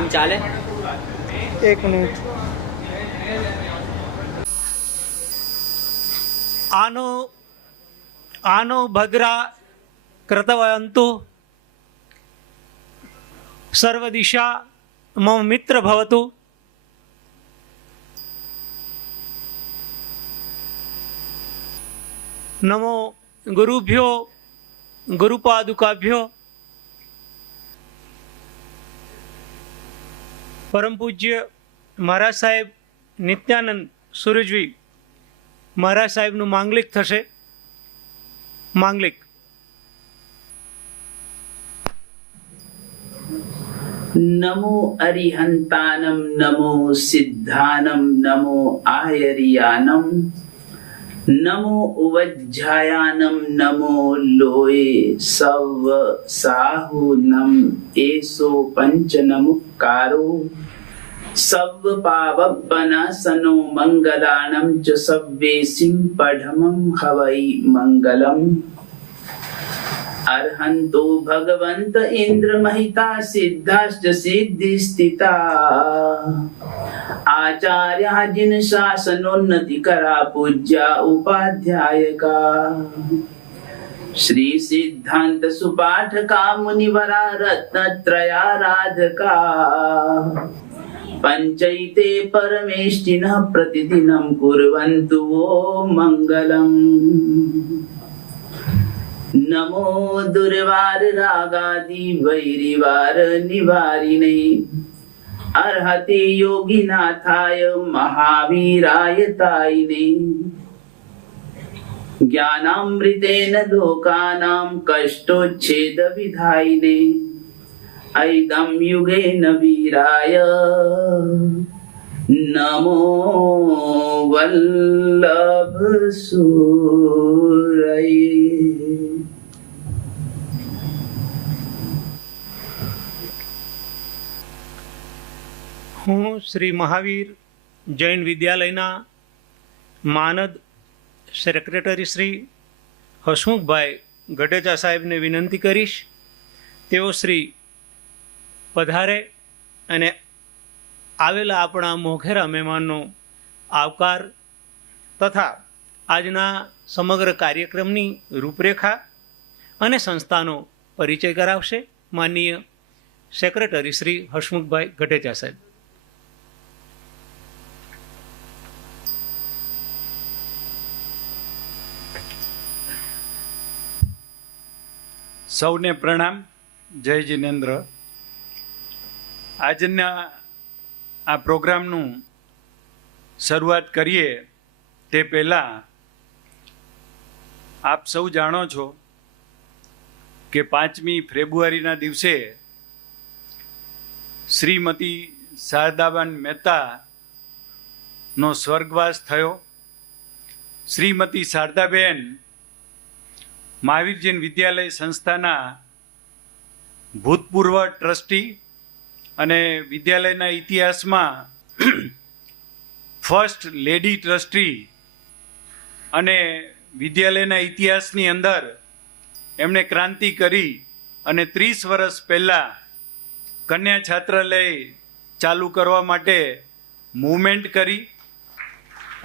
કામ ચાલે. એક મિનિટ. આનો ભદ્રા કૃતવંતુ સર્વ દિશા મમ મિત્ર ભવતુ. નમો ગુરુભ્યો ગુરુપાદુકાભ્યો. પરમ પૂજ્ય મહારાજ સાહેબ નિત્યાનંદ સુરજવી મહારાજ સાહેબનું માંગલિક થશે. માંગલિક. નમો અરિહંતાનમ નમો સિદ્ધાનમ નમો આયરિયાનમ નમો ઉવજ્જાયાનમ નમો લોય સવ સાહુનમ એસો પંચનમુક્કારો સવ પાવપનાસનો મંગલાનમ ચ સવ્વેસિં પઢમં હવૈ મંગલમ. અર્હંતો ભગવંત ઇન્દ્ર મહિતા સિદ્ધાશ્ચ સિદ્ધિ સ્થિતા આચાર્યાજિન શાસનોન્નતિ કરા પૂજ્યા ઉપાધ્યાયકા. શ્રી સિદ્ધાંત સુપાઠકા મુનિવરા રત્નત્રયારાધકા પંચૈતે પરમેષ્ટિનઃ પ્રતિદિનં કુર્વન્તુ વો મંગલમ. નમો દુર્વાર રાગાદિ વૈરિવાર નિવારિણે અર્હતે યોગીનાથાય મહાવીરાય તાયિને. જ્ઞાનામૃતેન લોકાનાં કષ્ટોચ્છેદ વિધાયિને ઐદં યુગેન વીરાય નમો વલ્લભ સૂરયે. હું શ્રી મહાવીર જૈન વિદ્યાલયના માનદ સેક્રેટરી શ્રી હસમુખભાઈ ગઢેચા સાહેબને વિનંતી કરીશ તેઓ શ્રી પધારે અને આવેલા આપણા મોઘેરા મહેમાનનો આવકાર તથા આજના સમગ્ર કાર્યક્રમની રૂપરેખા અને સંસ્થાનો પરિચય કરાવશે. માનનીય સેક્રેટરી શ્રી હસમુખભાઈ ગઢેચા સાહેબ. સૌને પ્રણામ. જય જિનેન્દ્ર. આજના આ પ્રોગ્રામનું શરૂઆત કરીએ તે પહેલાં આપ સૌ જાણો છો કે 5મી ફેબ્રુઆરીના દિવસે શ્રીમતી શારદાબેન મહેતાનો સ્વર્ગવાસ થયો. શ્રીમતી શારદાબેન મહાવીર જૈન વિદ્યાલય સંસ્થાના ભૂતપૂર્વ ટ્રસ્ટી અને વિદ્યાલયના ઇતિહાસમાં ફર્સ્ટ લેડી ટ્રસ્ટી અને વિદ્યાલયના ઇતિહાસની અંદર એમણે ક્રાંતિ કરી અને 30 વર્ષ પહેલાં કન્યા છાત્રાલય ચાલુ કરવા માટે મૂવમેન્ટ કરી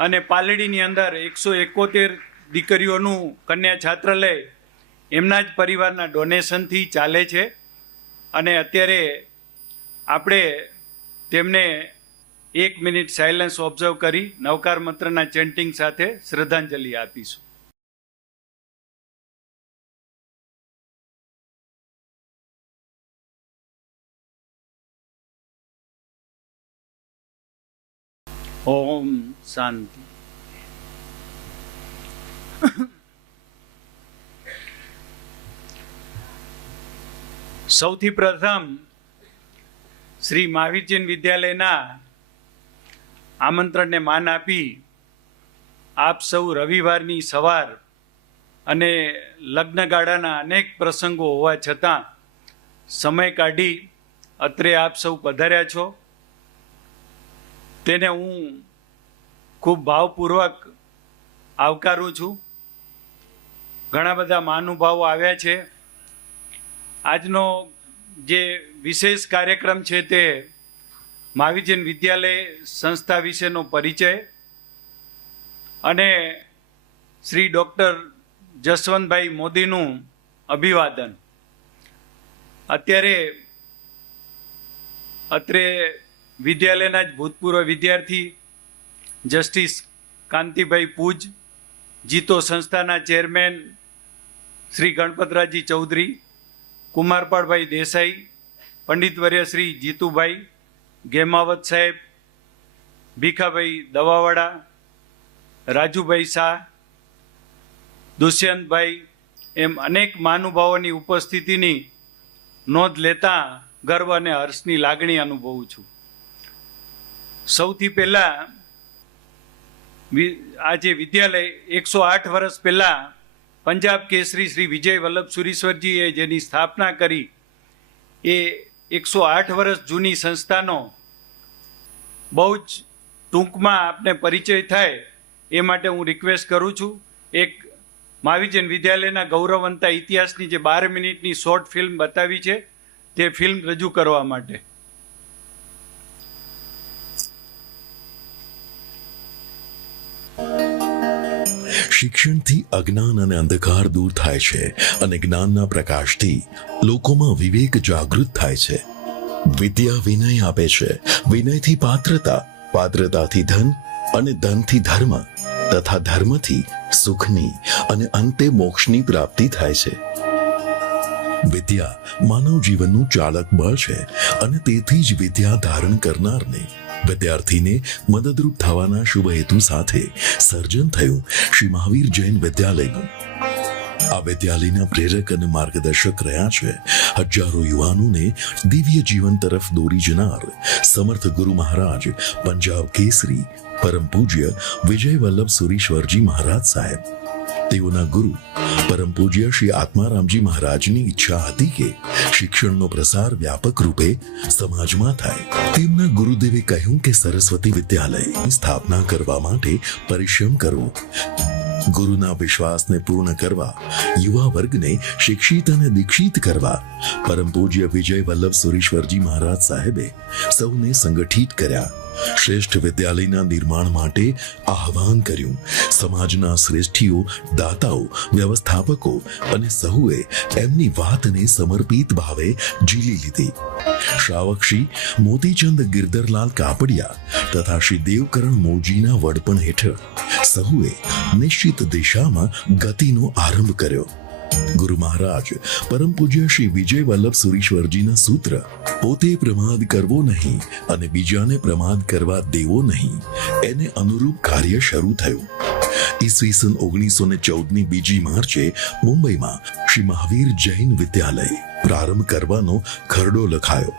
અને પાલડીની અંદર 171 દીકરીઓનું કન્યા છાત્રાલય એમના જ પરિવારના ડોનેશનથી ચાલે છે. અને અત્યારે આપણે તેમને 1 મિનિટ સાયલન્સ ઓબ્ઝર્વ કરી નવકાર મંત્રના ચેન્ટિંગ સાથે શ્રદ્ધાંજલિ આપીશું. ઓમ શાંતિ. સૌથી પ્રથમ શ્રી મહાવીર જૈન વિદ્યાલયના આમંત્રણને માન આપી આપ સૌ રવિવારની સવાર અને લગ્નગાળાના અનેક પ્રસંગો હોવા છતાં સમય કાઢી અત્રે આપ સૌ પધાર્યા છો તેને હું ખૂબ ભાવપૂર્વક આવકારું છું. ઘણા બધા મહાનુભાવો આવ્યા છે. આજનો જે વિશેષ કાર્યક્રમ છે તે મહાવિજન વિદ્યાલય સંસ્થા વિશેનો પરિચય અને શ્રી ડૉક્ટર જસવંતભાઈ મોદીનું અભિવાદન. અત્યારે અત્રે વિદ્યાલયના જ ભૂતપૂર્વ વિદ્યાર્થી જસ્ટિસ કાંતિભાઈ પૂજ, જીતો સંસ્થાના ચેરમેન શ્રી ગણપતરાજી ચૌધરી, કુમારપાળભાઈ દેસાઈ, પંડિતવર્ય શ્રી જીતુભાઈ ગેમાવત સાહેબ, ભીખાભાઈ દવાવાળા, રાજુભાઈ શાહ, દુષ્યંતભાઈ એમ અનેક મહાનુભાવોની ઉપસ્થિતિની નોંધ લેતા ગર્વ અને હર્ષની લાગણી અનુભવું છું. સૌથી પહેલાં આ જે વિદ્યાલય 108 વર્ષ પહેલાં પંજાબ કેસરી શ્રી વિજય વલ્લભ સુરીશ્વરજીએ જેની સ્થાપના કરી, એ 108 વર્ષ જૂની સંસ્થાનો બહુ જ ટૂંકમાં આપને પરિચય થાય એ માટે હું રિક્વેસ્ટ કરું છું. એક મહાવિજન વિદ્યાલયના ગૌરવવંતા ઇતિહાસની જે 12 મિનિટની શોર્ટ ફિલ્મ બતાવી છે તે ફિલ્મ રજૂ કરવા માટે. શિક્ષણથી અજ્ઞાન અને અંધકાર દૂર થાય છે અને જ્ઞાનના પ્રકાશથી લોકોમાં વિવેક જાગૃત થાય છે. વિદ્યા વિનય આપે છે, વિનયથી પાત્રતા, પાત્રતાથી ધન અને ધનથી ધર્મ તથા ધર્મથી સુખની અને અંતે મોક્ષની પ્રાપ્તિ થાય છે. વિદ્યા માનવ જીવનનું ચાલક બળ છે અને તેથી જ વિદ્યા ધારણ કરનારને, વિદ્યાર્થીને મદદરૂપ થવાના શુભ હેતુ સાથે સર્જન થયું શ્રી મહાવીર જૈન વિદ્યાલયનું. આ વિદ્યાલયના પ્રેરક અને માર્ગદર્શક રહ્યા છે હજારો યુવાનોને દિવ્ય જીવન તરફ દોરી જનાર સમર્થ ગુરુ મહારાજ પંજાબ કેસરી પરમ પૂજ્ય વિજય વલ્લભ સુરીશ્વરજી મહારાજ સાહેબ. તેઓના ગુરુ પરમ પૂજ્ય શ્રી આત્મારામજી મહારાજની ઈચ્છા હતી કે શિક્ષણનો પ્રસાર વ્યાપક રૂપે સમાજમાં થાય. તેમના ગુરુદેવે કહ્યું કે સરસ્વતી વિદ્યાલયની સ્થાપના કરવા માટે પરિશ્રમ કરવો, ગુરુના વિશ્વાસને પૂર્ણ કરવા, યુવા વર્ગને શિક્ષિત અને દીક્ષિત કરવા પરમ પૂજ્ય વિજય વલ્લભ સુરીશ્વરજી મહારાજ સાહેબે સૌને સંગઠિત કર્યા. શ્રેષ્ઠ વિદ્યાલયના નિર્માણ માટે આહ્વાન કર્યું. સમાજના શ્રેષ્ઠીઓ, દાતાઓ, વ્યવસ્થાપકો અને સહુએ એમની વાતને સમર્પિત ભાવે ઝીલી લીધી. શ્રાવક શ્રી મોતીચંદ ગિરધરલાલ કાપડિયા તથા શ્રી દેવકરણ મોજીના વડપણ હેઠળ સહુએ નિશ્ચિત દિશામાં ગતિનો આરંભ કર્યો. ગુરુ મહારાજ પરમ પૂજ્ય શ્રી વિજય વલ્લભ સુરીશ્વરજીના સૂત્ર પોતે પ્રમાદ કરવો નહીં અને બીજાને પ્રમાદ કરવા દેવો નહીં, એને અનુરૂપ કાર્ય શરૂ થયું. ઈસવીસન 1914ની 2 માર્ચે મુંબઈમાં શ્રી મહાવીર જૈન વિદ્યાલય પ્રારંભ કરવાનો ખરડો લખાયો.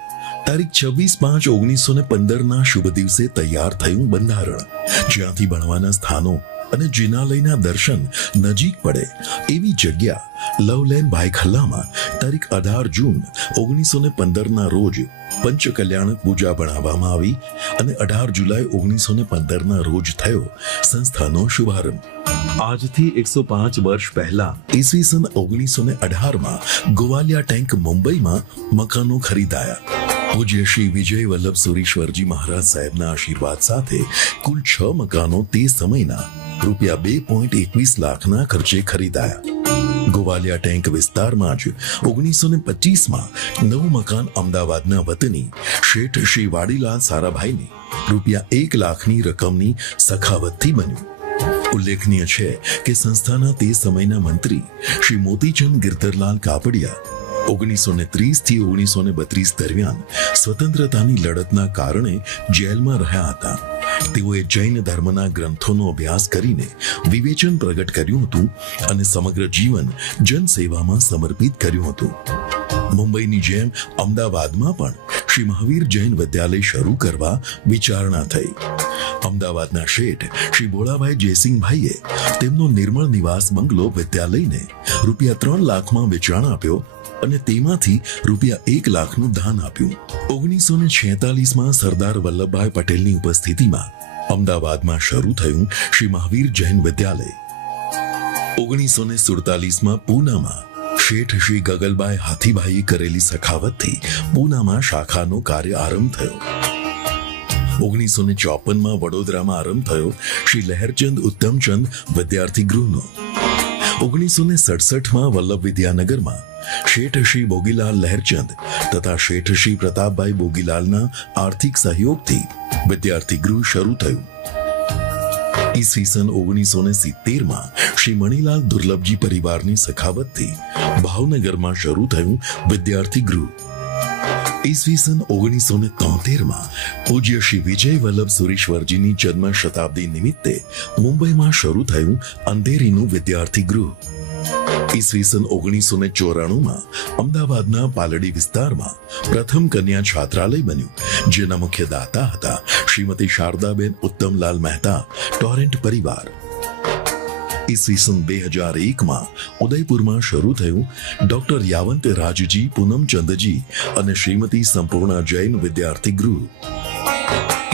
તારીખ 26/5/1915ના શુભ દિવસે તૈયાર થયું બંધારણ, જ્યાંથી ભણવાના સ્થાનો અને જિનાલયના દર્શન નજીક પડે એવી જગ્યા લવલેન ભાઈખલ્લામાં તારીખ 18 જૂન 1915ના રોજ પંચકલ્યાણક પૂજા ભણાવવામાં આવી અને 18 જુલાઈ 1915ના રોજ થયો સંસ્થાનો શુભારંભ. આજથી 105 વર્ષ પહેલા ઈસવીસન 1918માં ગોવાલિયા ટેન્ક મુંબઈમાં મકાનો ખરીદાયા. પૂજ્ય શ્રી વિજય વલ્લભ સુરીશ્વરજી મહારાજ સાહેબના આશીર્વાદ સાથે કુલ 6 મકાનો તે સમયના રૂપિયા 2.21 લાખના ખર્ચે ખરીદાયા. ગોવાલિયા ટેન્ક વિસ્તારમાં જ 1925માં નવું મકાન અમદાવાદના વતની શેઠ શ્રી વાડીલાલ સારાભાઈની રૂપિયા 1 લાખની રકમની સખાવતથી બન્યું. ઉલ્લેખનીય છે કે સંસ્થાના તે સમયના મંત્રી શ્રી મોતીચંદ ગિરધરલાલ કાપડિયા 1930 થી 1932 દરમિયાન સ્વતંત્રતાની લડતના કારણે જેલમાં રહ્યા હતા. તેઓએ જૈન ધર્મના ગ્રંથોનો અભ્યાસ કરીને વિવેચન પ્રગટ કર્યું હતું અને સમગ્ર જીવન જનસેવામાં સમર્પિત કર્યું હતું. મુંબઈની જેમ અમદાવાદમાં પણ શ્રી મહાવીર જૈન વિદ્યાલય શરૂ કરવા વિચારણા થઈ. અમદાવાદના શેઠ શ્રી ભોળાભાઈ જયસિંહભાઈએ તેમનો નિર્મળ નિવાસ બંગલો વિદ્યાલયને રૂપિયા 3 લાખમાં વેચાણ આપ્યો અને તેમાંથી રૂપિયા 1 લાખનું દાન આપ્યું. 1946માં સરદાર વલ્લભભાઈ પટેલની ઉપસ્થિતિમાં અમદાવાદમાં શરૂ થયું શ્રી મહાવીર જૈન વિદ્યાલય. 1947માં પૂનામાં શેઠ શ્રી ગગલબાઈ હાથીભાઈએ કરેલી સખાવતથી પૂનામાં શાખાનો કાર્ય આરંભ થયો. 1954 વડોદરામાં આરંભ થયો શ્રી લહેરચંદ ઉત્તમચંદ વિદ્યાર્થી ગૃહનો. 1967 વલ્લભ વિદ્યાનગરમાં શેઠ શ્રી બોગીલાલ લહેરચંદ તથા શેઠ શ્રી પ્રતાપભાઈ બોગીલાલના આર્થિક સહયોગથી વિદ્યાર્થી ગૃહ શરૂ થયું. ઈસવીસન 1970 શ્રી મણીલાલ દુર્લભજી પરિવારની સખાવતથી ભાવનગરમાં શરૂ થયું વિદ્યાર્થી ગૃહ. ઈસવીસન 1973 પૂજ્ય શ્રી વિજય વલ્લભ સુરીશ્વરજીની જન્મ શતાબ્દી નિમિત્તે મુંબઈમાં શરૂ થયું અંધેરીનું વિદ્યાર્થી ગૃહ. ઈસવીસન 1994 અમદાવાદના પાલડી વિસ્તારમાં પ્રથમ કન્યા છાત્રાલય બન્યું, જેના મુખ્ય દાતા હતા શ્રીમતી શારદાબેન ઉત્તમલાલ મહેતા ટોરેન્ટ પરિવાર. ઈસવીસન 2001 ઉદયપુરમાં શરૂ થયું ડોક્ટર યાવંત રાજજી પૂનમચંદજી અને શ્રીમતી સંપૂર્ણા જૈન વિદ્યાર્થી ગૃહ.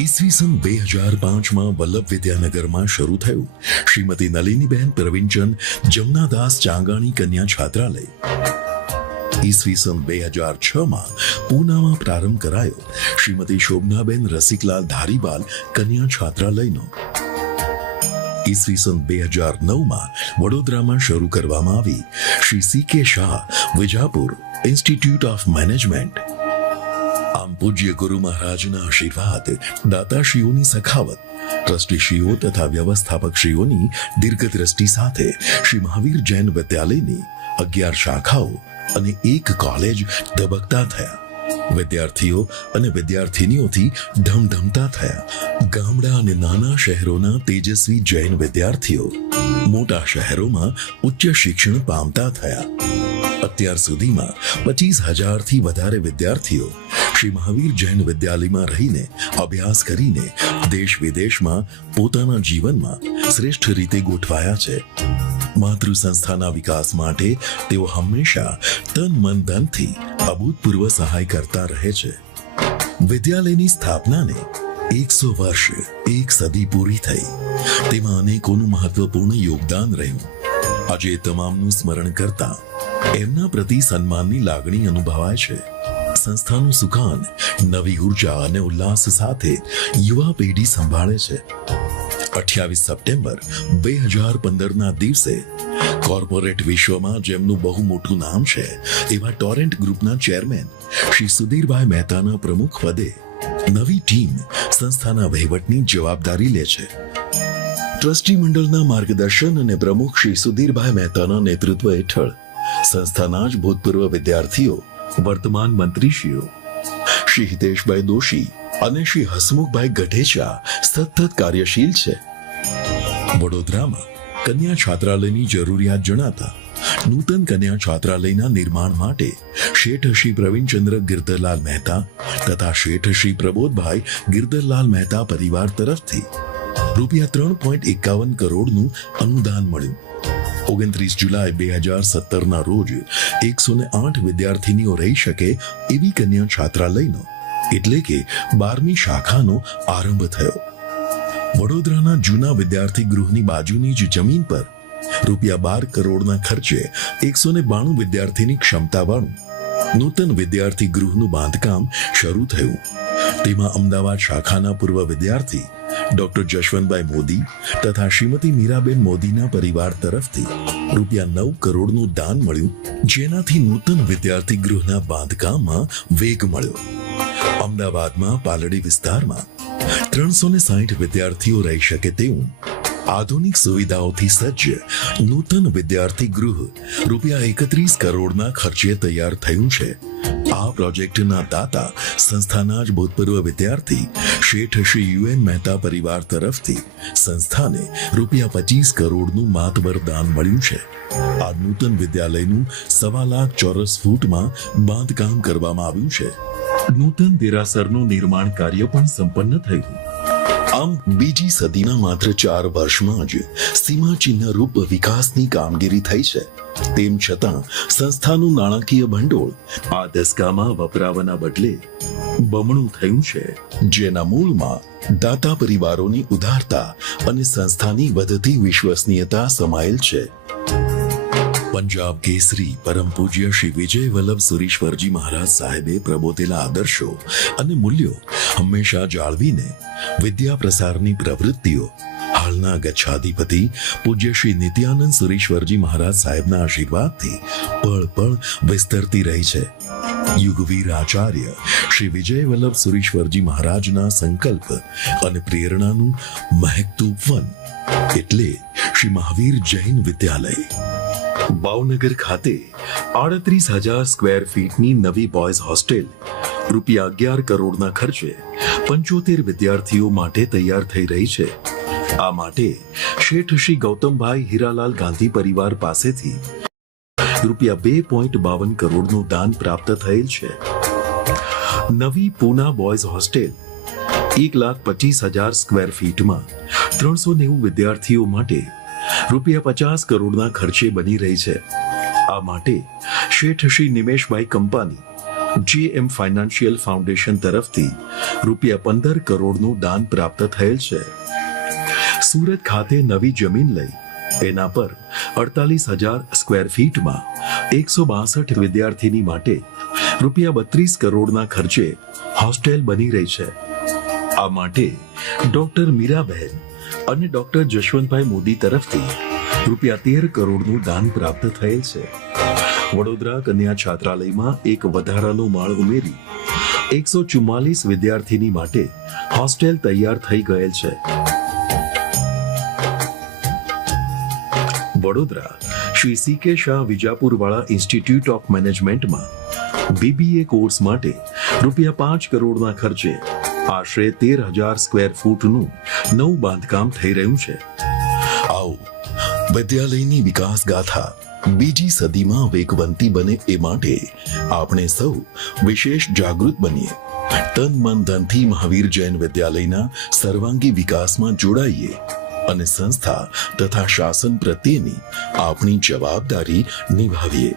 ઈસવીસન 2005 વલ્લભ વિદ્યાનગરમાં શરૂ થયું શ્રીમતી નલિનીબેન પ્રવીણચંદ જમનાદાસ ચાંગાણી કન્યા છાત્રાલય. ઈસવીસન 2006 પૂનામાં પ્રારંભ કરાયો શ્રીમતી શોભનાબેન રસિકલાલ ધારીવાલ કન્યા છાત્રાલયનો. ઈસવીસન 2009 વડોદરામાં શરૂ કરવામાં આવી Shri CK Shah Vijapur institute of management. આમ પૂજ્ય ગુરુ મહારાજના આશીર્વાદ, દાતાશ્રીઓની સખાવત, ટ્રસ્ટીશ્રીઓ તથા વ્યવસ્થાપકશ્રીઓની દીર્ઘદ્રષ્ટિ સાથે શ્રી મહાવીર જૈન વિદ્યાલયની 11 શાખાઓ અને 1 કોલેજ ધબકતા થયા. વિદ્યાર્થીઓ અને વિદ્યાર્થિનીઓથી ધમધમતા થયા. ગામડા અને નાના શહેરોના તેજસ્વી જૈન વિદ્યાર્થીઓ મોટા શહેરોમાં ઉચ્ચ શિક્ષણ પામતા થયા. અત્યાર સુધીમાં 25,000થી વધારે વિદ્યાર્થીઓ શ્રી મહાવીર જૈન વિદ્યાલયમાં રહીને અભ્યાસ કરીને દેશ વિદેશમાં પોતાના જીવનમાં શ્રેષ્ઠ રીતે ગોઠવાયા છે. માતૃ સંસ્થાના વિકાસ માટે તેઓ હંમેશા તન મન ધનથી અભૂતપૂર્વ સહાય કરતા રહે છે. વિદ્યાલયની સ્થાપનાને 100 વર્ષ, 1 સદી પૂરી થઈ. તેમાં અનેકોનું મહત્વપૂર્ણ યોગદાન રહ્યું. આજે તમામનું સ્મરણ કરતા એમના પ્રતિ સન્માનની લાગણી અનુભવાય છે. સંસ્થાનું સુકાન નવી ઉર્જા અને ઉલ્લાસ સાથે યુવા પેઢી સંભાળે છે. 28 સપ્ટેમ્બર 2015 દિવસે કોર્પોરેટ વિશ્વમાં જેમનું બહુ મોટું નામ છે એવા ટોરેન્ટ ગ્રુપના ચેરમેન શ્રી સુધીરભાઈ મહેતાના પ્રમુખ પદે નવી ટીમ સંસ્થાના વહીવટની જવાબદારી લે છે. ટ્રસ્ટી મંડળના માર્ગદર્શન અને પ્રમુખ શ્રી સુધીરભાઈ મહેતાના નેતૃત્વ હેઠળ સંસ્થાના જ ભૂતપૂર્વ વિદ્યાર્થીઓ, વર્તમાન મંત્રીશ્રીઓ શ્રી હિતેશભાઈ દોશી અને શ્રી હસમુખભાઈ ગઢેચા સતત કાર્યશીલ છે. વડોદરામાં કન્યા છાત્રાલયની જરૂરિયાત જણાતા નૂતન કન્યા છાત્રાલયના નિર્માણ માટે શેઠ શ્રી પ્રવીણચંદ્ર ગિરધરલાલ મહેતા તથા શેઠ શ્રી પ્રબોધભાઈ ગિરધરલાલ મહેતા પરિવાર તરફથી રૂપિયા 3.51 કરોડનું અનુદાન મળ્યું. 29 જુલાઈ 2017 રોજ 108 વિદ્યાર્થીનીઓ રહી શકે એવી કન્યા છાત્રાલયનો એટલે કે 12મી શાખાનો આરંભ થયો. વડોદરાના જૂના વિદ્યાર્થી ગૃહની બાજુની જ જમીન પર રૂપિયા 12 કરોડના ખર્ચે 192 વિદ્યાર્થીની ક્ષમતાવાળું નૂતન વિદ્યાર્થી ગૃહનું બાંધકામ શરૂ થયું. તેમાં અમદાવાદ શાખાના પૂર્વ વિદ્યાર્થી ડોક્ટર જશવંતભાઈ મોદી તથા શ્રીમતી મીરાબેન મોદીના પરિવાર તરફથી રૂપિયા 9 કરોડનું દાન મળ્યું, જેનાથી નૂતન વિદ્યાર્થી ગૃહના બાંધકામમાં વેગ મળ્યો. અમદાવાદમાં પાલડી વિસ્તારમાં 360 વિદ્યાર્થીઓ રહી શકે તેવું આધુનિક સુવિધાઓથી સજ્જ નૂતન વિદ્યાર્થી ગૃહ રૂપિયા 31 કરોડના ખર્ચે તૈયાર થયું છે. આ પ્રોજેક્ટના દાતા સંસ્થાના જ ભૂતપૂર્વ વિદ્યાર્થી શેઠ શ્રી UN મહેતા પરિવાર તરફથી સંસ્થાને રૂપિયા 25 કરોડનું માતબર દાન મળ્યું છે. આ નૂતન વિદ્યાલયનું 1.25 લાખ ચોરસ ફૂટમાં બાંધકામ કરવામાં આવ્યું છે. નૂતન દેરાસરનું નિર્માણ કાર્ય પણ સંપન્ન થયું. આમ બીજી સદીના માત્ર 4 વર્ષમાં જ સીમાચિહ્ન રૂપ વિકાસની કામગીરી થઈ છે. તેમ છતાં સંસ્થાનું નાણાકીય ભંડોળ આ દસકામાં વપરાવાના બદલે બમણું થયું છે, જેના મૂળમાં દાતા પરિવારોની ઉદારતા અને સંસ્થાની વધતી વિશ્વસનીયતા સમાયેલ છે. પંજાબ કેસરી પરમ પૂજ્ય શ્રી વિજય વલ્લભ સુરીશ્વરજી મહારાજ સાહેબે પ્રબોધેલા આદર્શો અને મૂલ્યો હંમેશા જાળવીને વિદ્યા પ્રસારની પ્રવૃત્તિઓ હાલના ગચ્છાધિપતિ પૂજ્ય શ્રી નિત્યાનંદ સુરીશ્વરજી મહારાજ સાહેબના આશીર્વાદથી પળ પળ વિસ્તરતી રહી છે. યુગવીર આચાર્ય શ્રી વિજય વલ્લભ સુરીશ્વરજી મહારાજના સંકલ્પ અને પ્રેરણાનું મહેકતું વન એટલે શ્રી મહાવીર જૈન વિદ્યાલય. ભાવનગર ખાતે 38,000 સ્ક્વેર ફીટની નવી બોયઝ હોસ્ટેલ રૂપિયા 11 કરોડના ખર્ચે 75 વિદ્યાર્થીઓ માટે તૈયાર થઈ રહી છે. આ માટે શેઠ શ્રી ગૌતમભાઈ હીરાલાલ ગાંધી પરિવાર પાસેથી રૂપિયા 2.52 કરોડનું દાન પ્રાપ્ત થયેલ છે. નવી પૂના બોયઝ હોસ્ટેલ 1,25,000 સ્ક્વેર ફીટમાં 390 વિદ્યાર્થીઓ માટે રૂપિયા 50 કરોડના ખર્ચે બની રહી છે. આ માટે શેઠ Shri Nimeshbhai કંપાની GM financial foundation તરફથી રૂપિયા 15 કરોડનું દાન પ્રાપ્ત થયેલ છે. સુરત ખાતે નવી જમીન લઈ એના પર 48,000 સ્ક્વેર ફીટમાં 162 વિદ્યાર્થીની માટે રૂપિયા 32 કરોડના ખર્ચે હોસ્ટેલ બની રહી છે. આ માટે ડોક્ટર મીરાબહેન અને ડોક્ટર જશવંતભાઈ મોદી તરફથી રૂપિયા 13 કરોડનું દાન પ્રાપ્ત થયેલ છે. વડોદરા કન્યા છાત્રાલયમાં એક વધારાનો માળ ઉમેરી 144 વિદ્યાર્થીની માટે હોસ્ટેલ તૈયાર થઈ ગયેલ છે. વડોદરા શ્રી CK શાહ વિજાપુરવાળા ઇન્સ્ટિટ્યૂટ ઓફ મેનેજમેન્ટમાં BBA કોર્સ માટે રૂપિયા 5 કરોડના ખર્ચે આશરે 13,000 સ્ક્વેર ફૂટનું નવું બાંધકામ થઈ રહ્યું છે. આવો વિદ્યાલયની વિકાસ ગાથા બીજી સદીમાં વેગવંતી બને એ માટે આપણે સૌ વિશેષ જાગૃત બનીએ. તન મન ધનથી મહાવીર જૈન વિદ્યાલયના સર્વાંગી વિકાસમાં જોડાઈએ અને સંસ્થા તથા શાસન પ્રત્યેની આપણી જવાબદારી નિભાવીએ.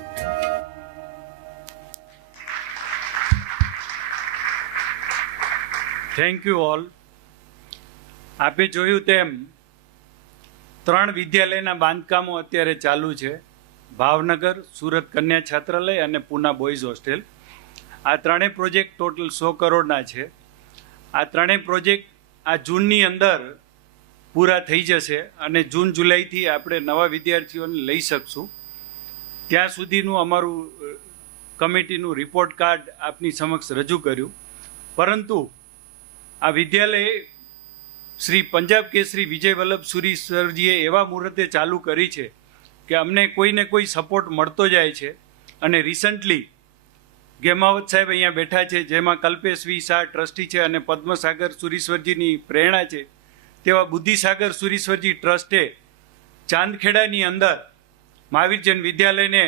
Thank you all. આપે જોયું તેમ 3 વિદ્યાલયના બાંધકામો અત્યારે ચાલુ છે. ભાવનગર, સુરત કન્યા છાત્રાલય અને પૂના બોયઝ હોસ્ટેલ. આ ત્રણેય પ્રોજેક્ટ ટોટલ 100 કરોડના છે. આ ત્રણેય પ્રોજેક્ટ આ જૂનની અંદર પૂરા થઈ જશે અને જૂન જુલાઈથી આપણે નવા વિદ્યાર્થીઓને લઈ શકશું. ત્યાં સુધીનું અમારું કમિટીનું રિપોર્ટ કાર્ડ આપની સમક્ષ રજૂ કર્યું. પરંતુ આ વિદ્યાલય શ્રી પંજાબ કેસરી વિજય વલ્લભ સુરીશ્વરજીએ એવા મુહૂર્તે ચાલુ કરી છે કે અમને કોઈને કોઈ સપોર્ટ મળતો જાય છે. અને રિસન્ટલી ગેમાવત સાહેબ અહીંયા બેઠા છે, જેમાં કલ્પેશ V શાહ ટ્રસ્ટી છે અને પદ્મસાગર સુરીશ્વરજીની પ્રેરણા છે. તેવા બુદ્ધિસાગર સુરીશ્વરજી ટ્રસ્ટે ચાંદખેડાની અંદર મહાવીર જૈન વિદ્યાલયને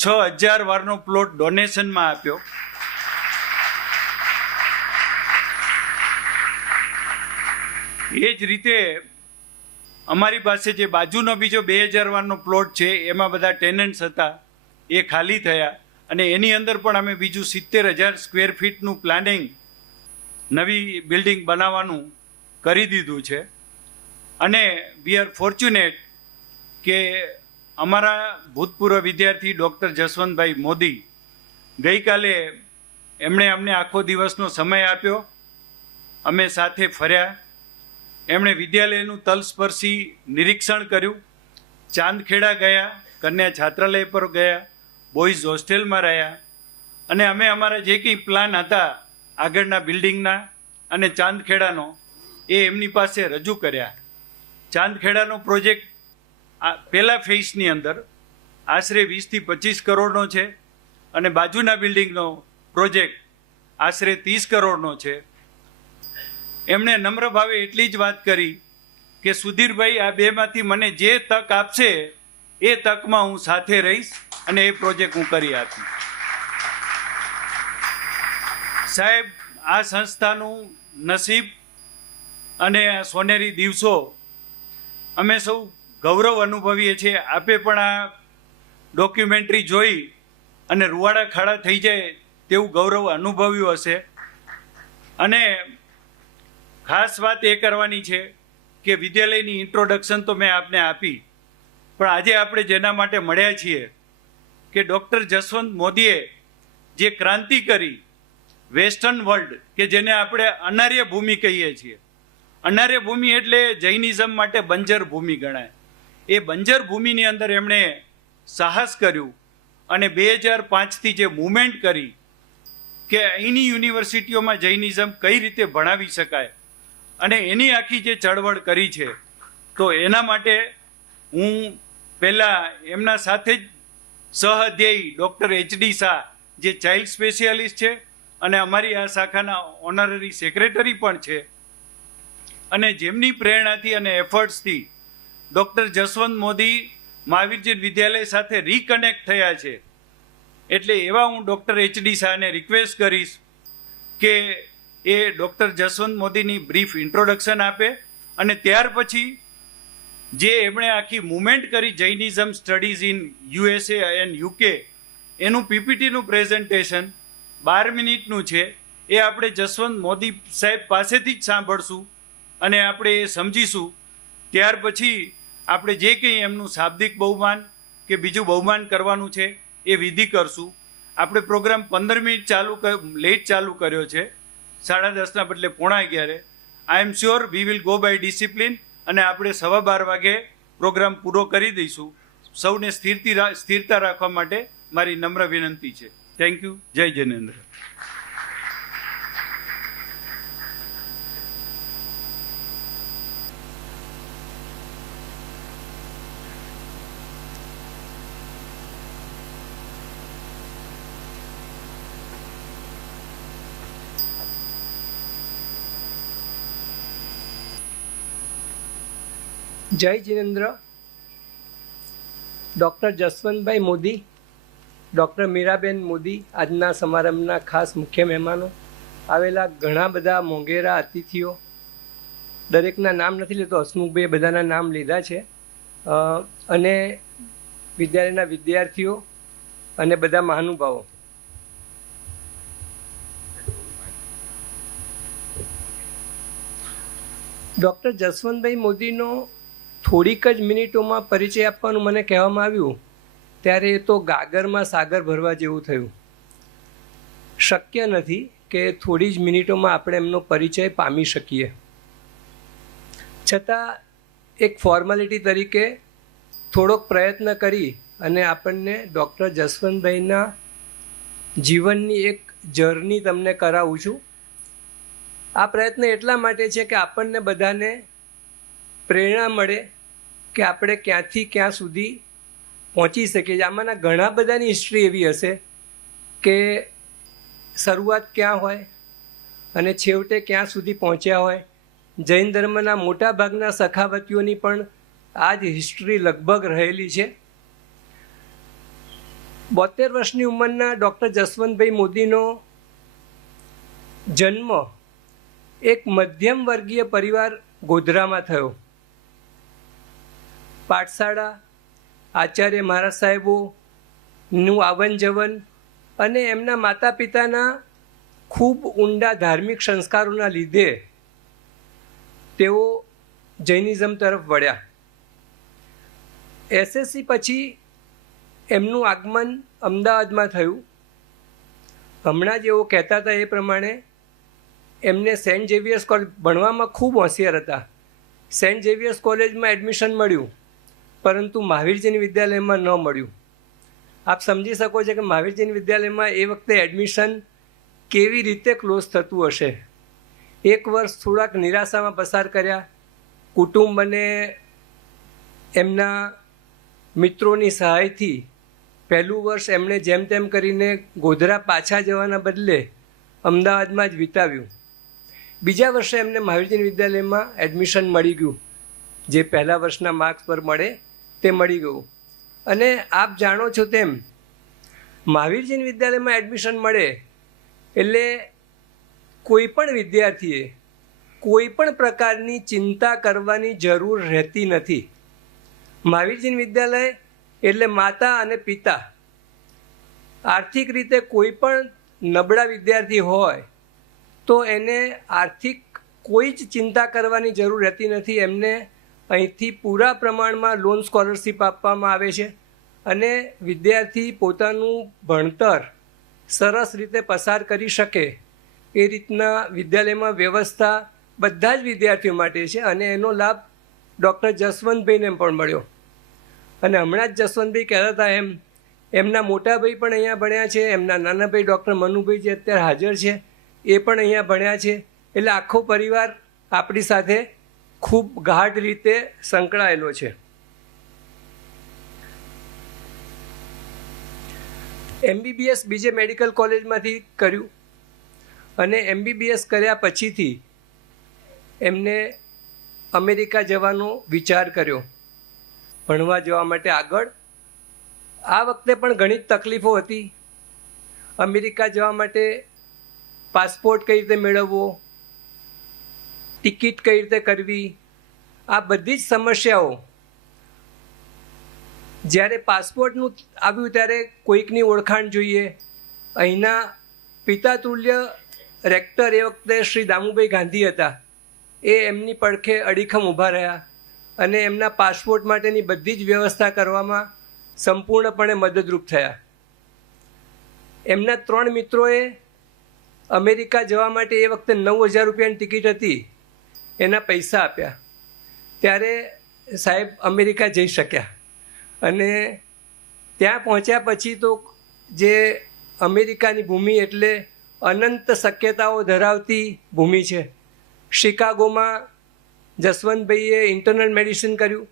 6,000 વારનો પ્લોટ ડોનેશનમાં આપ્યો. એ જ રીતે અમારી પાસે જે બાજુનો બીજો 2,000 વારનો પ્લોટ છે એમાં બધા ટેનન્ટ્સ હતા, એ ખાલી થયા અને એની અંદર પણ અમે બીજું 70,000 સ્ક્વેર ફીટનું પ્લાનિંગ નવી બિલ્ડિંગ બનાવવાનું કરી દીધું છે. અને વી આર ફોર્ચ્યુનેટ કે અમારા ભૂતપૂર્વ વિદ્યાર્થી ડૉક્ટર જસવંતભાઈ મોદી ગઈકાલે એમણે અમને આખો દિવસનો સમય આપ્યો. અમે સાથે ફર્યા. એમણે વિદ્યાલયનું તલસ્પર્શી નિરીક્ષણ કર્યું. ચાંદખેડા ગયા, કન્યા છાત્રાલય પર ગયા, બોયઝ હોસ્ટેલમાં રહ્યા અને અમે અમારા જે કંઈ પ્લાન હતા આગળના બિલ્ડિંગના અને ચાંદખેડાનો એ એમની પાસે રજૂ કર્યા. ચાંદખેડાનો પ્રોજેક્ટ પહેલા ફેઝની અંદર આશરે 20 થી 25 કરોડનો છે અને બાજુના બિલ્ડિંગનો પ્રોજેક્ટ આશરે 30 કરોડનો છે. એમણે નમ્ર ભાવે એટલી જ વાત કરી કે સુધીરભાઈ, આ બેમાંથી મને જે તક આપશે એ તકમાં હું સાથે રહીશ અને એ પ્રોજેક્ટ હું કરી આપીશ. સાહેબ, આ સંસ્થાનું નસીબ અને આ સોનેરી દિવસો અમે સૌ ગૌરવ અનુભવીએ છીએ. આપે પણ આ ડોક્યુમેન્ટરી જોઈ અને રૂવાડા ખાડા થઈ જાય તેવું ગૌરવ અનુભવ્યું હશે. અને ખાસ વાત એ કરવાની છે કે વિદ્યાલયની ઇન્ટ્રોડક્શન તો મેં આપને આપી, પણ આજે આપણે જેના માટે મળ્યા છીએ કે ડૉક્ટર જસવંત મોદીએ જે ક્રાંતિ કરી વેસ્ટર્ન વર્લ્ડ, કે જેને આપણે અનાર્ય ભૂમિ કહીએ છીએ. અનાર્ય ભૂમિ એટલે જૈનિઝમ માટે બંજર ભૂમિ ગણાય. એ બંજર ભૂમિની અંદર એમણે સાહસ કર્યું અને 2005થી જે મૂવમેન્ટ કરી કે અહીંની યુનિવર્સિટીઓમાં જૈનિઝમ કઈ રીતે ભણાવી શકાય અને એની આખી જે ચળવળ કરી છે, તો એના માટે હું પહેલાં એમના સાથે જ સહઅધ્યાયી ડૉક્ટર HD શાહ, જે ચાઇલ્ડ સ્પેશિયાલિસ્ટ છે અને અમારી આ શાખાના ઓનરરી સેક્રેટરી પણ છે, અને જેમની પ્રેરણાથી અને એફર્ટ્સથી ડૉક્ટર જસવંત મોદી મહાવીરજી વિદ્યાલય સાથે રિકનેક્ટ થયા છે. એટલે એવા હું ડૉક્ટર HD શાહને રિક્વેસ્ટ કરીશ કે એ ડૉક્ટર જસવંત મોદીની બ્રીફ ઇન્ટ્રોડક્શન આપે, અને ત્યાર પછી જે એમણે આખી મૂવમેન્ટ કરી Jainism studies in USA and UK, એનું PPTનું પ્રેઝન્ટેશન 12 મિનિટનું છે. એ આપણે જસવંત મોદી સાહેબ પાસેથી જ સાંભળશું અને આપણે એ સમજીશું. ત્યાર પછી આપણે જે કંઈ એમનું શાબ્દિક બહુમાન કે બીજું બહુમાન કરવાનું છે એ વિધિ કરશું. આપણે પ્રોગ્રામ 15 મિનિટ લેટ ચાલુ કર્યો છે, 10:30 બદલે 11:15. I am sure we will go by discipline, અને આપણે 12:15 વાગે પ્રોગ્રામ પૂરો કરી દઈશું. સૌને સ્થિરતા રાખવા માટે મારી નમ્ર વિનંતી છે. Thank you. જય જિનેન્દ્ર. જય જિનેન્દ્ર. ડૉક્ટર જસવંતભાઈ મોદી, ડૉક્ટર મીરાબેન મોદી આજના સમારંભના ખાસ મુખ્ય મહેમાનો, આવેલા ઘણા બધા મોંઘેરા અતિથિઓ, દરેકના નામ નથી લેતો, હસમુખભાઈએ બધાના નામ લીધા છે, અને વિદ્યાલયના વિદ્યાર્થીઓ અને બધા મહાનુભાવો. ડૉક્ટર જસવંતભાઈ મોદીનો થોડીક જ મિનિટોમાં પરિચય આપવાનું મને કહેવામાં આવ્યું ત્યારે એ તો ગાગરમાં સાગર ભરવા જેવું થયું. શક્ય નથી કે થોડી જ મિનિટોમાં આપણે એમનો પરિચય પામી શકીએ. છતાં એક ફોર્માલિટી તરીકે થોડોક પ્રયત્ન કરી અને આપણને ડૉક્ટર જસવંતભાઈના જીવનની એક જર્ની તમને કરાવું છું. આ પ્રયત્ન એટલા માટે છે કે આપણને બધાને પ્રેરણા મળે કે આપણે ક્યાંથી ક્યાં સુધી પહોંચી શકીએ. આમાંના ઘણા બધાની હિસ્ટ્રી એવી હશે કે શરૂઆત ક્યાં હોય અને છેવટે ક્યાં સુધી પહોંચ્યા હોય. જૈન ધર્મના મોટા ભાગના સખાવતીઓની પણ આ જ હિસ્ટ્રી લગભગ રહેલી છે. 72 વર્ષની ઉંમરના ડૉક્ટર જસવંતભાઈ મોદીનો જન્મ એક મધ્યમ વર્ગીય પરિવાર ગોધરામાં થયો. પાઠશાળા, આચાર્ય મહારાજ સાહેબોનું આવન જવન અને એમના માતા પિતાના ખૂબ ઊંડા ધાર્મિક સંસ્કારોના લીધે તેઓ જૈનિઝમ તરફ વળ્યા. SSC પછી એમનું આગમન અમદાવાદમાં થયું. હમણાં જ એવો કહેતા હતા એ પ્રમાણે એમને સેન્ટ ઝેવિયર્સ કોલેજ ભણવામાં ખૂબ હોશિયાર હતા. સેન્ટ ઝેવિયર્સ કોલેજમાં એડમિશન મળ્યું, પરંતુ મહાવીરજીની વિદ્યાલયમાં ન મળ્યું. આપ સમજી શકો છો કે મહાવીરજીની વિદ્યાલયમાં એ વખતે એડમિશન કેવી રીતે ક્લોઝ થતું હશે. એક વર્ષ થોડાક નિરાશામાં પસાર કર્યા. કુટુંબ અને એમના મિત્રોની સહાયથી પહેલું વર્ષ એમણે જેમ તેમ કરીને ગોધરા પાછા જવાના બદલે અમદાવાદમાં જ વિતાવ્યું. બીજા વર્ષે એમને મહાવીરજીની વિદ્યાલયમાં એડમિશન મળી ગયું. જે પહેલા વર્ષના માર્ક્સ પર મળે તે મળી ગયું. અને આપ જાણો છો તેમ મહાવીરજીની વિદ્યાલયમાં એડમિશન મળે એટલે કોઈ પણ વિદ્યાર્થીએ કોઈ પણ પ્રકારની ચિંતા કરવાની જરૂર રહેતી નથી. મહાવીરજીની વિદ્યાલય એટલે માતા અને પિતા. આર્થિક રીતે કોઈ પણ નબળા વિદ્યાર્થી હોય તો એને આર્થિક કોઈ જ ચિંતા કરવાની જરૂર રહેતી નથી. એમને અહીંથી પૂરા પ્રમાણમાં લોન સ્કોલરશીપ આપવામાં આવે છે અને વિદ્યાર્થી પોતાનું ભણતર સરસ રીતે પસાર કરી શકે એ રીતના વિદ્યાલયમાં વ્યવસ્થા બધા જ વિદ્યાર્થીઓ માટે છે અને એનો લાભ ડૉક્ટર જસવંતભાઈને પણ મળ્યો. અને હમણાં જ જસવંતભાઈ કહેતા હતા એમના મોટા ભાઈ પણ અહીંયા ભણ્યા છે, એમના નાના ભાઈ ડૉક્ટર મનુભાઈ જે અત્યારે હાજર છે એ પણ અહીંયા ભણ્યા છે. એટલે આખો પરિવાર આપણી સાથે ખૂબ ગાઢ રીતે સંકળાયેલો છે. MBBS બીજે મેડિકલ કોલેજમાંથી કર્યું અને MBBS કર્યા પછીથી એમને અમેરિકા જવાનો વિચાર કર્યો ભણવા જવા માટે આગળ. આ વખતે પણ ઘણી તકલીફો હતી. અમેરિકા જવા માટે પાસપોર્ટ કઈ રીતે મેળવવો, ટિકિટ કઈ રીતે કરવી, આ બધી જ સમસ્યાઓ. જ્યારે પાસપોર્ટનું આવ્યું ત્યારે કોઈકની ઓળખાણ જોઈએ. અહીંના પિતાતુલ્ય રેક્ટર એ વખતે શ્રી દામુભાઈ ગાંધી હતા. એ એમની પડખે અડીખમ ઊભા રહ્યા અને એમના પાસપોર્ટ માટેની બધી જ વ્યવસ્થા કરવામાં સંપૂર્ણપણે મદદરૂપ થયા. એમના 3 મિત્રોએ અમેરિકા જવા માટે એ વખતે 9,000 રૂપિયાની ટિકિટ હતી, એના પૈસા આપ્યા. ત્યારે સાહેબ અમેરિકા જઈ શક્યા અને ત્યાં પહોંચ્યા પછી તો જે અમેરિકાની ભૂમિ એટલે અનંત શક્યતાઓ ધરાવતી ભૂમિ છે. શિકાગોમાં જસવંતભાઈએ ઇન્ટરનલ મેડિસિન કર્યું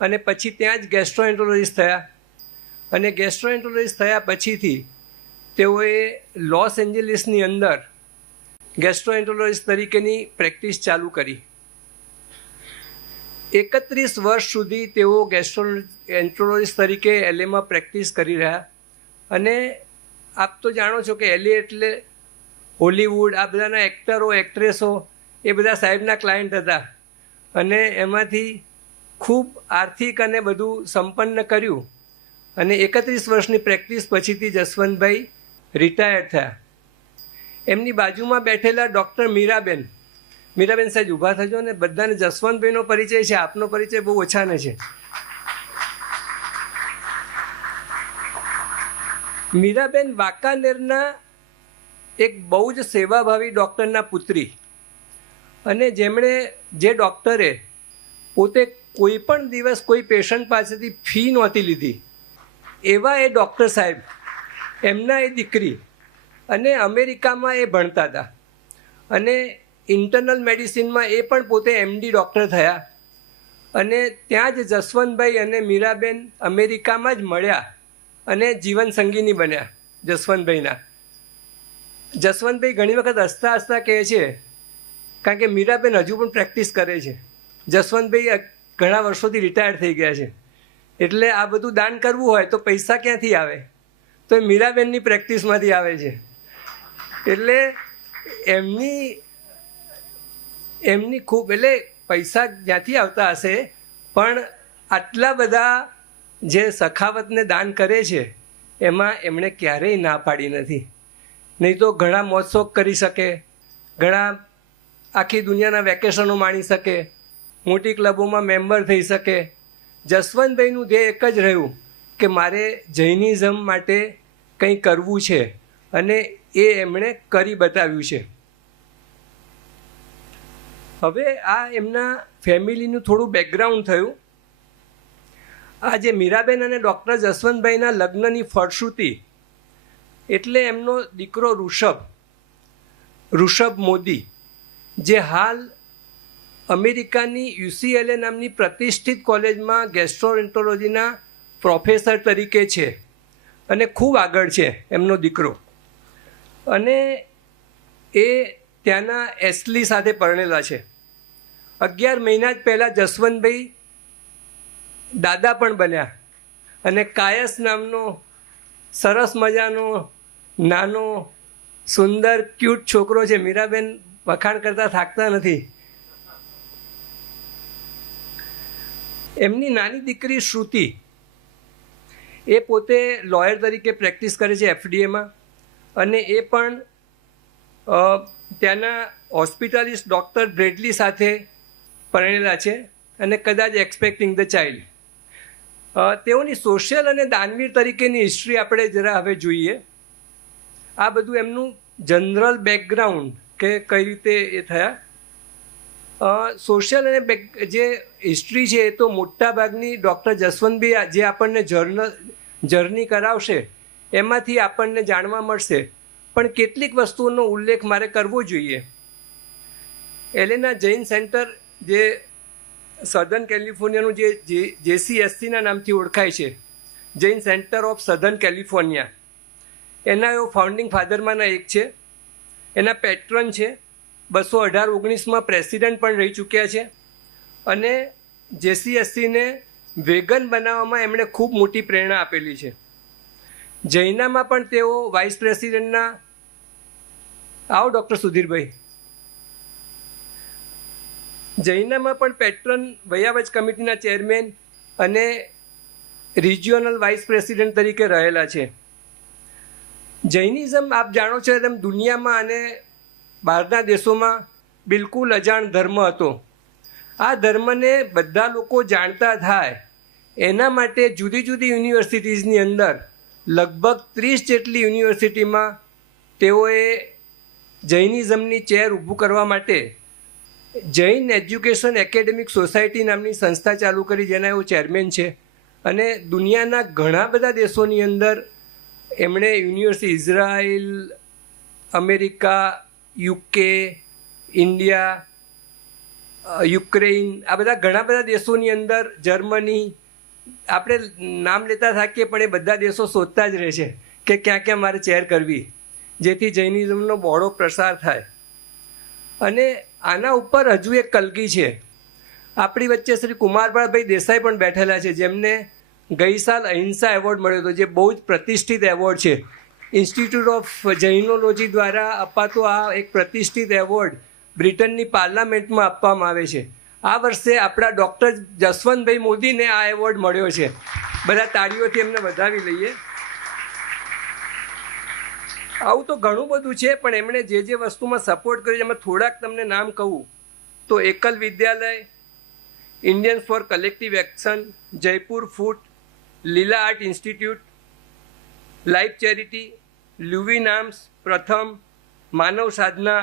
અને પછી ત્યાં જ ગેસ્ટ્રોએન્ટરોલોજિસ્ટ થયા અને ગેસ્ટ્રોએન્ટરોલોજિસ્ટ થયા પછીથી તેઓએ લોસ એન્જલિસની અંદર ગેસ્ટ્રોએન્ટરોલોજિસ્ટ તરીકેની પ્રેક્ટિસ ચાલુ કરી. 31 વર્ષ સુધી તેઓ ગેસ્ટ્રોએન્ટરોલોજિસ્ટ તરીકે LAમાં પ્રેક્ટિસ કરી રહ્યા. અને આપ તો જાણો છો કે LA એટલે હોલીવુડ, આ બધાના એક્ટરો એક્ટ્રેસો એ બધા સાહેબના ક્લાયન્ટ હતા અને એમાંથી ખૂબ આર્થિક અને બધું સંપન્ન કર્યું અને 31 વર્ષની પ્રેક્ટિસ પછીથી જસવંતભાઈ રિટાયર્ડ થયા. એમની બાજુમાં બેઠેલા ડૉક્ટર મીરાબેન સાહેબ ઊભા થજો ને બધાને જસવંતભાઈનો પરિચય છે, આપનો પરિચય બહુ ઓછાને છે. મીરાબેન વાંકાનેરના એક બહુ જ સેવાભાવી ડૉક્ટરના પુત્રી અને જે ડૉક્ટરે પોતે કોઈ પણ દિવસ કોઈ પેશન્ટ પાસેથી ફી નહોતી લીધી એવા એ ડૉક્ટર સાહેબ, એમના એ દીકરી અને અમેરિકામાં એ ભણતા હતા અને ઇન્ટરનલ મેડિસિનમાં એ પણ પોતે MD ડૉક્ટર થયા અને ત્યાં જ જસવંતભાઈ અને મીરાબેન અમેરિકામાં જ મળ્યા અને જીવન સંગીની બન્યા જસવંતભાઈના. જસવંતભાઈ ઘણી વખત હસતા હસતા કહે છે, કારણ કે મીરાબેન હજુ પણ પ્રેક્ટિસ કરે છે. જસવંતભાઈ ઘણા વર્ષોથી રિટાયર થઈ ગયા છે એટલે આ બધું દાન કરવું હોય તો પૈસા ક્યાંથી આવે? તો એ મીરાબેનની પ્રેક્ટિસમાંથી આવે છે. એટલે એમની ખૂબ, એટલે પૈસા જ્યાંથી આવતા હશે પણ આટલા બધા જે સખાવતને દાન કરે છે એમાં એમણે ક્યારેય ના પાડી નથી. નહીં તો ઘણા મોજશોખ કરી શકે, ઘણા આખી દુનિયાના વેકેશનો માણી શકે, મોટી ક્લબોમાં મેમ્બર થઈ શકે. જસવંતભાઈનું ધ્યેય એક જ રહ્યું કે મારે જૈનિઝમ માટે કંઈ કરવું છે અને એ એમણે કરી બતાવ્યું છે. હવે આ એમના ફેમિલીનું થોડું બેકગ્રાઉન્ડ થયું. આ જે મીરાબેન અને ડૉક્ટર જસવંતભાઈના લગ્નની ફળશ્રુતિ એટલે એમનો દીકરો ઋષભ મોદી, જે હાલ અમેરિકાની UCLA નામની પ્રતિષ્ઠિત કોલેજમાં ગેસ્ટ્રોએન્ટરોલોજીના પ્રોફેસર તરીકે છે અને ખૂબ આગળ છે એમનો દીકરો. અને એ ત્યાંના એસ્લી સાથે પરણેલા છે. 11 મહિના જ પહેલાં જસવંતભાઈ દાદા પણ બન્યા અને કાયસ નામનો સરસ મજાનો નાનો સુંદર ક્યુટ છોકરો છે. મીરાબેન વખાણ કરતા થાકતા નથી. એમની નાની દીકરી શ્રુતિ એ પોતે લોયર તરીકે પ્રેક્ટિસ કરે છે FDAમાં અને એ પણ ત્યાંના હોસ્પિટાલિસ્ટ ડૉક્ટર બ્રેડલી સાથે પરણેલા છે અને કદાચ એક્સપેક્ટિંગ ધ ચાઇલ્ડ. તેઓની સોશિયલ અને દાનવીર તરીકેની હિસ્ટ્રી આપણે જરા હવે જોઈએ. આ બધું એમનું જનરલ બેકગ્રાઉન્ડ કે કઈ રીતે એ થયા. સોશિયલ અને જે હિસ્ટ્રી છે એ તો મોટાભાગની ડૉક્ટર જસવંતભાઈ જે આપણને જર્ની કરાવશે એમાંથી આપણને જાણવા મળશે, પણ કેટલીક વસ્તુઓનો ઉલ્લેખ મારે કરવો જોઈએ. એલેના જૈન સેન્ટર જે સધર્ન કેલિફોર્નિયાનું જે JCSCના નામથી ઓળખાય છે, Jain centre of southern California, એના એવો ફાઉન્ડિંગ ફાધરમાંના એક છે. એના પેટ્રન છે. 218-19 પ્રેસિડેન્ટ પણ રહી ચૂક્યા છે. અને JCSCને વેગન બનાવવામાં એમણે ખૂબ મોટી પ્રેરણા આપેલી છે. જૈનામાં પણ તેઓ વાઇસ પ્રેસિડેન્ટના આવો ડૉક્ટર સુધીરભાઈ, જૈનામાં પણ પેટ્રન વયાવચ કમિટીના ચેરમેન અને રિજિયોનલ વાઇસ પ્રેસિડેન્ટ તરીકે રહેલા છે. જૈનિઝમ આપ જાણો છો તેમ દુનિયામાં અને બહારના દેશોમાં બિલકુલ અજાણ ધર્મ હતો. આ ધર્મને બધા લોકો જાણતા થાય એના માટે જુદી જુદી યુનિવર્સિટીઝની અંદર લગભગ 30 જેટલી યુનિવર્સિટીમાં તેઓએ જૈનિઝમની ચેર ઊભું કરવા માટે જૈન એજ્યુકેશન એકેડેમિક સોસાયટી નામની સંસ્થા ચાલુ કરી, જેના એવો ચેરમેન છે. અને દુનિયાના ઘણા બધા દેશોની અંદર એમણે university, Israel, America, UK, India, Ukraine, આ બધા ઘણા બધા દેશોની અંદર, જર્મની, આપણે નામ લેતા થાકીએ પણ એ બધા દેશો શોધતા જ રહે છે કે ક્યાં ક્યાં મારે ચેર કરવી, જેથી જૈનિઝમનો બહોળો પ્રસાર થાય. અને આના ઉપર હજુ એક કલગી છે. આપણી વચ્ચે શ્રી કુમારપાળભાઈ દેસાઈ પણ બેઠેલા છે, જેમને ગઈ સાલ અહિંસા એવોર્ડ મળ્યો હતો, જે બહુ જ પ્રતિષ્ઠિત એવોર્ડ છે. ઇન્સ્ટિટ્યૂટ ઓફ જૈનોલોજી દ્વારા અપાતો આ એક પ્રતિષ્ઠિત એવોર્ડ બ્રિટનની પાર્લામેન્ટમાં આપવામાં આવે છે. આ વર્ષે આપણા ડૉક્ટર જસવંતભાઈ મોદીને આ એવોર્ડ મળ્યો છે. બધા તાળીઓથી એમને વધાવી લઈએ. આવું તો ઘણું બધું છે, પણ એમણે જે વસ્તુમાં સપોર્ટ કર્યો એમાં થોડાક તમને નામ કહું તો Ekal Vidyalaya, Indians for collective action, Jaipur foot, Leela art institute, life charity, લ્યુવિન આર્મ્સ, પ્રથમ, માનવ સાધના,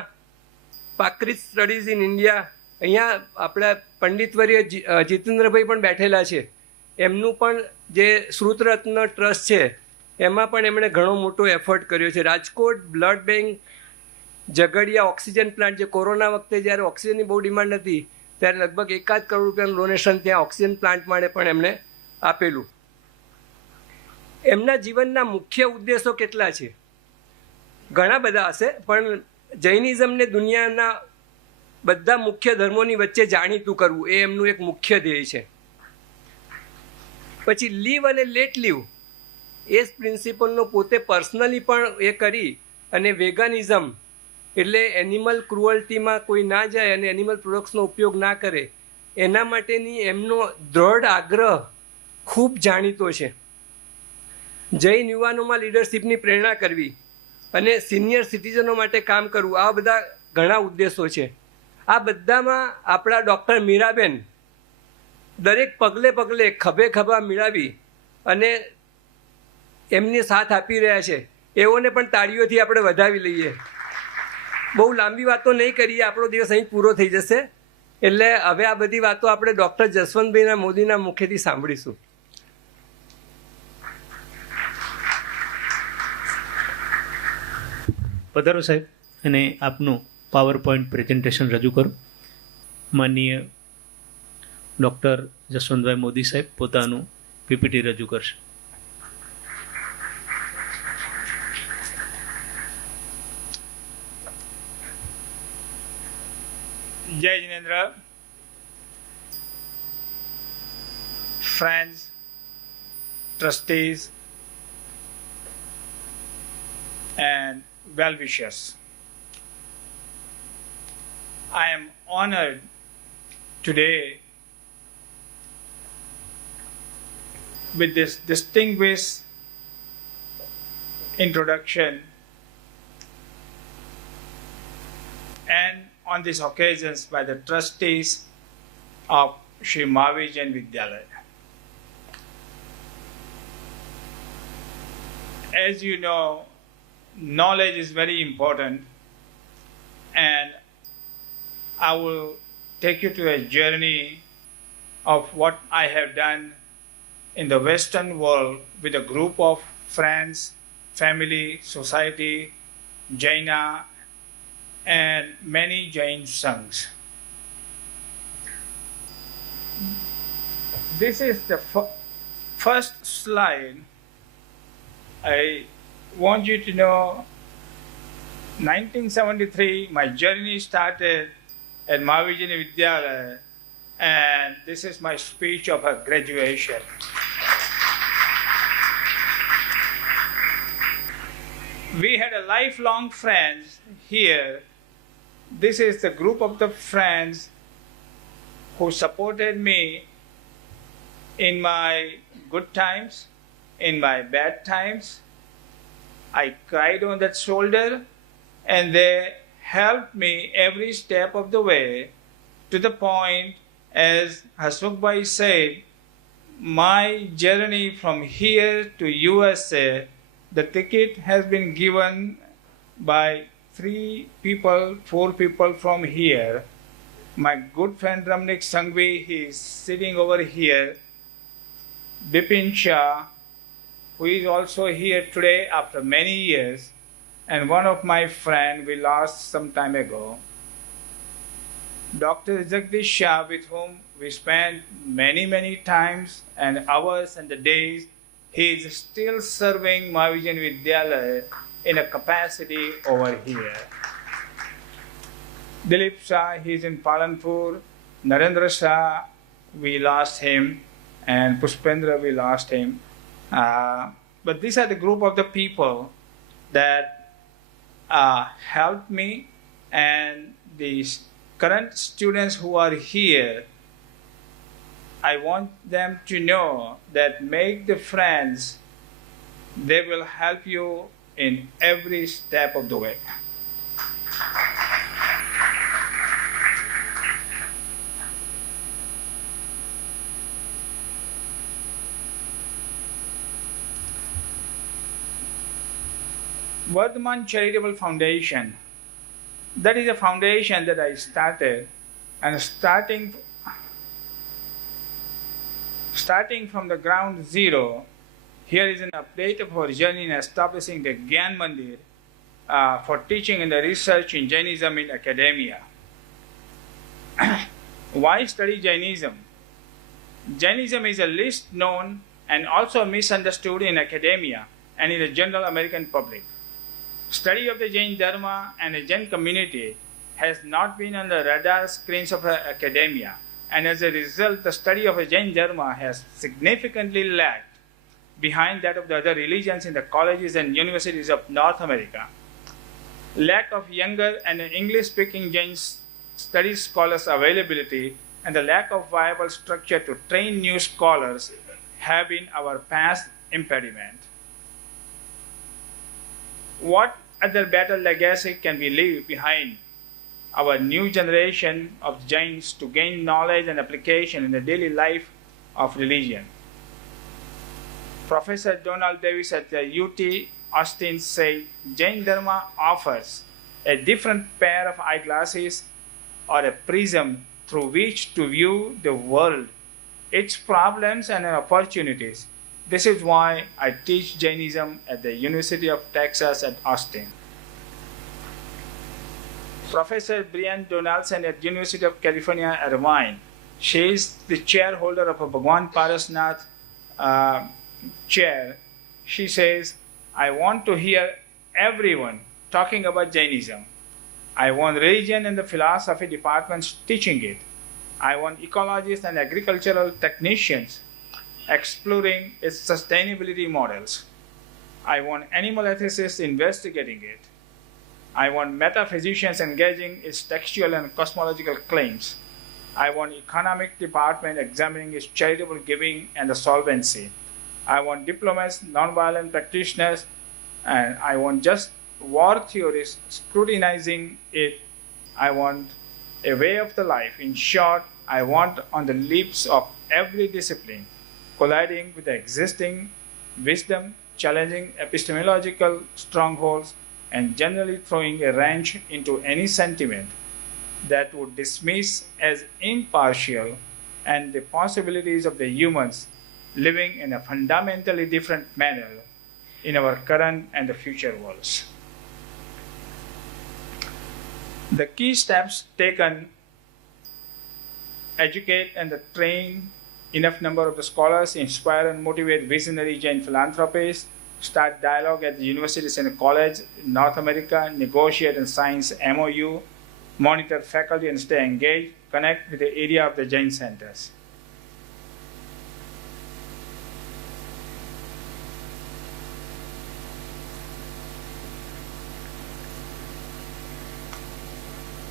પાક્રિત સ્ટડીઝ ઇન ઇન્ડિયા. અહીંયા આપણા પંડિતવર્ય જીતેન્દ્રભાઈ પણ બેઠેલા છે. એમનું પણ જે શ્રુતરત્ન ટ્રસ્ટ છે એમાં પણ એમણે ઘણો મોટો એફર્ટ કર્યો છે. Rajkot blood bank, Jhagadia oxygen plant, જે કોરોના વખતે જ્યારે ઓક્સિજનની બહુ ડિમાન્ડ હતી ત્યારે લગભગ 1 કરોડ રૂપિયાનું ડોનેશન ત્યાં ઓક્સિજન પ્લાન્ટ માટે પણ એમણે આપેલું. એમના જીવનના મુખ્ય ઉદ્દેશો કેટલા છે? ઘણા બધા હશે, પણ જૈનિઝમને દુનિયાના બધા મુખ્ય ધર્મોની વચ્ચે જાણીતું કરવું એ એમનું એક મુખ્ય ધ્યેય છે. પછી લીવ અને લેટ લીવ એ જ પ્રિન્સિપલનો પોતે પર્સનલી પણ એ કરી અને વેગાનિઝમ એટલે એનિમલ ક્રુઅલ્ટીમાં કોઈ ના જાય અને એનિમલ પ્રોડક્ટ્સનો ઉપયોગ ના કરે એના માટેની એમનો દ્રઢ આગ્રહ ખૂબ જાણીતો છે. જૈન યુવાનોમાં લીડરશિપની પ્રેરણા કરવી અને સિનિયર સિટીઝનો માટે કામ કરવું, આ બધા ઘણા ઉદ્દેશો છે. આ બધામાં આપણા ડૉક્ટર મીરાબેન દરેક પગલે પગલે ખભે ખભા મિલાવી અને એમને સાથ આપી રહ્યા છે. એઓને પણ તાળીઓથી આપણે વધાવી લઈએ. બહુ લાંબી વાતો નહીં કરીએ, આપણો દિવસ અહીં પૂરો થઈ જશે. એટલે હવે આ બધી વાતો આપણે ડૉક્ટર જસવંતભાઈના મોદીના મુખેથી સાંભળીશું. પધારો સાહેબ, અને આપનું પાવર પોઈન્ટ પ્રેઝન્ટેશન રજૂ કરો. માનનીય ડૉક્ટર જસવંતભાઈ મોદી સાહેબ પોતાનું PPT રજૂ કરશે. જય Jinendra. friends, trustees, and well-wishers. I am honored today with this distinguished introduction and on these occasions by the trustees of Shri Mahavir Jain Vidyalaya. As you know, knowledge is very important, and I will take you to a journey of what I have done in the Western world with a group of friends, family, society, Jaina, and many Jain sanghs. This is the first slide. I want you to know 1973, my journey started at Mahavir Jain Vidyalaya, and this is my speech of her graduation. We had a lifelong friends here. This is the group of the friends who supported me in my good times, in my bad times. I cried on that shoulder, and they helped me every step of the way, to the point, as Hasmukh Bhai said, my journey from here to USA, the ticket has been given by 3 people, 4 people from here. My good friend Ramnik Sanghvi, he is sitting over here. Bipin Shah, who is also here today after many years, and one of my friends we lost some time ago. Dr. Jagdish Shah, with whom we spent many times and hours and the days. He is still serving Mahavir Jain Vidyalaya in a capacity over here. Dilip Shah, he is in Palanpur. Narendra Shah, we lost him. And Pushpendra, we lost him. But these are the group of the people that helped me, and these current students who are here, I want them to know that make the friends, they will help you in every step of the way. Vardhaman Charitable Foundation, that is a foundation that I started, and starting from the ground zero, here is an update of our journey in establishing the Gyan Mandir for teaching and the research in Jainism in academia. Why study Jainism? Jainism is a least known and also misunderstood in academia and in the general American public. Study of the Jain Dharma and the Jain community has not been on the radar screens of academia, and as a result, the study of the Jain Dharma has significantly lagged behind that of the other religions in the colleges and universities of North America. Lack of younger and English-speaking Jain studies scholars availability and the lack of viable structure to train new scholars have been our past impediment. What other better legacy can we leave behind our new generation of Jains to gain knowledge and application in the daily life of religion? Professor Donald Davis at the UT Austin said, Jain Dharma offers a different pair of eyeglasses or a prism through which to view the world, its problems and opportunities. This is why I teach Jainism at the University of Texas at Austin. Professor Brian Donaldson at University of California, Irvine. She is the chairholder of a Bhagwan Parasnath chair. She says, I want to hear everyone talking about Jainism. I want religion and the philosophy departments teaching it. I want ecologists and agricultural technicians exploring its sustainability models. I want animal ethicists investigating it. I want metaphysicians engaging its textual and cosmological claims. I want economic department examining its charitable giving and the solvency. I want diplomats, nonviolent practitioners, and I want just war theorists scrutinizing it. I want a way of the life. In short, I want on the lips of every discipline, colliding with the existing wisdom, challenging epistemological strongholds, and generally throwing a wrench into any sentiment that would dismiss as impartial and the possibilities of the humans living in a fundamentally different manner in our current and the future worlds. The key steps taken: educate and train enough number of the scholars, inspire and motivate visionary Jain philanthropists, start dialogue at the universities and college in North America, negotiate and sign MOU, monitor faculty and stay engaged, connect with the area of the Jain centers.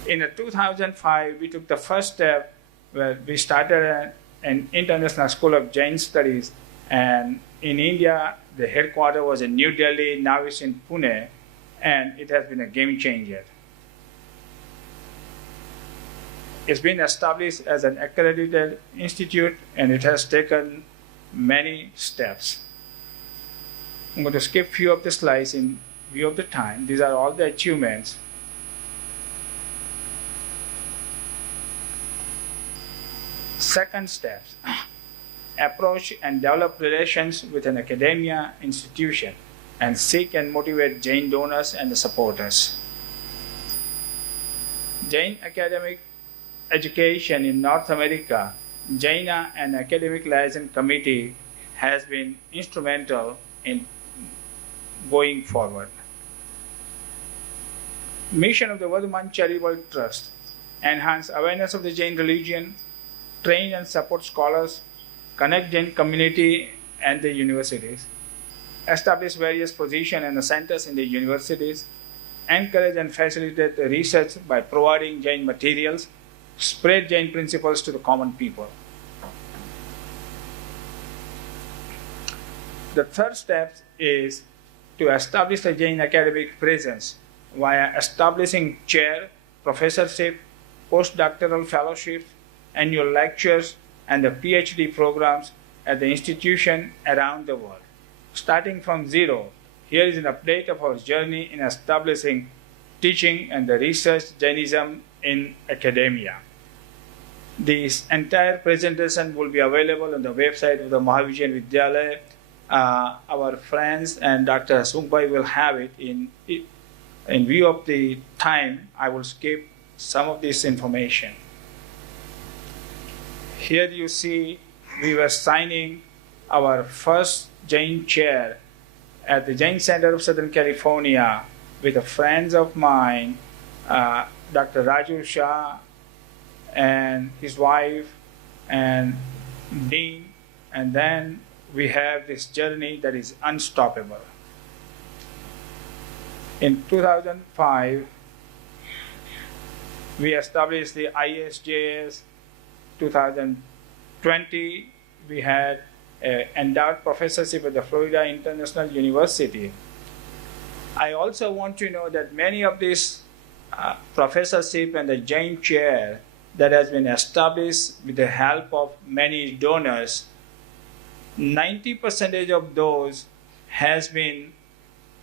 In 2005, we took the first step where we started an international school of Jain studies, and in India, the headquarters was in New Delhi, now it's in Pune, and it has been a game changer. It's been established as an accredited institute, and it has taken many steps. I'm going to skip a few of the slides in view of the time. These are all the achievements. Second steps: approach and develop relations with an academia institution and seek and motivate Jain donors and supporters. Jain academic education in North America, Jaina and Academic Liaison Committee has been instrumental in going forward. Mission of the Vardhaman Charitable Trust: enhance awareness of the Jain religion, train and support scholars, connect Jain community and the universities, establish various positions and centers in the universities, encourage and facilitate the research by providing Jain materials, spread Jain principles to the common people. The third step is to establish a Jain academic presence via establishing chair, professorship, postdoctoral fellowships, annual lectures, and the PhD programs at the institution around the world. Starting from zero, here is an update of our journey in establishing teaching and the research Jainism in academia. This entire presentation will be available on the website of the Mahavijayan Vidyalaya. Our friends and Dr. Hasmukh will have it. In view of the time, I will skip some of this information. Here you see we were signing our first Jain chair at the Jain Center of Southern California with a friends of mine, Dr. Raju Shah and his wife and Dean, and then we have this journey that is unstoppable. In 2005, we established the ISJS. 2020, we had an endowed professorship at the Florida International University. I also want to know that many of these professorship and the Jain chair that has been established with the help of many donors, 90% of those has been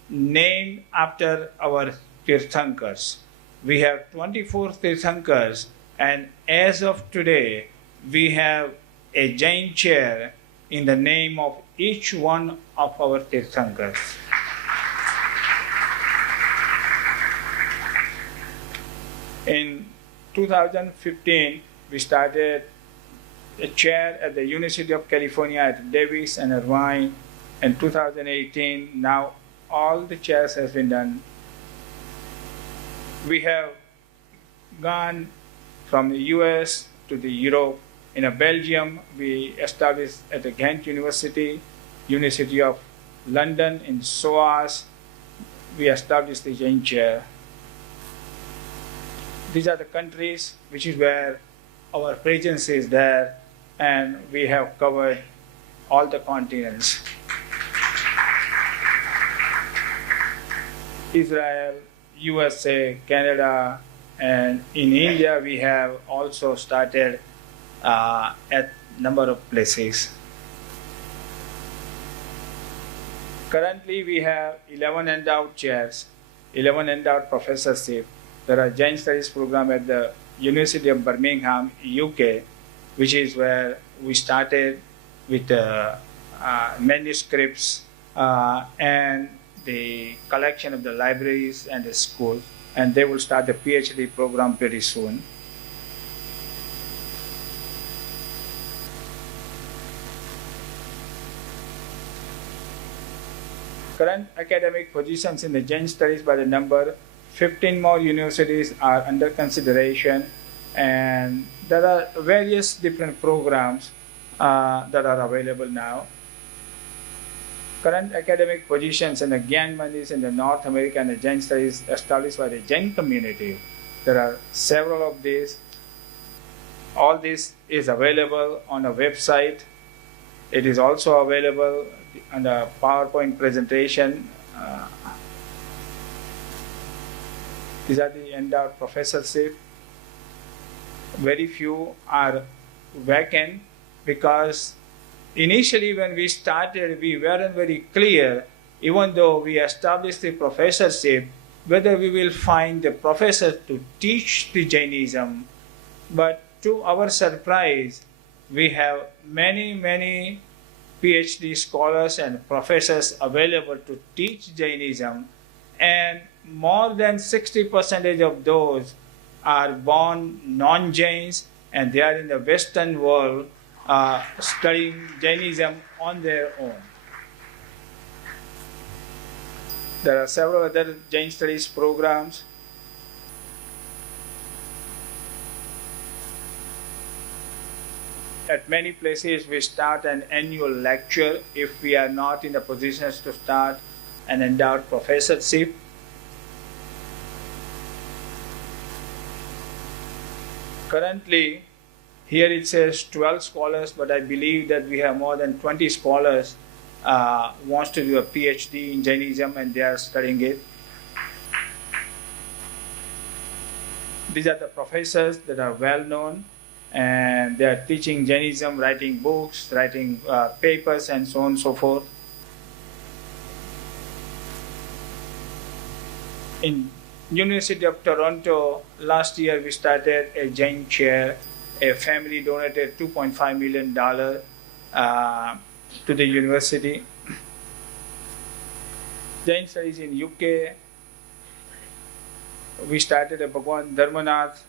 named after our Tirthankars. We have 24 Tirthankars, and as of today, we have a Jain chair in the name of each one of our Tirthankars. In 2015, we started a chair at the University of California at Davis and Irvine. In 2018, now all the chairs has been done. We have gone from the US to the Europe. In Belgium, we established at the Ghent University, University of London, in SOAS, we established the Jain chair. These are the countries which is where our presence is there, and we have covered all the continents. Israel, USA, Canada, and in India we have also started at number of places. Currently, we have 11 endowed chairs, 11 endowed professorship. There are Jain Studies program at the University of Birmingham, UK, which is where we started with manuscripts and the collection of the libraries and the schools, and they will start the PhD program pretty soon. Current academic positions in the Jain Studies by the number, 15 more universities are under consideration, and there are various different programs that are available now. Current academic positions in the Gyan Mandis in the North America and the Jain Studies established by the Jain community. There are several of these. All this is available on a website. It is also available on the PowerPoint presentation. These are the endowed professorship. Very few are vacant because initially when we started, we weren't very clear, even though we established the professorship, whether we will find the professor to teach the Jainism. But to our surprise, we have many PhD scholars and professors available to teach Jainism, and more than 60% of those are born non-Jains, and they are in the Western world studying Jainism on their own. There are several other Jain studies programs. At many places, we start an annual lecture if we are not in the positions to start an endowed professorship. Currently, here it says 12 scholars, but I believe that we have more than 20 scholars wants to do a PhD in Jainism, and they are studying it. These are the professors that are well known, and they are teaching Jainism, writing books, writing papers, and so on and so forth. In University of Toronto, last year we started a Jain chair. A family donated $2.5 million to the university. Jain studies in UK, we started a Bhagwan Dharmanath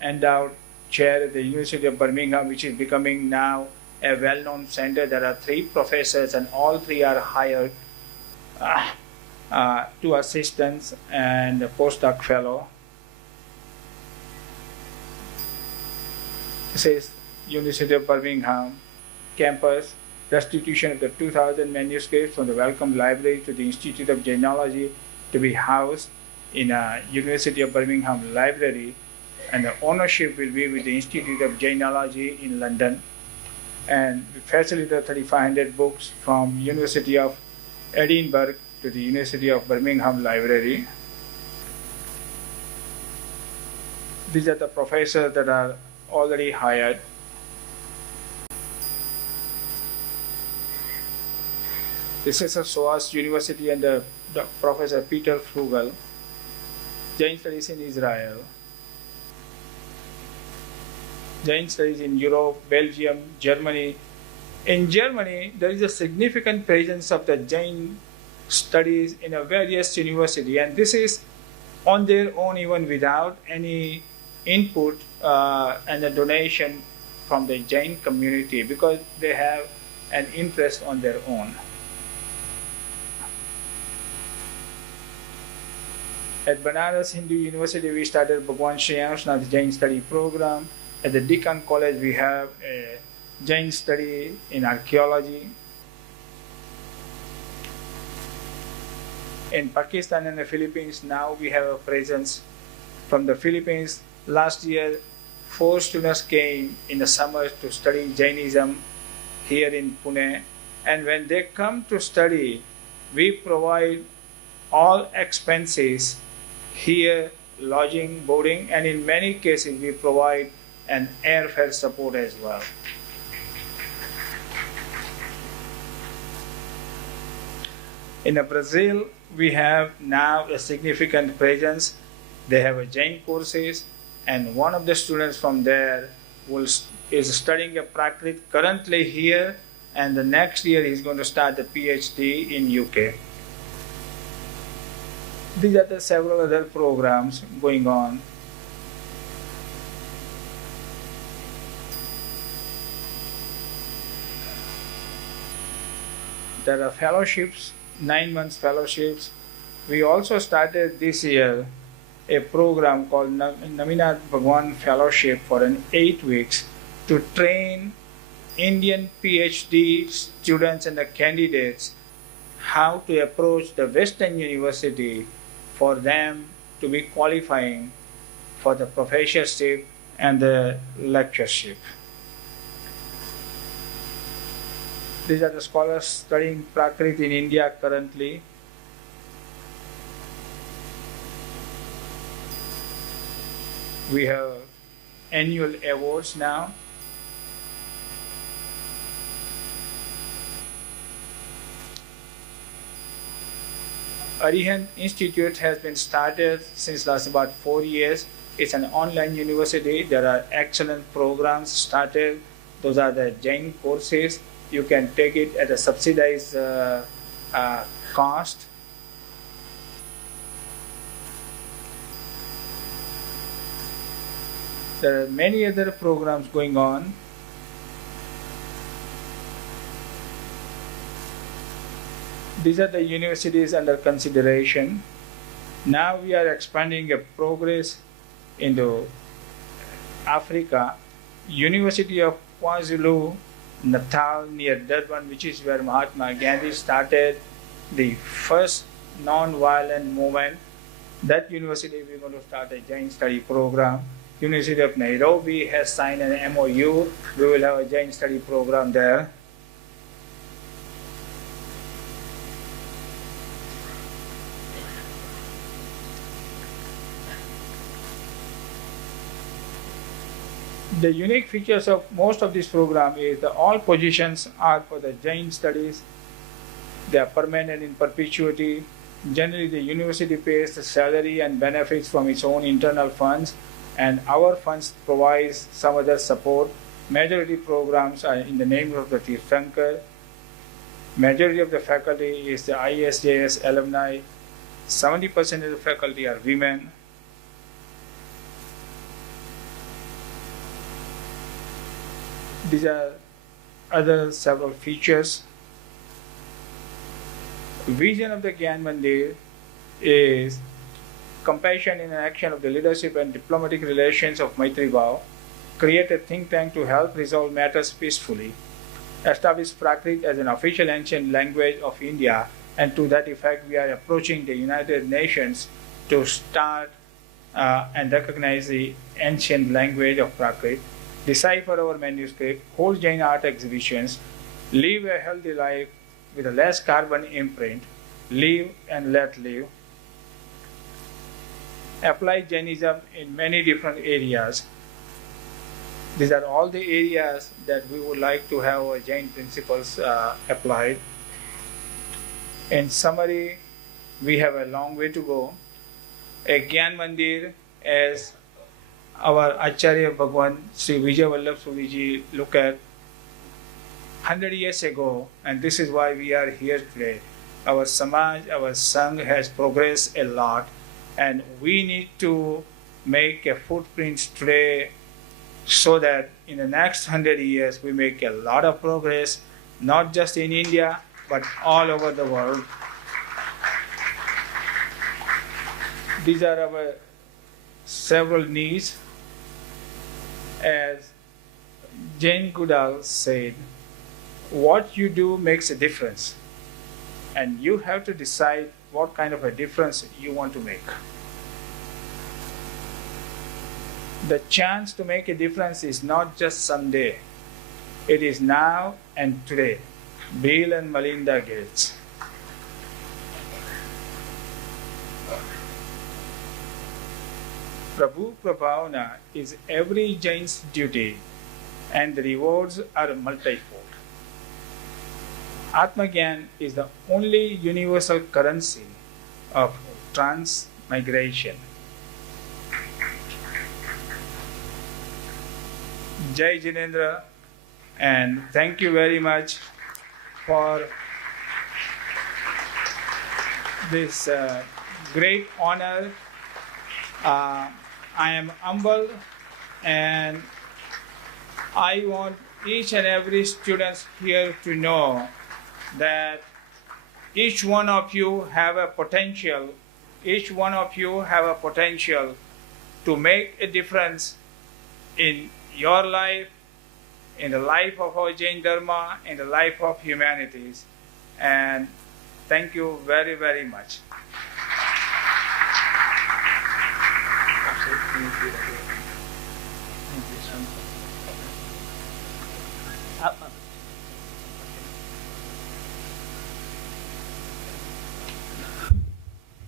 endowed chair at the University of Birmingham, which is becoming now a well-known center. There are 3 professors, and all 3 are hired, 2 assistants and a postdoc fellow. This is University of Birmingham campus. Restitution of the 2,000 manuscripts from the Wellcome Library to the Institute of Jainology to be housed in a University of Birmingham library, and the ownership will be with the Institute of Jainology in London. And we facilitate 3,500 books from University of Edinburgh to the University of Birmingham library. These are the professors that are already hired. This is a SOAS University under Professor Peter Frugel. Jain studies in Israel. Jain studies in Europe, Belgium, Germany. In Germany, there is a significant presence of the Jain studies in a various university, and this is on their own, even without any input and a donation from the Jain community, because they have an interest on their own. At Banaras Hindu University, we started Bhagwan Shri Anshnath Jain Study Program. At the Deccan College, we have a Jain study in archaeology. In Pakistan and the Philippines, now we have a presence from the Philippines. Last year, 4 students came in the summer to study Jainism here in Pune. And when they come to study, we provide all expenses here, lodging, boarding, and in many cases we provide and airfare support as well. In Brazil, we have now a significant presence. They have a Jain courses, and one of the students from there is studying a Prakrit currently here, and the next year he's going to start a PhD in UK. These are the several other programs going on. There are fellowships, 9 months fellowships. We also started this year a program called Naminath Bhagwan Fellowship for 8 weeks to train Indian PhD students and the candidates how to approach the Western University for them to be qualifying for the professorship and the lectureship. These are the scholars studying Prakrit in India currently. We have annual awards now. Arihant Institute has been started since last about 4 years. It's an online university. There are excellent programs started. Those are the Jain courses. You can take it at a subsidized cost. There are many other programs going on. These are the universities under consideration. Now we are expanding a progress into Africa. University of KwaZulu Natal near Durban, which is where Mahatma Gandhi started the first non-violent movement. That university we're going to start a Jain study program. University of Nairobi has signed an MOU. We will have a Jain study program there. The unique features of most of this program is that all positions are for the Jain studies. They are permanent in perpetuity. Generally, the university pays the salary and benefits from its own internal funds, and our funds provide some other support. Majority programs are in the name of the Tirthankar. Majority of the faculty is the ISJS alumni. 70% of the faculty are women. These are other several features. Vision of the Gyan Mandir is compassion in action of the leadership and diplomatic relations of Maitri Bhav, create a think tank to help resolve matters peacefully, establish Prakrit as an official ancient language of India, and to that effect we are approaching the United Nations to start and recognize the ancient language of Prakrit, decipher our manuscript, hold Jain art exhibitions, live a healthy life with a less carbon imprint, live and let live, apply Jainism in many different areas. These are all the areas that we would like to have our Jain principles applied. In summary, we have a long way to go. A Gyan Mandir, as our Acharya Bhagwan Sri Vijay Vallabh Suriji looked at 100 years ago, and this is why we are here today. Our Samaj, our Sangh has progressed a lot, and we need to make a footprint today so that in the next 100 years we make a lot of progress, not just in India, but all over the world. These are our several needs. As Jane Goodall said, what you do makes a difference, and you have to decide what kind of a difference you want to make. The chance to make a difference is not just someday, it is now and today. Bill and Melinda Gates. Prabhu Prabhavana is every Jain's duty, and the rewards are multifold. Atmagyan is the only universal currency of transmigration. Jai Jinendra, and thank you very much for this great honor. I am humble, and I want each and every student here to know that each one of you have a potential. Each one of you have a potential to make a difference in your life, in the life of our Jain Dharma, in the life of humanities. And thank you very, very much.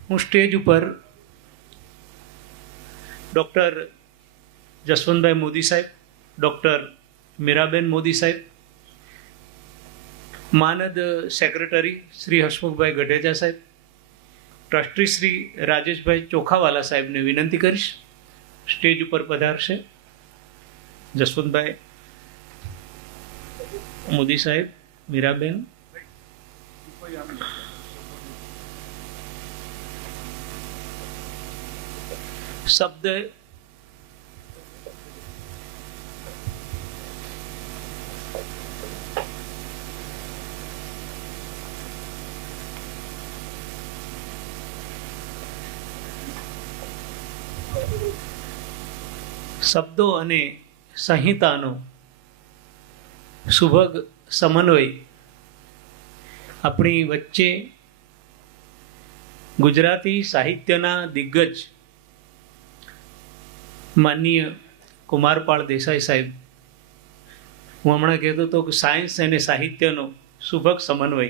હું stage ઉપર doctor Jaswantbhai Modi સાહેબ, doctor Miraben Modi સાહેબ, માનદ secretary Shri Hasmukhbhai ગઢેજા સાહેબ, trustee Shri Rajeshbhai Chokhawala સાહેબને વિનંતી કરીશ stage ઉપર પધારશે. જસવંતભાઈ મોદી સાહેબ, મીરાબેન. શબ્દ શબ્દો અને સંહિતાનો સુભગ સમન્વય આપણી વચ્ચે ગુજરાતી સાહિત્યના દિગ્ગજ માનનીય કુમારપાળ દેસાઈ સાહેબ, હું હમણાં કહેતો હતો કે સાયન્સ અને સાહિત્યનો સુભગ સમન્વય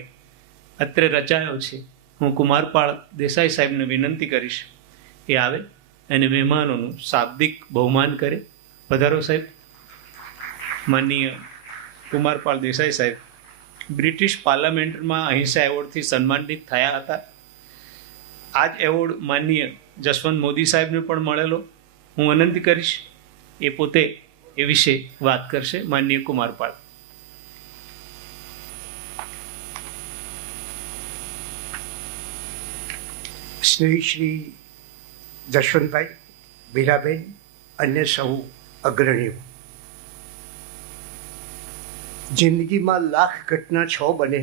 અત્રે રચાયો છે. હું કુમારપાળ દેસાઈ સાહેબને વિનંતી કરીશ એ આવે અને મહેમાનોનું શાબ્દિક બહુમાન કરે. પધારો સાહેબ. માનનીય કુમારપાળ દેસાઈ સાહેબ બ્રિટિશ પાર્લામેન્ટમાં અહિંસા એવોર્ડથી સન્માનિત થયા હતા. આ જ એવોર્ડ માનનીય જસવંત મોદી સાહેબને પણ મળેલો. હું વિનંતી કરીશ એ પોતે એ વિશે વાત કરશે. માનનીય કુમારપાળ. સ્નેહી શ્રી જશવંતભાઈ, મીરાબેન, અન્ય સૌ અગ્રણીઓ, જિંદગીમાં લાખ ઘટના છ બને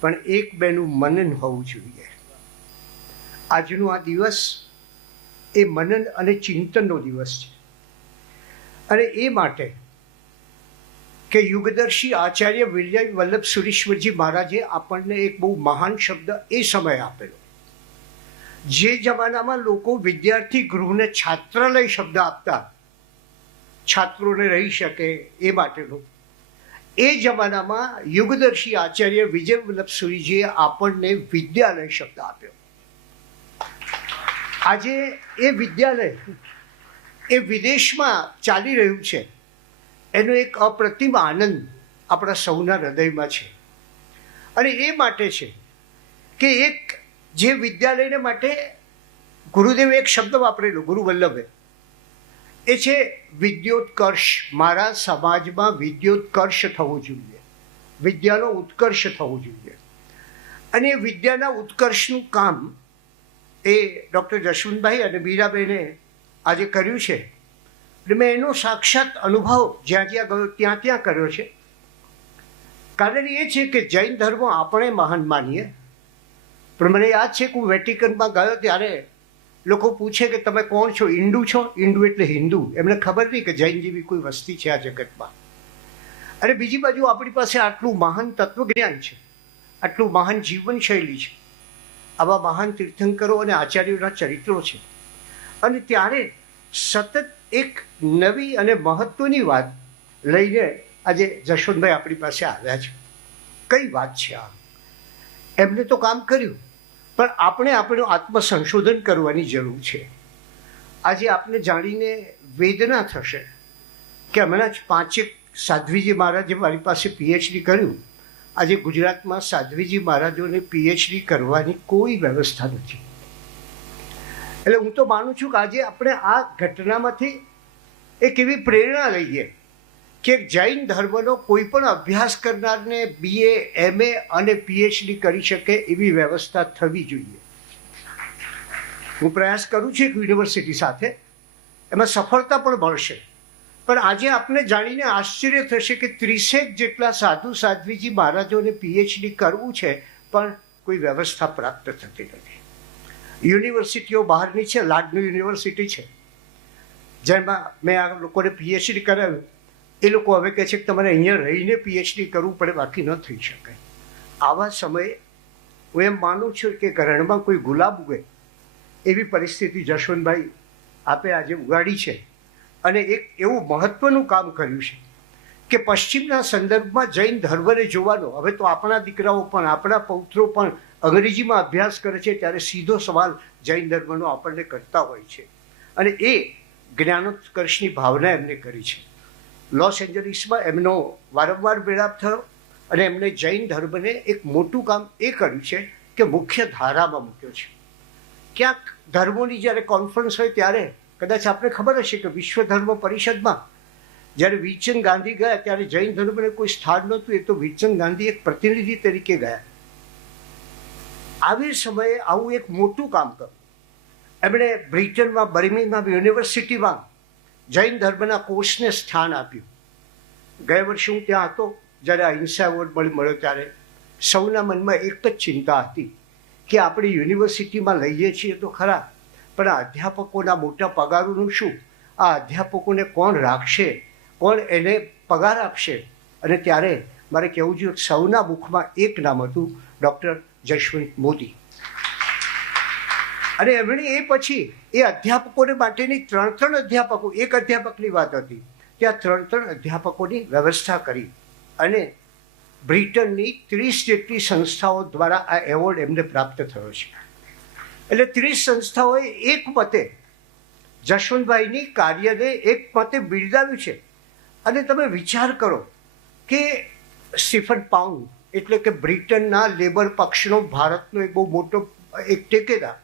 પણ એક બેનું મનન હોવું જોઈએ. આજનો આ દિવસ એ મનન અને ચિંતનનો દિવસ છે. અને એ માટે કે યુગદર્શી આચાર્ય વિજય વલ્લભ સુરીશ્વરજી મહારાજે આપણને એક બહુ મહાન શબ્દ એ સમયે આપેલો. જે જમાનામાં લોકો વિદ્યાર્થી ગૃહને છાત્રાલય શબ્દ આપતા, છાત્રોને રહી શકે એ માટેનું, એ જમાનામાં યુગદર્શી આચાર્ય વિજય વલ્લભ સુરીજીએ આપણને વિદ્યાલય શબ્દ આપ્યો. આજે એ વિદ્યાલય એ વિદેશમાં ચાલી રહ્યું છે, એનો એક અપ્રતિમ આનંદ આપણા સૌના હૃદયમાં છે. અને એ માટે છે કે એક જે વિદ્યાલયને માટે ગુરુદેવે એક શબ્દ વાપરેલો, ગુરુ વલ્લભે, એ છે વિદ્યોત્કર્ષ. મારા સમાજમાં વિદ્યોત્કર્ષ થવો જોઈએ, વિદ્યાનો ઉત્કર્ષ થવો જોઈએ. અને વિદ્યાના ઉત્કર્ષનું કામ એ ડૉક્ટર જશવંતભાઈ અને મીરાબેને આજે કર્યું છે. એટલે મેં એનો સાક્ષાત અનુભવ જ્યાં જ્યાં ગયો ત્યાં કર્યો છે. કારણ એ છે કે જૈન ધર્મ આપણે મહાન માનીએ, પણ મને યાદ છે કે હું વેટિકનમાં ગયો ત્યારે લોકો પૂછે કે તમે કોણ છો? હિન્દુ છો? હિન્દુ એટલે હિન્દુ. એમને ખબર નહીં કે જૈન જેવી કોઈ વસ્તી છે આ જગતમાં. અને બીજી બાજુ આપણી પાસે આટલું મહાન તત્વજ્ઞાન છે, આટલું મહાન જીવનશૈલી છે, આવા મહાન તીર્થંકરો અને આચાર્યોના ચરિત્રો છે. અને ત્યારે સતત એક નવી અને મહત્વની વાત લઈને આજે જશવંતભાઈ આપણી પાસે આવ્યા છે. કઈ વાત છે આ? એમને તો કામ કર્યું, પણ આપણે આપણું આત્મસંશોધન કરવાની જરૂર છે. આજે આપને જાણીને વેદના થશે કે હમણાં જ 5 સાધ્વીજી મહારાજે મારી પાસે પીએચડી કર્યું. આજે ગુજરાતમાં સાધ્વીજી મહારાજોને પીએચડી કરવાની કોઈ વ્યવસ્થા નથી. એટલે હું તો માનું છું કે આજે આપણે આ ઘટનામાંથી એક એવી પ્રેરણા લઈએ કે જૈન ધર્મનો કોઈ પણ અભ્યાસ કરનારને BA, MA અને PhD કરી શકે એવી વ્યવસ્થા થવી જોઈએ. હું પ્રયાસ કરું છું એક યુનિવર્સિટી સાથે, એમાં સફળતા પણ મળશે. પણ આજે આપને જાણીને આશ્ચર્ય થશે કે 30 જેટલા સાધુ સાધ્વીજી મહારાજોને PhD કરવું છે, પણ કોઈ વ્યવસ્થા પ્રાપ્ત થતી નથી. યુનિવર્સિટીઓ બહારની છે, લાડની યુનિવર્સિટી છે, જેમાં મેં આ લોકોને PhD કરાવ્યું. એ લોકો હવે કહે છે કે તમારે અહીંયા રહીને PhD કરવું પડે, બાકી ન થઈ શકે. આવા સમયે હું એમ માનું છું કે રણમાં કોઈ ગુલાબ ઉગે એવી પરિસ્થિતિ જશવંતભાઈ આપે આજે ઉગાડી છે. અને એક એવું મહત્વનું કામ કર્યું છે કે પશ્ચિમના સંદર્ભમાં જૈન ધર્મને જોવાનો. હવે તો આપણા દીકરાઓ પણ, આપણા પૌત્રો પણ અંગ્રેજીમાં અભ્યાસ કરે છે, ત્યારે સીધો સવાલ જૈન ધર્મનો આપણને કરતા હોય છે. અને એ જ્ઞાનોત્કર્ષની ભાવના એમને કરી છે. લોસ એન્જલિસમાં એમનો વારંવાર મેળાપ થયો અને એમણે જૈન ધર્મને એક મોટું કામ એ કર્યું છે કે મુખ્ય ધારામાં મૂક્યો છે. ક્યાંક ધર્મોની જ્યારે કોન્ફરન્સ હોય ત્યારે કદાચ આપને ખબર હશે કે વિશ્વ ધર્મ પરિષદમાં જ્યારે વીરચંદ ગાંધી ગયા ત્યારે જૈન ધર્મને કોઈ સ્થાન નહોતું. એ તો વીરચંદ ગાંધી એક પ્રતિનિધિ તરીકે ગયા. આવી સમયે આવું એક મોટું કામ કર્યું. એમણે બ્રિટનમાં બર્મિંઘહામ યુનિવર્સિટીમાં જૈન ધર્મના કોર્સને સ્થાન આપ્યું. ગયા વર્ષે હું ત્યાં હતો જ્યારે અહિંસા એવોર્ડ મળ્યો ત્યારે સૌના મનમાં એક જ ચિંતા હતી કે આપણે યુનિવર્સિટીમાં લઈએ છીએ તો ખરા, પણ આ અધ્યાપકોના મોટા પગારોનું શું? આ અધ્યાપકોને કોણ રાખશે? કોણ એને પગાર આપશે? અને ત્યારે મારે કહેવું જોઈએ સૌના મુખમાં એક નામ હતું, ડૉક્ટર જશવંત મોદી. અને એમણે એ પછી એ અધ્યાપકોને માટેની 3 અધ્યાપકો, એક અધ્યાપકની વાત હતી, ત્યાં 3 અધ્યાપકોની વ્યવસ્થા કરી. અને બ્રિટનની 30 જેટલી સંસ્થાઓ દ્વારા આ એવોર્ડ એમને પ્રાપ્ત થયો છે. એટલે 30 સંસ્થાઓએ એક મતે જશવંતભાઈની કાર્યને એક મતે બિરદાવ્યું છે. અને તમે વિચાર કરો કે સ્ટીફન પાઉન્ડ એટલે કે બ્રિટનના લેબર પક્ષનો ભારતનો એક બહુ મોટો એક ટેકેદાર,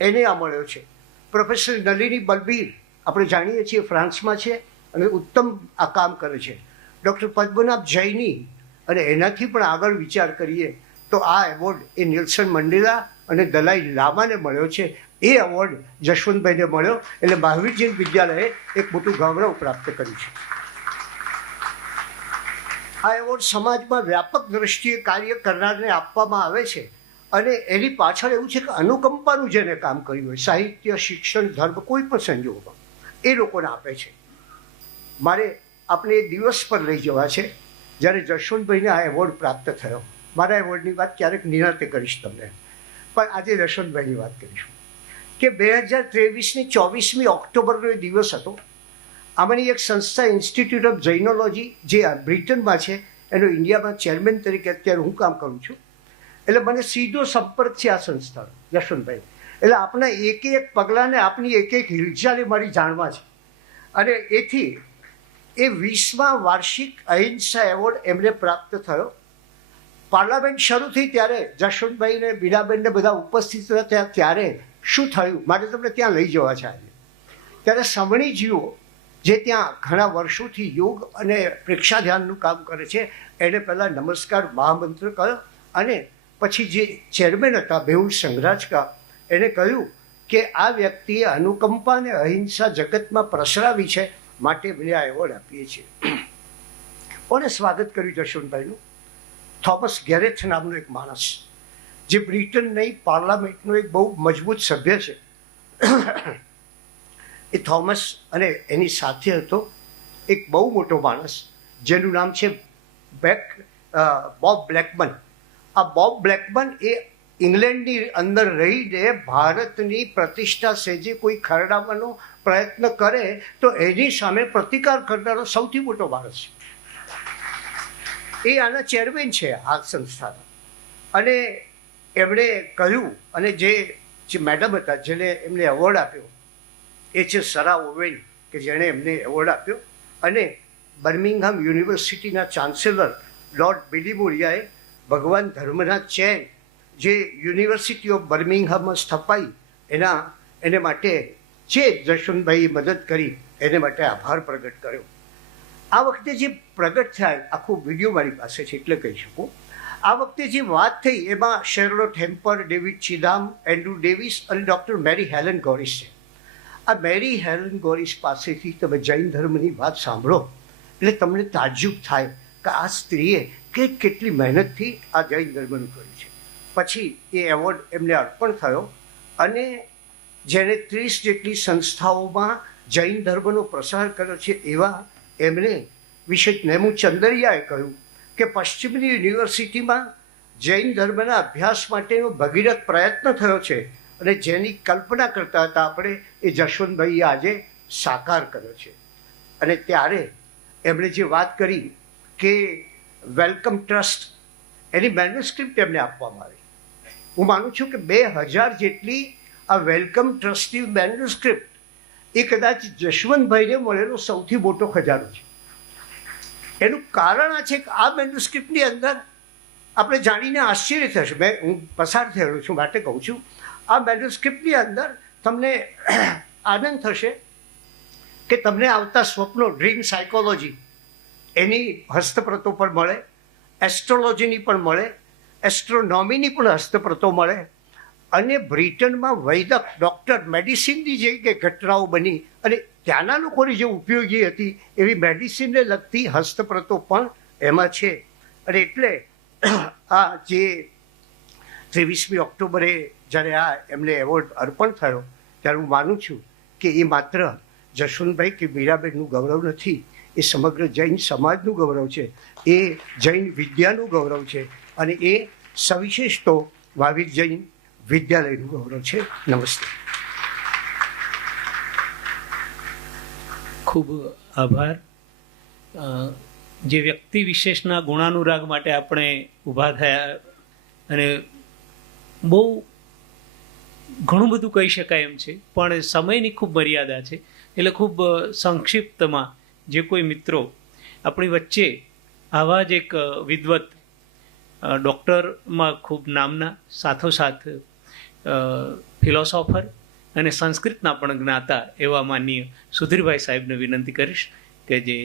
એને આ મળ્યો છે. પ્રોફેસર નલિની બલબીર આપણે જાણીએ છીએ ફ્રાન્સમાં છે અને ઉત્તમ આ કામ કરે છે. ડૉક્ટર પદ્મનાભ જૈની, અને એનાથી પણ આગળ વિચાર કરીએ તો આ એવોર્ડ એ નેલ્સન મંડેલા અને દલાઈ લામાને મળ્યો છે. એ એવોર્ડ જશવંતભાઈને મળ્યો. એટલે મહાવીર જૈન વિદ્યાલયે એક મોટું ગૌરવ પ્રાપ્ત કર્યું છે. આ એવોર્ડ સમાજમાં વ્યાપક દ્રષ્ટિએ કાર્ય કરનારને આપવામાં આવે છે. અને એની પાછળ એવું છે કે અનુકંપાનું જેને કામ કર્યું હોય, સાહિત્ય, શિક્ષણ, ધર્મ, કોઈ પણ સંજોગોમાં એ લોકોને આપે છે. મારે આપણે એ દિવસ પર લઈ જવા છે જ્યારે જશવંતભાઈને આ એવોર્ડ પ્રાપ્ત થયો. મારા એવોર્ડની વાત ક્યારેક નિરાંતે કરીશ તમને, પણ આજે જશવંતભાઈની વાત કરીશું કે 2023ની 24મી ઓક્ટોબરનો એ દિવસ હતો. આમાંની એક સંસ્થા ઇન્સ્ટિટ્યૂટ ઓફ જૈનોલોજી જે બ્રિટનમાં છે, એનો ઇન્ડિયામાં ચેરમેન તરીકે અત્યારે હું કામ કરું છું. એટલે મને સીધો સંપર્ક છે આ સંસ્થાનો, જશવંતભાઈ. એટલે આપણા એક પગલાંને, આપની એક હિલચાલે મારી જાણવા છે. અને એથી એ 20મા વાર્ષિક અહિંસા એવોર્ડ એમને પ્રાપ્ત થયો. પાર્લામેન્ટ શરૂ થઈ ત્યારે જશવંતભાઈને, બીનાબેનને બધા ઉપસ્થિત હતા. ત્યારે શું થયું મારે તમને ત્યાં લઈ જવા છે આજે. ત્યારે સમણીજીઓ જે ત્યાં ઘણા વર્ષોથી યોગ અને પ્રેક્ષા ધ્યાનનું કામ કરે છે, એને પહેલાં નમસ્કાર મહામંત્ર કહ્યો. અને પછી જે ચેરમેન હતા મેહુલ સંઘરાજકા, એને કહ્યું કે આ વ્યક્તિએ અનુકંપા અને અહિંસા જગતમાં પ્રસરાવી છે, માટે મને આ એવોર્ડ આપીએ છીએ. કોને સ્વાગત કર્યું જશવંતભાઈનું? થોમસ ગેરેથ નામનો એક માણસ, જે બ્રિટન નહીં પાર્લામેન્ટનો એક બહુ મજબૂત સભ્ય છે. એ થોમસ અને એની સાથે હતો એક બહુ મોટો માણસ જેનું નામ છે બોબ બ્લેકમન. આ બોબ બ્લેકમન એ ઇંગ્લેન્ડની અંદર રહીને ભારતની પ્રતિષ્ઠા સેજે કોઈ ખરડાવવાનો પ્રયત્ન કરે તો એની સામે પ્રતિકાર કરનારો સૌથી મોટો માણસ છે. એ આના ચેરમેન છે આ સંસ્થાના. અને એમણે કહ્યું, અને જે મેડમ હતા જેને એમને એવોર્ડ આપ્યો, એ છે સરા ઓવેન, કે જેણે એમને એવોર્ડ આપ્યો. અને બર્મિંગહામ યુનિવર્સિટીના ચાન્સેલર લોર્ડ બિલીમોરિયાએ ભગવાન ધર્મના ચેન જે યુનિવર્સિટી ઓફ બર્મિંગહામમાં સ્થપાઈ એને માટે જે જશવંતભાઈએ મદદ કરી એને માટે આભાર પ્રગટ કર્યો. આ વખતે જે પ્રગટ થાય, આખો વિડીયો મારી પાસે છે એટલે કહી શકું, આ વખતે જે વાત થઈ એમાં શેરલોટ હેમ્પર, ડેવિડ ચીધામ, એન્ડ્રુ ડેવિસ અને ડૉક્ટર મેરી હેલન ગોરિસ છે. આ મેરી હેલન ગોરિસ પાસેથી તમે જૈન ધર્મની વાત સાંભળો એટલે તમને તાજ્જુબ થાય કે આ સ્ત્રીએ કેટલી મહેનતથી આ જૈન ધર્મનું કર્યું છે. પછી એ એવોર્ડ એમને અર્પણ થયો અને જેણે 30 જેટલી સંસ્થાઓમાં જૈન ધર્મનો પ્રસાર કર્યો છે એવા એમણે વિશે નેમુચંદરિયાએ કહ્યું કે પશ્ચિમની યુનિવર્સિટીમાં જૈન ધર્મના અભ્યાસ માટેનો ભગીરથ પ્રયત્ન થયો છે અને જેની કલ્પના કરતા હતા આપણે એ જશવંતભાઈએ આજે સાકાર કર્યો છે. અને ત્યારે એમણે જે વાત કરી કે વેલકમ ટ્રસ્ટ, એની મેન્યુસ્ક્રિપ્ટ એમને આપવામાં આવી. હું માનું છું કે 2000 જેટલી આ વેલકમ ટ્રસ્ટની મેન્યુસ્ક્રિપ્ટ એ કદાચ જશવંતભાઈને મળેલો સૌથી મોટો ખજાનો છે. એનું કારણ આ છે કે આ મેન્યુસ્ક્રિપ્ટની અંદર આપણે જાણીને આશ્ચર્ય થશે, હું પસાર થયેલો છું માટે કહું છું, આ મેન્યુસ્ક્રિપ્ટની અંદર તમને આનંદ થશે કે તમને આવતા સ્વપ્નો, ડ્રીમ સાયકોલોજી એની હસ્તપ્રતો પણ મળે, એસ્ટ્રોલોજીની પણ મળે, એસ્ટ્રોનોમીની પણ હસ્તપ્રતો મળે. અને બ્રિટનમાં વૈદક, ડૉક્ટર, મેડિસિનની જે કે ઘટનાઓ બની અને ત્યાંના લોકોની જે ઉપયોગી હતી એવી મેડિસિનને લગતી હસ્તપ્રતો પણ એમાં છે. અને એટલે આ જે 23મી ઓક્ટોબરે જ્યારે આ એમને એવોર્ડ અર્પણ થયો ત્યારે હું માનું છું કે એ માત્ર જશવંતભાઈ કે મીરાબેનનું ગૌરવ નથી, એ સમગ્ર જૈન સમાજનું ગૌરવ છે, એ જૈન વિદ્યાનું ગૌરવ છે અને એ સવિશેષ તો વાવીર જૈન વિદ્યાલયનું ગૌરવ છે. નમસ્તે. ખૂબ આભાર. જે વ્યક્તિ વિશેષના ગુણાનુરાગ માટે આપણે ઊભા થયા અને બહુ ઘણું બધું કહી શકાય એમ છે, પણ સમયની ખૂબ મર્યાદા છે એટલે ખૂબ સંક્ષિપ્તમાં જે કોઈ મિત્રો આપણી વચ્ચે આવા જ એક વિદ્વત ડૉક્ટરમાં ખૂબ નામના, સાથોસાથ ફિલોસોફર અને સંસ્કૃતના પણ જ્ઞાતા એવા માનનીય સુધીરભાઈ સાહેબને વિનંતી કરીશ કે જે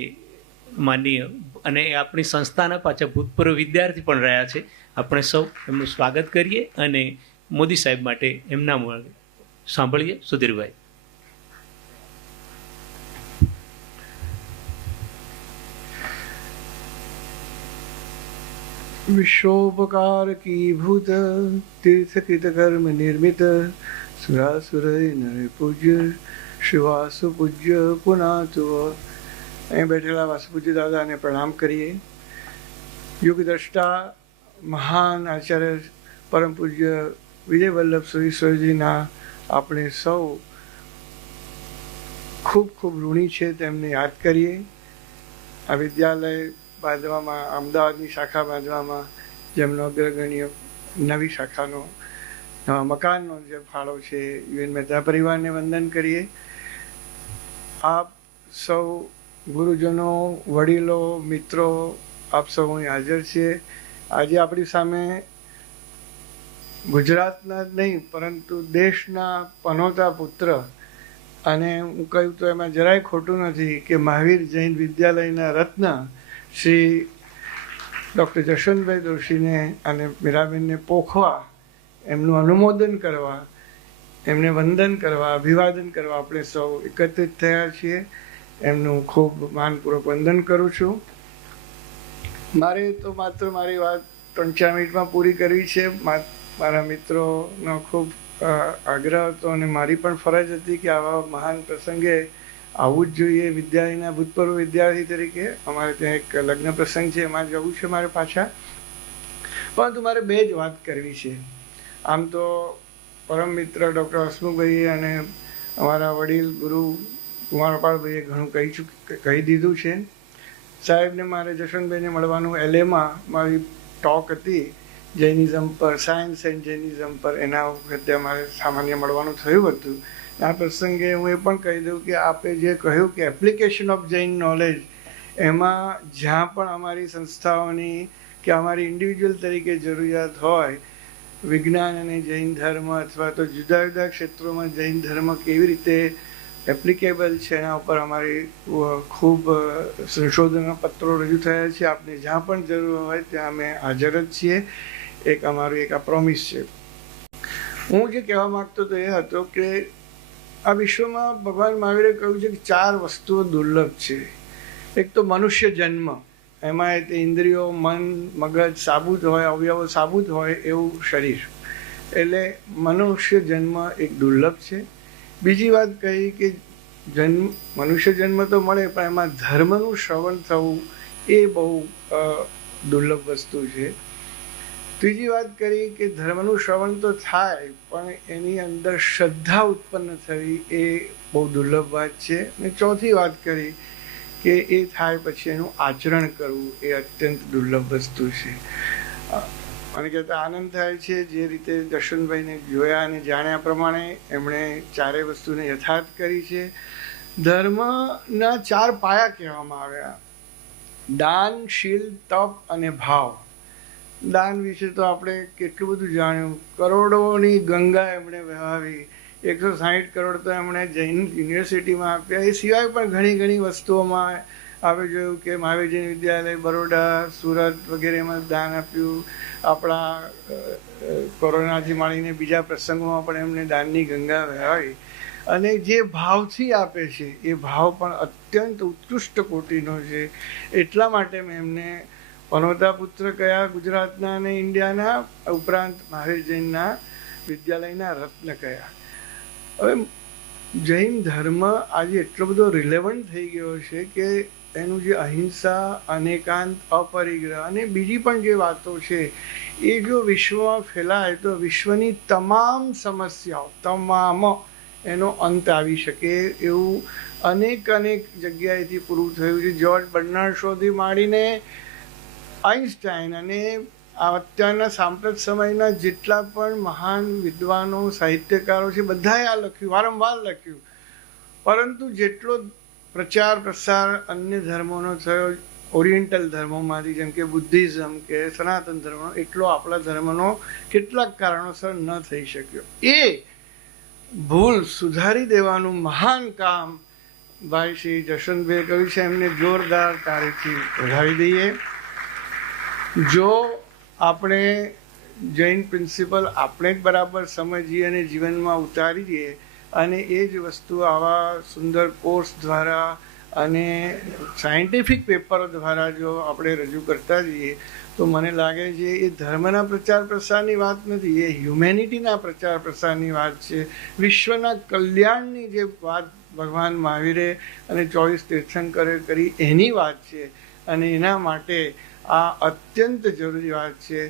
માનનીય અને આપણી સંસ્થાના પાછા ભૂતપૂર્વ વિદ્યાર્થી પણ રહ્યા છે, આપણે સૌ એમનું સ્વાગત કરીએ અને મોદી સાહેબ માટે એમના મોઢે સાંભળીએ. સુધીરભાઈ. विश्वोपकार की भूत तीर्थकृत कर्म निर्मित सुरासुर नर पूज्य शिवासु पूज्य पुनातु. અહીં બેઠેલા વાસુપૂજ્ય દાદાને પ્રણામ કરીએ. યુગ દ્રષ્ટા મહાન આચાર્ય પરમ પૂજ્ય વિજય વલ્લભ સુરેશ્વરજીના આપણે સૌ ખૂબ ખૂબ ઋણી છે, તેમને યાદ કરીએ. આ વિદ્યાલય બાંધવામાં, અમદાવાદની શાખા બાંધવામાં જેમનો અગ્રગણ્ય નવી શાખાનો મકાનનો જે ફાળો છે, યુએન મહેતા પરિવારને વંદન કરીએ. આપ સૌ ગુરુજનો, વડીલો, મિત્રો, આપ સૌ અહીં હાજર છીએ. આજે આપણી સામે ગુજરાતના જ નહીં પરંતુ દેશના પનોતા પુત્ર, અને હું કહ્યું તો એમાં જરાય ખોટું નથી કે મહાવીર જૈન વિદ્યાલયના રત્ન શ્રી ડૉક્ટર જશવંતભાઈ દોશીને અને મીરાબેનને પોખવા, એમનું અનુમોદન કરવા, એમને વંદન કરવા, અભિવાદન કરવા આપણે સૌ એકત્રિત થયા છીએ. એમનું ખૂબ માનપૂર્વક વંદન કરું છું. મારે તો માત્ર મારી વાત 3-4 મિનિટમાં પૂરી કરવી છે. મારા મિત્રોનો ખૂબ આગ્રહ હતો અને મારી પણ ફરજ હતી કે આવા મહાન પ્રસંગે આવવું જ જોઈએ. વિદ્યાલયના ભૂતપૂર્વ વિદ્યાર્થી તરીકે અમારે ત્યાં એક લગ્ન પ્રસંગ છે, એમાં જવું છે મારે પાછા. પરંતુ મારે 2 જ વાત કરવી છે. આમ તો પરમ મિત્ર ડૉક્ટર હસમુખભાઈએ અને અમારા વડીલ ગુરુ કુમારપાળભાઈએ ઘણું કહી દીધું છે. સાહેબને મારે જશવંતભાઈને મળવાનું LAમાં મારી ટોક હતી જૈનિઝમ પર, સાયન્સ એન્ડ જૈનિઝમ પર, એના વખતે અમારે સામાન્ય મળવાનું થયું હતું. આ પ્રસંગે હું એ પણ કહી દઉં કે આપે જે કહ્યું કે એપ્લિકેશન ઓફ જૈન નોલેજ, એમાં જ્યાં પણ અમારી સંસ્થાઓની કે અમારી ઇન્ડિવિજ્યુઅલ તરીકે જરૂરિયાત હોય, વિજ્ઞાન અને જૈન ધર્મ અથવા તો જુદા જુદા ક્ષેત્રોમાં જૈન ધર્મ કેવી રીતે એપ્લિકેબલ છે એના ઉપર અમારી ખૂબ સંશોધન પત્રો રજૂ થયા છે. આપને જ્યાં પણ જરૂર હોય ત્યાં અમે હાજર જ છીએ. એક અમારું એક આ પ્રોમિસ છે. હું જે કહેવા માગતો હતો એ હતો કે આ વિશ્વમાં ભગવાન મહાવીરે કહ્યું છે કે 4 વસ્તુઓ દુર્લભ છે. એક તો મનુષ્ય જન્મ, એમાં તે ઇન્દ્રિયો, મન, મગજ સાબુત હોય, અવયવો સાબુત હોય એવું શરીર, એટલે મનુષ્ય જન્મ એક દુર્લભ છે. બીજી વાત કહી કે મનુષ્ય જન્મ તો મળે પણ એમાં ધર્મનું શ્રવણ થવું એ બહુ દુર્લભ વસ્તુ છે. ત્રીજી વાત કરી કે ધર્મનું શ્રવણ તો થાય પણ એની અંદર શ્રદ્ધા ઉત્પન્ન થવી એ બહુ દુર્લભ વાત છે. અને ચોથી વાત કરી કે એ થાય પછી એનું આચરણ કરવું એ અત્યંત દુર્લભ વસ્તુ છે. મને કહેતા આનંદ થાય છે જે રીતે દર્શનભાઈને જોયા અને જાણ્યા પ્રમાણે એમણે 4 વસ્તુને યથાર્થ કરી છે. ધર્મના 4 પાયા કહેવામાં આવ્યા: દાન, શીલ, તપ અને ભાવ. દાન વિશે તો આપણે કેટલું બધું જાણ્યું. કરોડોની ગંગા એમણે વહાવી, 160 કરોડ તો એમણે જૈન યુનિવર્સિટીમાં આપ્યા. એ સિવાય પણ ઘણી ઘણી વસ્તુઓમાં આપણે જોયું કે મહાવીર જૈન વિદ્યાલય બરોડા, સુરત વગેરેમાં દાન આપ્યું. આપણા કોરોનાથી માંડીને બીજા પ્રસંગોમાં પણ એમણે દાનની ગંગા વહાવી. અને જે ભાવથી આપે છે એ ભાવ પણ અત્યંત ઉત્કૃષ્ટ કોટીનો છે. એટલા માટે મેં એમને પનોતા પુત્ર કયા ગુજરાતના અને ઇન્ડિયાના, ઉપરાંત મહાવીર જૈનના વિદ્યાલયના રત્ન કયા. હવે જૈન ધર્મ આજે એટલો બધો રિલેવન્ટ થઈ ગયો છે કે એનું જે અહિંસા, અનેકાંત, અપરિગ્રહ અને બીજી પણ જે વાતો છે એ જો વિશ્વમાં ફેલાય તો વિશ્વની તમામ સમસ્યાઓ, તમામ એનો અંત આવી શકે એવું અનેક જગ્યાએથી પૂરું થયું છે. જ્યોર્જ બર્નાર્ડ શોથી માંડીને આઈન્સ્ટાઈન અને અત્યારના સાંપ્રત સમયના જેટલા પણ મહાન વિદ્વાનો, સાહિત્યકારો છે, બધાએ આ લખ્યું, વારંવાર લખ્યું. પરંતુ જેટલો પ્રચાર પ્રસાર અન્ય ધર્મોનો થયો, ઓરિએન્ટલ ધર્મોમાંથી, જેમ કે બુદ્ધિઝમ કે સનાતન ધર્મનો, એટલો આપણા ધર્મનો કેટલાક કારણોસર ન થઈ શક્યો. એ ભૂલ સુધારી દેવાનું મહાન કામ ભાઈ શ્રી જશવંતભાઈએ કર્યું છે. એમને જોરદાર તાળીથી વધાવી દઈએ. જો આપણે જૈન પ્રિન્સિપલ આપણે જ બરાબર સમજીએ અને જીવનમાં ઉતારી દઈએ અને એ જ વસ્તુ આવા સુંદર કોર્સ દ્વારા અને સાયન્ટિફિક પેપરો દ્વારા જો આપણે રજૂ કરતા જઈએ તો મને લાગે છે એ ધર્મના પ્રચાર પ્રસારની વાત નથી, એ હ્યુમેનિટીના પ્રચાર પ્રસારની વાત છે. વિશ્વના કલ્યાણની જે વાત ભગવાન મહાવીરે અને 24 તીર્થંકરે કરી એની વાત છે. અને એના માટે આ અત્યંત જરૂરી વાત છે.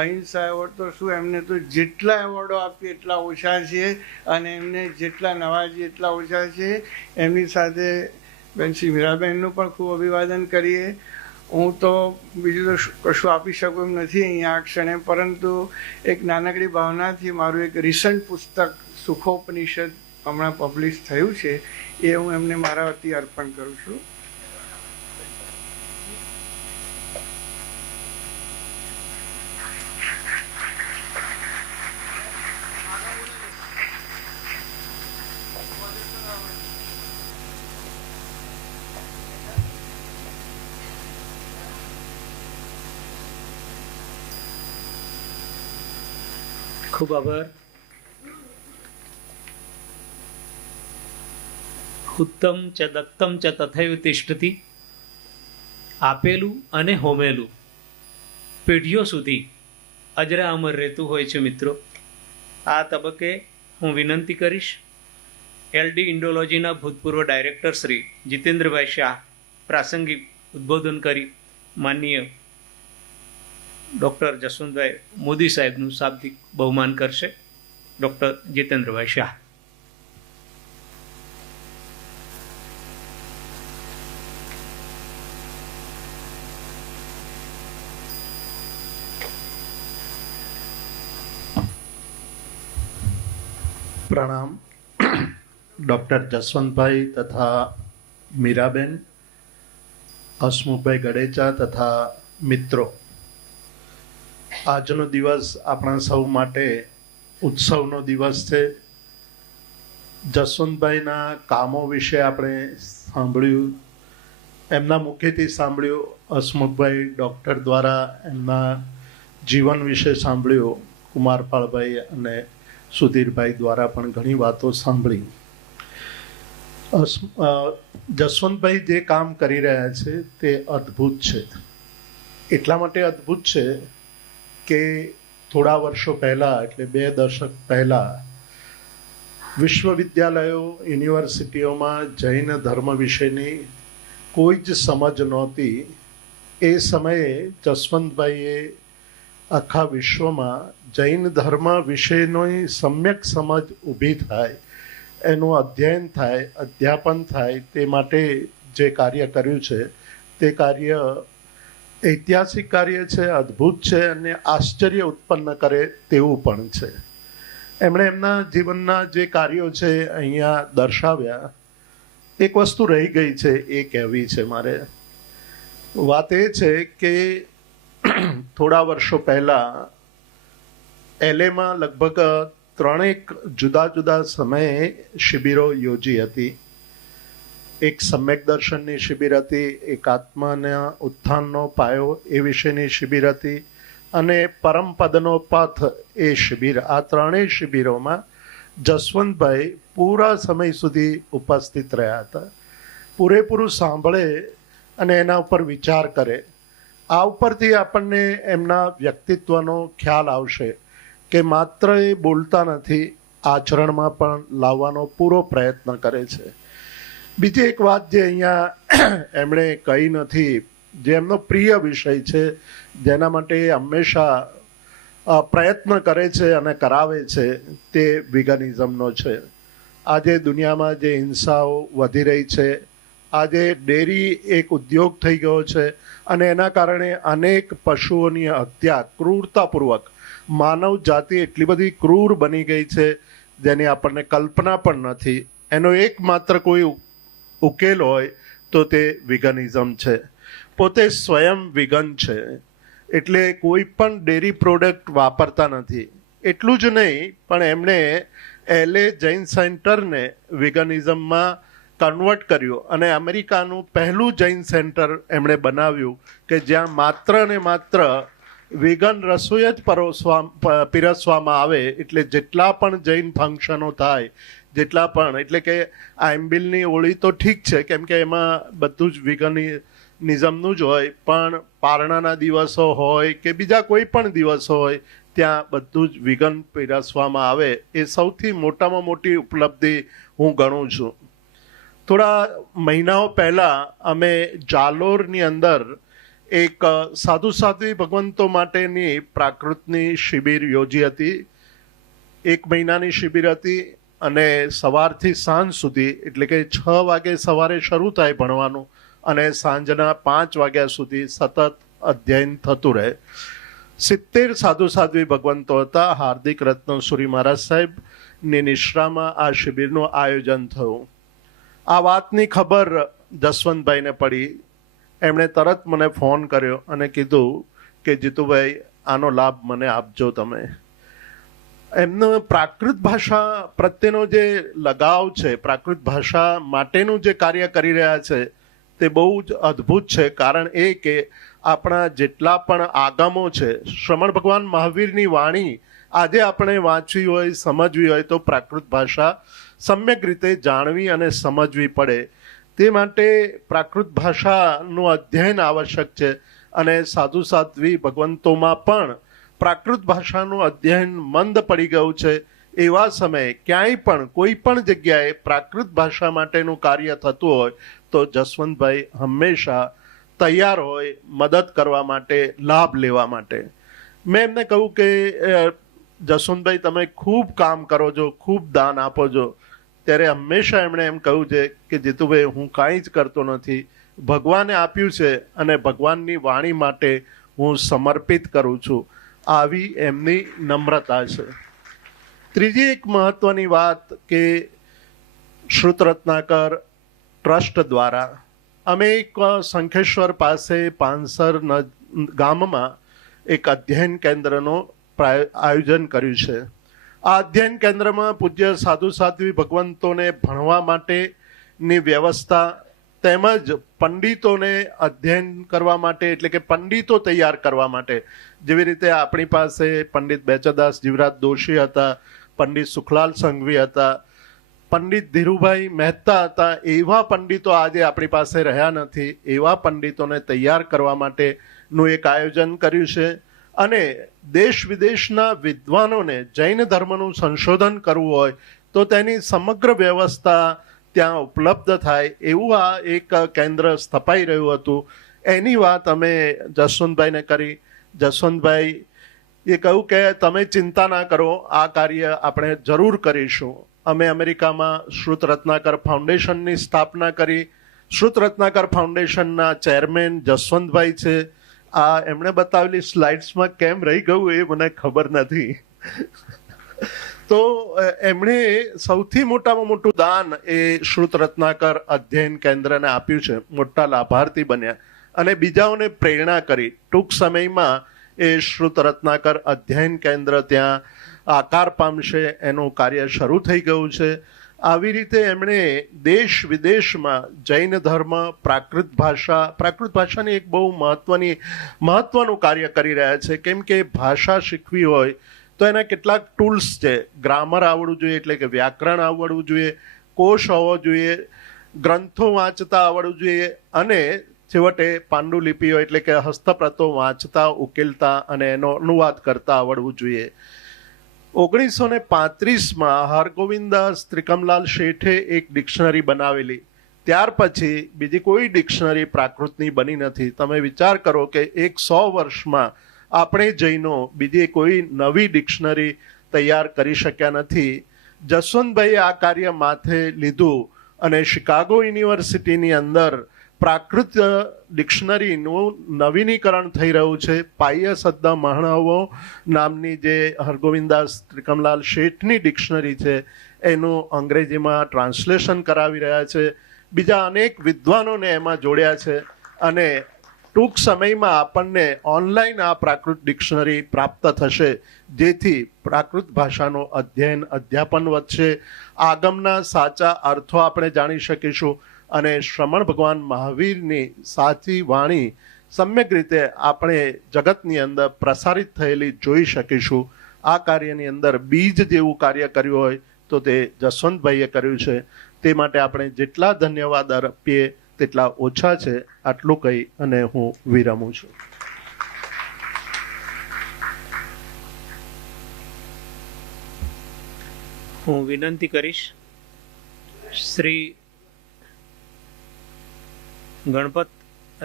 અહિંસા એવોર્ડ તો શું, એમને તો જેટલા એવોર્ડો આપીએ એટલા ઓછા છે અને એમને જેટલા નવાજીએ એટલા ઓછા છે. એમની સાથે બેન શ્રી મીરાબેનનું પણ ખૂબ અભિવાદન કરીએ. હું તો બીજું તો કશું આપી શકું એમ નથી અહીંયા આ ક્ષણે, પરંતુ એક નાનકડી ભાવનાથી મારું એક રિસન્ટ પુસ્તક સુખોપનિષદ હમણાં પબ્લિશ થયું છે, એ હું એમને મારા વતી અર્પણ કરું છું. ખૂબ આભાર. ઉત્તમ ચ દત્તમ ચ તથૈવ તિષ્ઠતિ. આપેલું અને હોમેલું પેઢીઓ સુધી અજરા અમર રહેતું હોય છે. મિત્રો, આ તબક્કે હું વિનંતી કરીશ એલડી ઇન્ડોલોજીના ભૂતપૂર્વ ડાયરેક્ટર શ્રી જીતેન્દ્રભાઈ શાહ પ્રાસંગિક ઉદ્બોધન કરી માનનીય ડૉક્ટર જસવંતભાઈ મોદી સાહેબનું શાબ્દિક બહુમાન કરશે. ડૉક્ટર જીતેન્દ્રભાઈ શાહ. પ્રણામ. ડૉક્ટર જસવંતભાઈ તથા મીરાબેન, હસમુખભાઈ ગડેચા તથા મિત્રો, આજનો દિવસ આપણા સૌ માટે ઉત્સવનો દિવસ છે. જસવંતભાઈના કામો વિશે આપણે સાંભળ્યું, એમના મુખેથી સાંભળ્યું. હસમુખભાઈ ડૉક્ટર દ્વારા એમના જીવન વિશે સાંભળ્યું. કુમારપાળભાઈ અને સુધીરભાઈ દ્વારા પણ ઘણી વાતો સાંભળી. જસવંતભાઈ જે કામ કરી રહ્યા છે તે અદ્ભુત છે. એટલા માટે અદ્ભુત છે કે થોડા વર્ષો પહેલાં, એટલે 2 દશક પહેલાં, વિશ્વવિદ્યાલયો, યુનિવર્સિટીઓમાં જૈન ધર્મ વિશેની કોઈ જ સમજ નહોતી. એ સમયે જસવંતભાઈએ આખા વિશ્વમાં જૈન ધર્મ વિશેની સમ્યક સમજ ઊભી થાય, એનું અધ્યયન થાય, અધ્યાપન થાય, તે માટે જે કાર્ય કર્યું છે તે કાર્ય ઐતિહાસિક કાર્ય છે, અદ્ભુત છે અને આશ્ચર્ય ઉત્પન્ન કરે તેવું પણ છે. એમણે એમના જીવનના જે કાર્યો છે અહીંયા દર્શાવ્યા. એક વસ્તુ રહી ગઈ છે, એ કહેવી છે મારે. વાત એ છે કે થોડા વર્ષો પહેલાં LAમાં લગભગ 3 જુદા જુદા સમયે શિબિરો યોજી હતી. એક સમ્યક દર્શનની શિબિર હતી, એક આત્માના ઉત્થાનનો પાયો એ વિશેની શિબિર હતી, અને પરમપદનો પથ એ શિબિર. આ 3 શિબિરોમાં જસવંતભાઈ પૂરા સમય સુધી ઉપસ્થિત રહ્યા હતા. પૂરેપૂરું સાંભળે અને એના ઉપર વિચાર કરે. આ ઉપરથી આપણને એમના વ્યક્તિત્વનો ખ્યાલ આવશે કે માત્ર એ બોલતા નથી, આચરણમાં પણ લાવવાનો પૂરો પ્રયત્ન કરે છે. બીજી એક વાત જે અહીંયા એમણે કહી નથી, જે એમનો પ્રિય વિષય છે, જેના માટે હંમેશા પ્રયત્ન કરે છે અને કરાવે છે, તે વિગનિઝમનો છે. આજે દુનિયામાં જે હિંસાઓ વધી રહી છે, આજે ડેરી એક ઉદ્યોગ થઈ ગયો છે અને એના કારણે અનેક પશુઓની હત્યા ક્રૂરતાપૂર્વક, માનવ જાતિ એટલી બધી ક્રૂર બની ગઈ છે જેની આપણને કલ્પના પણ નથી. એનો એકમાત્ર કોઈ ઉકેલ હોય તો તે વિગનિઝમ છે. પોતે સ્વયં વિગન છે, એટલે કોઈ પણ ડેરી પ્રોડક્ટ વાપરતા નથી. એટલું જ નહીં, પણ એમણે LA જૈન સેન્ટરને વિગનિઝમમાં કન્વર્ટ કર્યું અને અમેરિકાનું પહેલું જૈન સેન્ટર એમણે બનાવ્યું કે જ્યાં માત્ર ને માત્ર વિગન રસોઈ જ પીરસવામાં આવે. એટલે જેટલા પણ જૈન ફંક્શનો થાય, જેટલા પણ, એટલે કે આંબિલની ઓળી તો ઠીક છે કેમ કે એમાં બધું જ વિગનિઝમનું જ હોય, પણ પારણાના દિવસો હોય કે બીજા કોઈ પણ દિવસો હોય, ત્યાં બધું જ વિગન પીરસવામાં આવે. એ સૌથી મોટામાં મોટી ઉપલબ્ધિ હું ગણું છું. થોડા મહિનાઓ પહેલાં અમે જાલોરની અંદર એક સાધુ સાધ્વી ભગવંતો માટેની પ્રાકૃતની શિબિર યોજી હતી. 1 મહિનાની શિબિર હતી અને સવારથી સાંજ સુધી, એટલે કે 6 વાગે સવારે શરૂ થાય ભણવાનું અને સાંજના 5 વાગ્યા સુધી સતત અધ્યયન થતું રહે. 70 સાધુ સાધ્વી ભગવંતો હતા. હાર્દિક રત્નસુરી મહારાજ સાહેબની નિશ્રામાં આ શિબિરનું આયોજન થયું. આ વાતની ખબર જસવંતભાઈને પડી. એમણે તરત મને ફોન કર્યો અને કીધું કે જીતુભાઈ, આનો લાભ મને આપજો તમે. એમનો પ્રાકૃત ભાષા પ્રત્યેનો જે લગાવ છે, પ્રાકૃત ભાષા માટેનું જે કાર્ય કરી રહ્યા છે તે બહુ જ અદ્ભુત છે. કારણ એ કે આપણા જેટલા પણ આગમો છે, શ્રમણ ભગવાન મહાવીરની વાણી આજે આપણે વાંચવી હોય, સમજવી હોય તો પ્રાકૃત ભાષા સમ્યક રીતે જાણવી અને સમજવી પડે. તે માટે પ્રાકૃત ભાષાનું અધ્યયન આવશ્યક છે અને સાધુ સાધ્વી ભગવંતોમાં પણ પ્રાકૃત ભાષાનું અધ્યયન મંદ પડી ગયું છે. એવા સમયે ક્યાંય પણ કોઈ પણ જગ્યાએ પ્રાકૃત ભાષા માટેનું કાર્ય થતું હોય તો જસવંતભાઈ હંમેશા તૈયાર હોય મદદ કરવા માટે, લાભ લેવા માટે. મેં એમને કહ્યું કે જસવંતભાઈ, તમે ખૂબ કામ કરો છો, ખૂબ દાન આપો છો. ત્યારે હંમેશા એમણે એમ કહ્યું છે કે જીતુભાઈ, હું કાંઈ જ કરતો નથી, ભગવાને આપ્યું છે અને ભગવાનની વાણી માટે હું સમર્પિત કરું છું. આવી એમની નમ્રતા છે. ત્રીજી એક મહત્વની વાત કે શ્રુત રત્નાકર ટ્રસ્ટ દ્વારા અમે એક શંખેશ્વર પાસે પાંસર ગામમાં એક અધ્યયન કેન્દ્રનો આયોજન કર્યું છે. આ અધ્યયન કેન્દ્રમાં પૂજ્ય સાધુ સાધ્વી ભગવંતોને ભણવા માટેની વ્યવસ્થા તેમજ પંડિતોને અધ્યયન કરવા માટે એટલે કે પંડિતો તૈયાર કરવા માટે, જેવી રીતે આપણી પાસે પંડિત બેચરદાસ જીવરાજ દોશી હતા, પંડિત સુખલાલ સંઘવી હતા, પંડિત ધીરુભાઈ મહેતા હતા, એવા પંડિતો આજે આપણી પાસે રહ્યા નથી. એવા પંડિતોને તૈયાર કરવા માટેનું એક આયોજન કર્યું છે. અને દેશ વિદેશના વિદ્વાનોને જૈન ધર્મનું સંશોધન કરવું હોય તો તેની સમગ્ર વ્યવસ્થા ત્યાં ઉપલબ્ધ થાય એવું આ એક કેન્દ્ર સ્થપાઈ રહ્યું હતું. એની વાત અમે જસવંતભાઈને કરી. જસવંતભાઈ એ કહ્યું કે તમે ચિંતા ના કરો, આ કાર્ય આપણે જરૂર કરીશું. અમે અમેરિકામાં શ્રુત રત્નાકર ફાઉન્ડેશનની સ્થાપના કરી. શ્રુત રત્નાકર ફાઉન્ડેશનના ચેરમેન જસવંતભાઈ છે. આ એમણે બતાવેલી સ્લાઇડ્સમાં કેમ રહી ગયું એ મને ખબર નથી. તો એમણે સૌથી મોટામાં મોટું દાન એ શ્રુત રત્નાકર અધ્યયન કેન્દ્રને આપ્યું છે. મોટા લાભાર્થી બન્યા અને બીજાઓને પ્રેરણા કરી. ટૂંક સમયમાં એ શ્રુત રત્નાકર અધ્યયન કેન્દ્ર ત્યાં આકાર પામશે, એનું કાર્ય શરૂ થઈ ગયું છે. આવી રીતે એમણે દેશ વિદેશમાં જૈન ધર્મ, પ્રાકૃત ભાષાની એક બહુ મહત્વનું કાર્ય કરી રહ્યા છે. કેમ કે ભાષા શીખવી હોય તો એના કેટલાક ટૂલ્સ છે. ગ્રામર આવડવું જોઈએ, એટલે કે વ્યાકરણ આવડવું જોઈએ, કોશ હોવો જોઈએ, ગ્રંથો વાંચતા આવડવું જોઈએ અને છેવટે પાંડુલિપિઓ એટલે કે હસ્તપ્રતો વાંચતા, ઉકેલતા અને એનો અનુવાદ કરતા આવડવું જોઈએ. 1935માં હરગોવિંદાસ ત્રિકમલાલ શેઠે એક ડિક્શનરી બનાવેલી. ત્યાર પછી બીજી કોઈ ડિક્શનરી પ્રાકૃતની બની નથી. તમે વિચાર કરો કે 100 વર્ષમાં આપણે જૈનો બીજી કોઈ નવી ડિક્શનરી તૈયાર કરી શક્યા નથી. જસવંતભાઈએ આ કાર્ય માથે લીધું અને શિકાગો યુનિવર્સિટીની અંદર પ્રાકૃત ડિક્શનરીનું નવીનીકરણ થઈ રહ્યું છે. પાય સદ્દા મહાણવો નામની જે હરગોવિંદાસ ત્રિકમલાલ શેઠની ડિક્શનરી છે એનું અંગ્રેજીમાં ટ્રાન્સલેશન કરાવી રહ્યા છે. બીજા અનેક વિદ્વાનોને એમાં જોડ્યા છે અને ટૂંક સમયમાં આપણને ઓનલાઈન આ પ્રાકૃત ડિક્શનરી પ્રાપ્ત થશે, જેથી પ્રાકૃત ભાષાનો અધ્યાપન વધશે, આગમના સાચા અર્થો આપણે જાણી શકીશું અને શ્રમણ ભગવાન મહાવીરની સાચી વાણી સમ્યક રીતે આપણે જગતની અંદર પ્રસારિત થયેલી જોઈ શકીશું. આ કાર્યની અંદર બીજ જેવું કાર્ય કર્યું હોય તો તે જસવંતભાઈએ કર્યું છે. તે માટે આપણે જેટલા ધન્યવાદ આપીએ તેટલા ઓછા છે. આટલું કહી અને હું વિરમું છું. હું વિનંતી કરીશ શ્રી ગણપત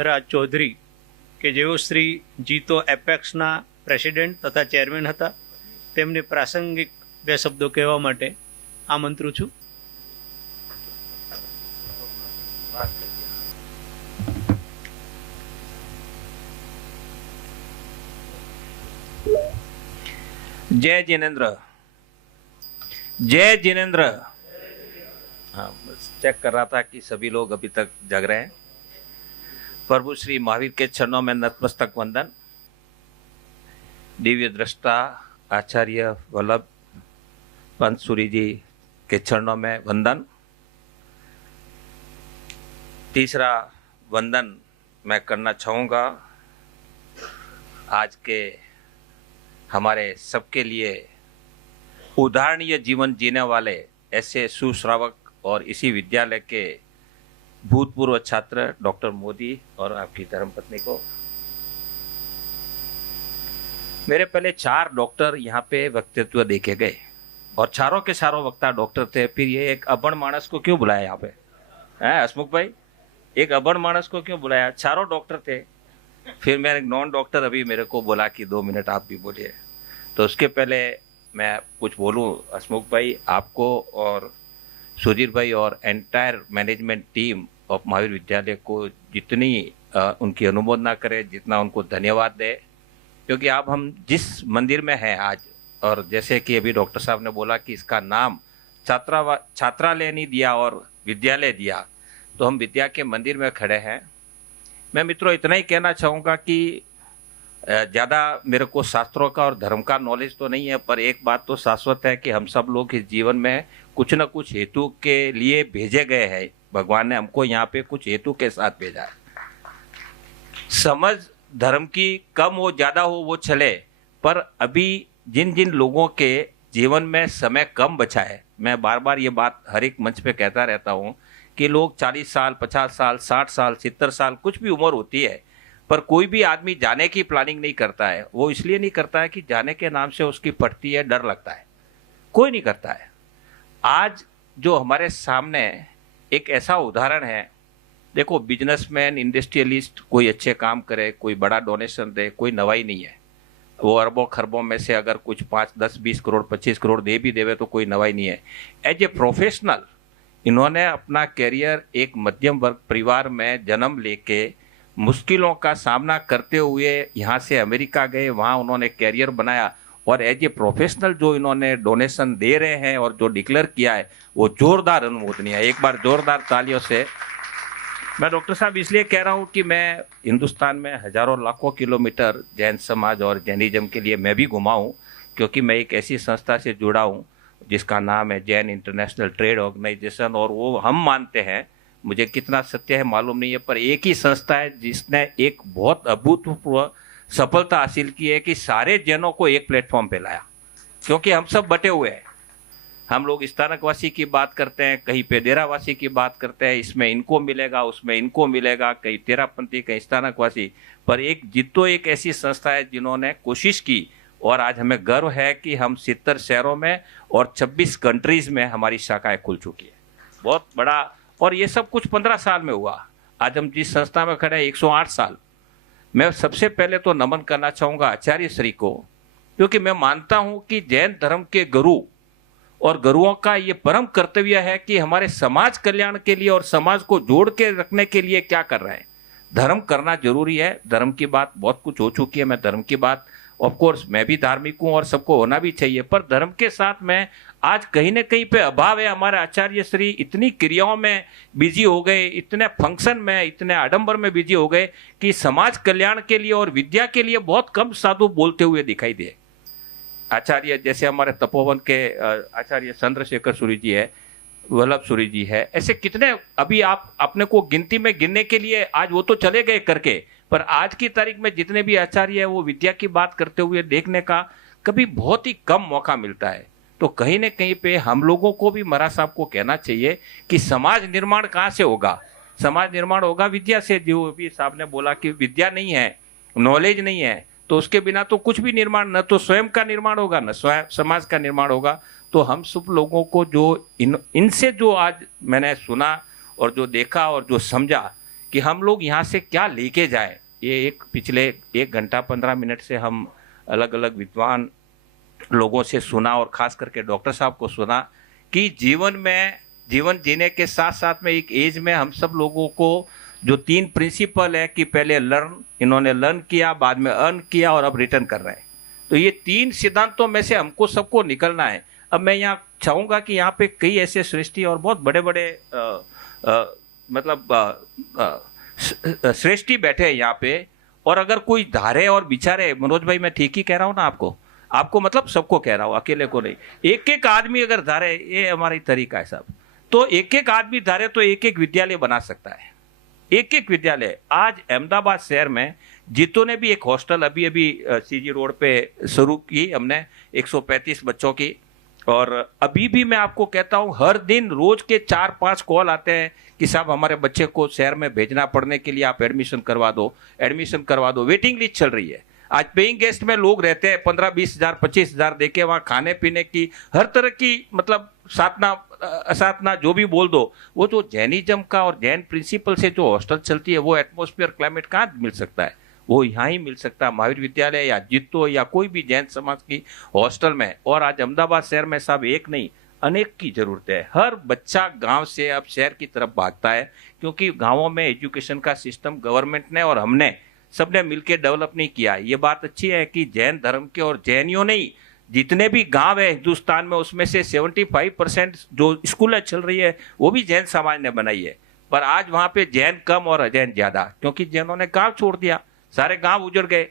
રાજ ચૌધરી કે જેઓ શ્રી જીતો એપેક્સના પ્રેસિડેન્ટ તથા ચેરમેન હતા, તેમને પ્રાસંગિક 2 શબ્દો કહેવા માટે આમંત્રું છું. जय जिनेन्द्र, जय जिनेन्द्र। हाँ, बस चेक कर रहा था कि सभी लोग अभी तक जग रहे हैं। प्रभु श्री महावीर के चरणों में नतमस्तक वंदन। दिव्य दृष्टा आचार्य वल्लभ पंत सूरी जी के चरणों में वंदन। तीसरा वंदन मैं करना चाहूँगा आज के हमारे सबके लिए उदाहरणीय जीवन जीने वाले ऐसे सुश्रावक और इसी विद्यालय के भूतपूर्व छात्र डॉक्टर मोदी और आपकी धर्मपत्नी को। मेरे पहले 4 डॉक्टर यहाँ पे वक्तव्य देखे गए और चारों के चारों वक्ता डॉक्टर थे। फिर ये एक अबड़ मानस को क्यों बुलाया यहाँ पे, हैं हसमुख भाई? एक अबड़ मानस को क्यों बुलाया? चारों डॉक्टर थे। फिर मेरे नॉन डॉक्टर अभी मेरे को बोला कि 2 मिनट आप भी बोलिए। तो उसके पहले मैं कुछ बोलूँ, हसमुख भाई आपको और सुधीर भाई और entire management team of Mahavir विद्यालय को जितनी उनकी अनुमोदना करें, जितना उनको धन्यवाद दे, क्योंकि अब हम जिस मंदिर में हैं आज, और जैसे कि अभी डॉक्टर साहब ने बोला कि इसका नाम छात्रालय नहीं दिया और विद्यालय दिया, तो हम विद्या के मंदिर में खड़े हैं। मैं मित्रों इतना ही कहना चाहूँगा कि ज़्यादा मेरे को शास्त्रों का और धर्म का नॉलेज तो नहीं है, पर एक बात तो शाश्वत है कि हम सब लोग इस जीवन में कुछ न कुछ हेतु के लिए भेजे गए हैं। भगवान ने हमको यहाँ पे कुछ हेतु के साथ भेजा है। समझ धर्म की कम हो ज़्यादा हो वो चले, पर अभी जिन जिन लोगों के जीवन में समय कम बचा है, मैं बार बार ये बात हर एक मंच पे कहता रहता हूँ कि लोग 40 साल 50 साल 60 साल 70 साल कुछ भी उम्र होती है, पर कोई भी आदमी जाने की प्लानिंग नहीं करता है। वो इसलिए नहीं करता है कि जाने के नाम से उसकी फटती है, डर लगता है, कोई नहीं करता है। आज जो हमारे सामने एक ऐसा उदाहरण है, देखो बिजनेसमैन इंडस्ट्रियलिस्ट कोई अच्छे काम करे, कोई बड़ा डोनेशन दे, कोई नवाई नहीं है। वो अरबों खरबों में से अगर कुछ 5 10 20 करोड़ 25 करोड़ दे भी देवे तो कोई नवाई नहीं है। एज ए प्रोफेशनल इन्होंने अपना कैरियर एक मध्यम वर्ग परिवार में जन्म लेके मुश्किलों का सामना करते हुए यहाँ से अमेरिका गए, वहाँ उन्होंने कैरियर बनाया, और एज ए प्रोफेशनल जो इन्होंने डोनेशन दे रहे हैं और जो डिक्लेयर किया है वो जोरदार अनुमोदनीय है। एक बार जोरदार तालियों से। मैं डॉक्टर साहब इसलिए कह रहा हूँ कि मैं हिंदुस्तान में हजारों लाखों किलोमीटर जैन समाज और जैनिज्म के लिए मैं भी घुमा हूँ, क्योंकि मैं एक ऐसी संस्था से जुड़ा हूँ जिसका नाम है जैन इंटरनेशनल ट्रेड ऑर्गेनाइजेशन, और वो हम मानते हैं, मुझे कितना सत्य है मालूम नहीं है, पर एक ही संस्था है जिसने एक बहुत अभूतपूर्व सफलता हासिल की है कि सारे जैनों को एक प्लेटफॉर्म पे लाया। क्योंकि हम सब बटे हुए हैं, हम लोग स्थानकवासी की बात करते हैं, कहीं पे डेरावासी की बात करते हैं, इसमें इनको मिलेगा उसमें इनको मिलेगा, कहीं तेरापंथी कहीं स्थानकवासी, पर एक जितो एक ऐसी संस्था है जिन्होंने कोशिश की, और आज हमें गर्व है कि हम 70 शहरों में और 26 कंट्रीज में हमारी शाखाएं खुल चुकी है। बहुत बड़ा, और ये सब कुछ 15 साल में हुआ। आज हम जिस संस्था में खड़े हैं 108 साल। मैं सबसे पहले तो नमन करना चाहूँगा आचार्य श्री को, क्योंकि मैं मानता हूँ कि जैन धर्म के गुरु और गुरुओं का ये परम कर्तव्य है कि हमारे समाज कल्याण के लिए और समाज को जोड़ के रखने के लिए क्या कर रहे हैं। धर्म करना जरूरी है, धर्म की बात बहुत कुछ हो चुकी है। मैं धर्म की बात, ऑफ कोर्स मैं भी धार्मिक हूँ और सबको होना भी चाहिए, पर धर्म के साथ में आज कहीं न कहीं पे अभाव है। हमारे आचार्य श्री इतनी क्रियाओं में बिजी हो गए, इतने फंक्शन में, इतने आडंबर में बिजी हो गए कि समाज कल्याण के लिए और विद्या के लिए बहुत कम साधु बोलते हुए दिखाई दिए। आचार्य जैसे हमारे तपोवन के आचार्य चंद्रशेखर सूरी जी है, वल्लभ सूरी जी है, ऐसे कितने अभी आप अपने को गिनती में गिनने के लिए, आज वो तो चले गए करके, पर आज की तारीख में जितने भी आचार्य है वो विद्या की बात करते हुए देखने का कभी बहुत ही कम मौका मिलता है। तो कहीं न कहीं पे हम लोगों को भी महाराज साहब को कहना चाहिए कि समाज निर्माण कहाँ से होगा। समाज निर्माण होगा विद्या से। जो अभी साहब ने बोला कि विद्या नहीं है, नॉलेज नहीं है, तो उसके बिना तो कुछ भी निर्माण, न तो स्वयं का निर्माण होगा न स्वयं समाज का निर्माण होगा। तो हम सब लोगों को जो इनसे जो आज मैंने सुना और जो देखा और जो समझा कि हम लोग यहाँ से क्या लेके जाए, ये एक पिछले 1 घंटा 15 मिनट से हम अलग अलग विद्वान लोगों से सुना, और खास करके डॉक्टर साहब को सुना कि जीवन जीने के साथ साथ में एक एज में हम सब लोगों को जो 3 प्रिंसिपल है कि पहले इन्होंने लर्न किया, बाद में अर्न किया और अब रिटर्न कर रहे हैं। तो ये 3 सिद्धांतों में से हमको सबको निकलना है। अब मैं यहाँ चाहूँगा कि यहाँ पे कई ऐसे श्रेष्ठी और बहुत बड़े बड़े श्रेष्ठी बैठे हैं यहाँ पे, और अगर कोई धारे और विचारे, मनोज भाई मैं ठीक ही कह रहा हूँ ना आपको मतलब सबको कह रहा हूँ, अकेले को नहीं, एक आदमी अगर धारे, ये हमारी तरीका है साहब, तो एक आदमी धारे तो एक विद्यालय बना सकता है। एक विद्यालय आज अहमदाबाद शहर में जितने भी एक हॉस्टल अभी सीजी रोड पे शुरू की हमने 135 बच्चों की, और अभी भी मैं आपको कहता हूँ हर दिन रोज के 4-5 कॉल आते हैं कि साहब हमारे बच्चे को शहर में भेजना पढ़ने के लिए आप एडमिशन करवा दो। वेटिंग लिस्ट चल रही है। आज पेइंग गेस्ट में लोग रहते हैं 15-20 हज़ार 25 हज़ार देके, वहाँ खाने पीने की हर तरह की मतलब साधना असाधना जो भी बोल दो, वो जो जैनिज्म का और जैन प्रिंसिपल से जो हॉस्टल चलती है वो एटमॉस्फेयर क्लाइमेट कहाँ मिल सकता है, वो यहाँ ही मिल सकता है, महावीर विद्यालय या जित्तो या कोई भी जैन समाज की हॉस्टल में। और आज अहमदाबाद शहर में साहब एक नहीं अनेक की जरूरत है। हर बच्चा गांव से अब शहर की तरफ भागता है, क्योंकि गांवों में एजुकेशन का सिस्टम गवर्नमेंट ने और हमने सबने मिलकर डेवलप नहीं किया। ये बात अच्छी है कि जैन धर्म के और जैनियों ने ही जितने भी गांव है हिंदुस्तान में उसमें से 75% जो स्कूलें चल रही है वो भी जैन समाज ने बनाई है। पर आज वहां पे जैन कम और अजैन ज्यादा, क्योंकि जैनों ने गांव छोड़ दिया, सारे गांव उजड़ गए,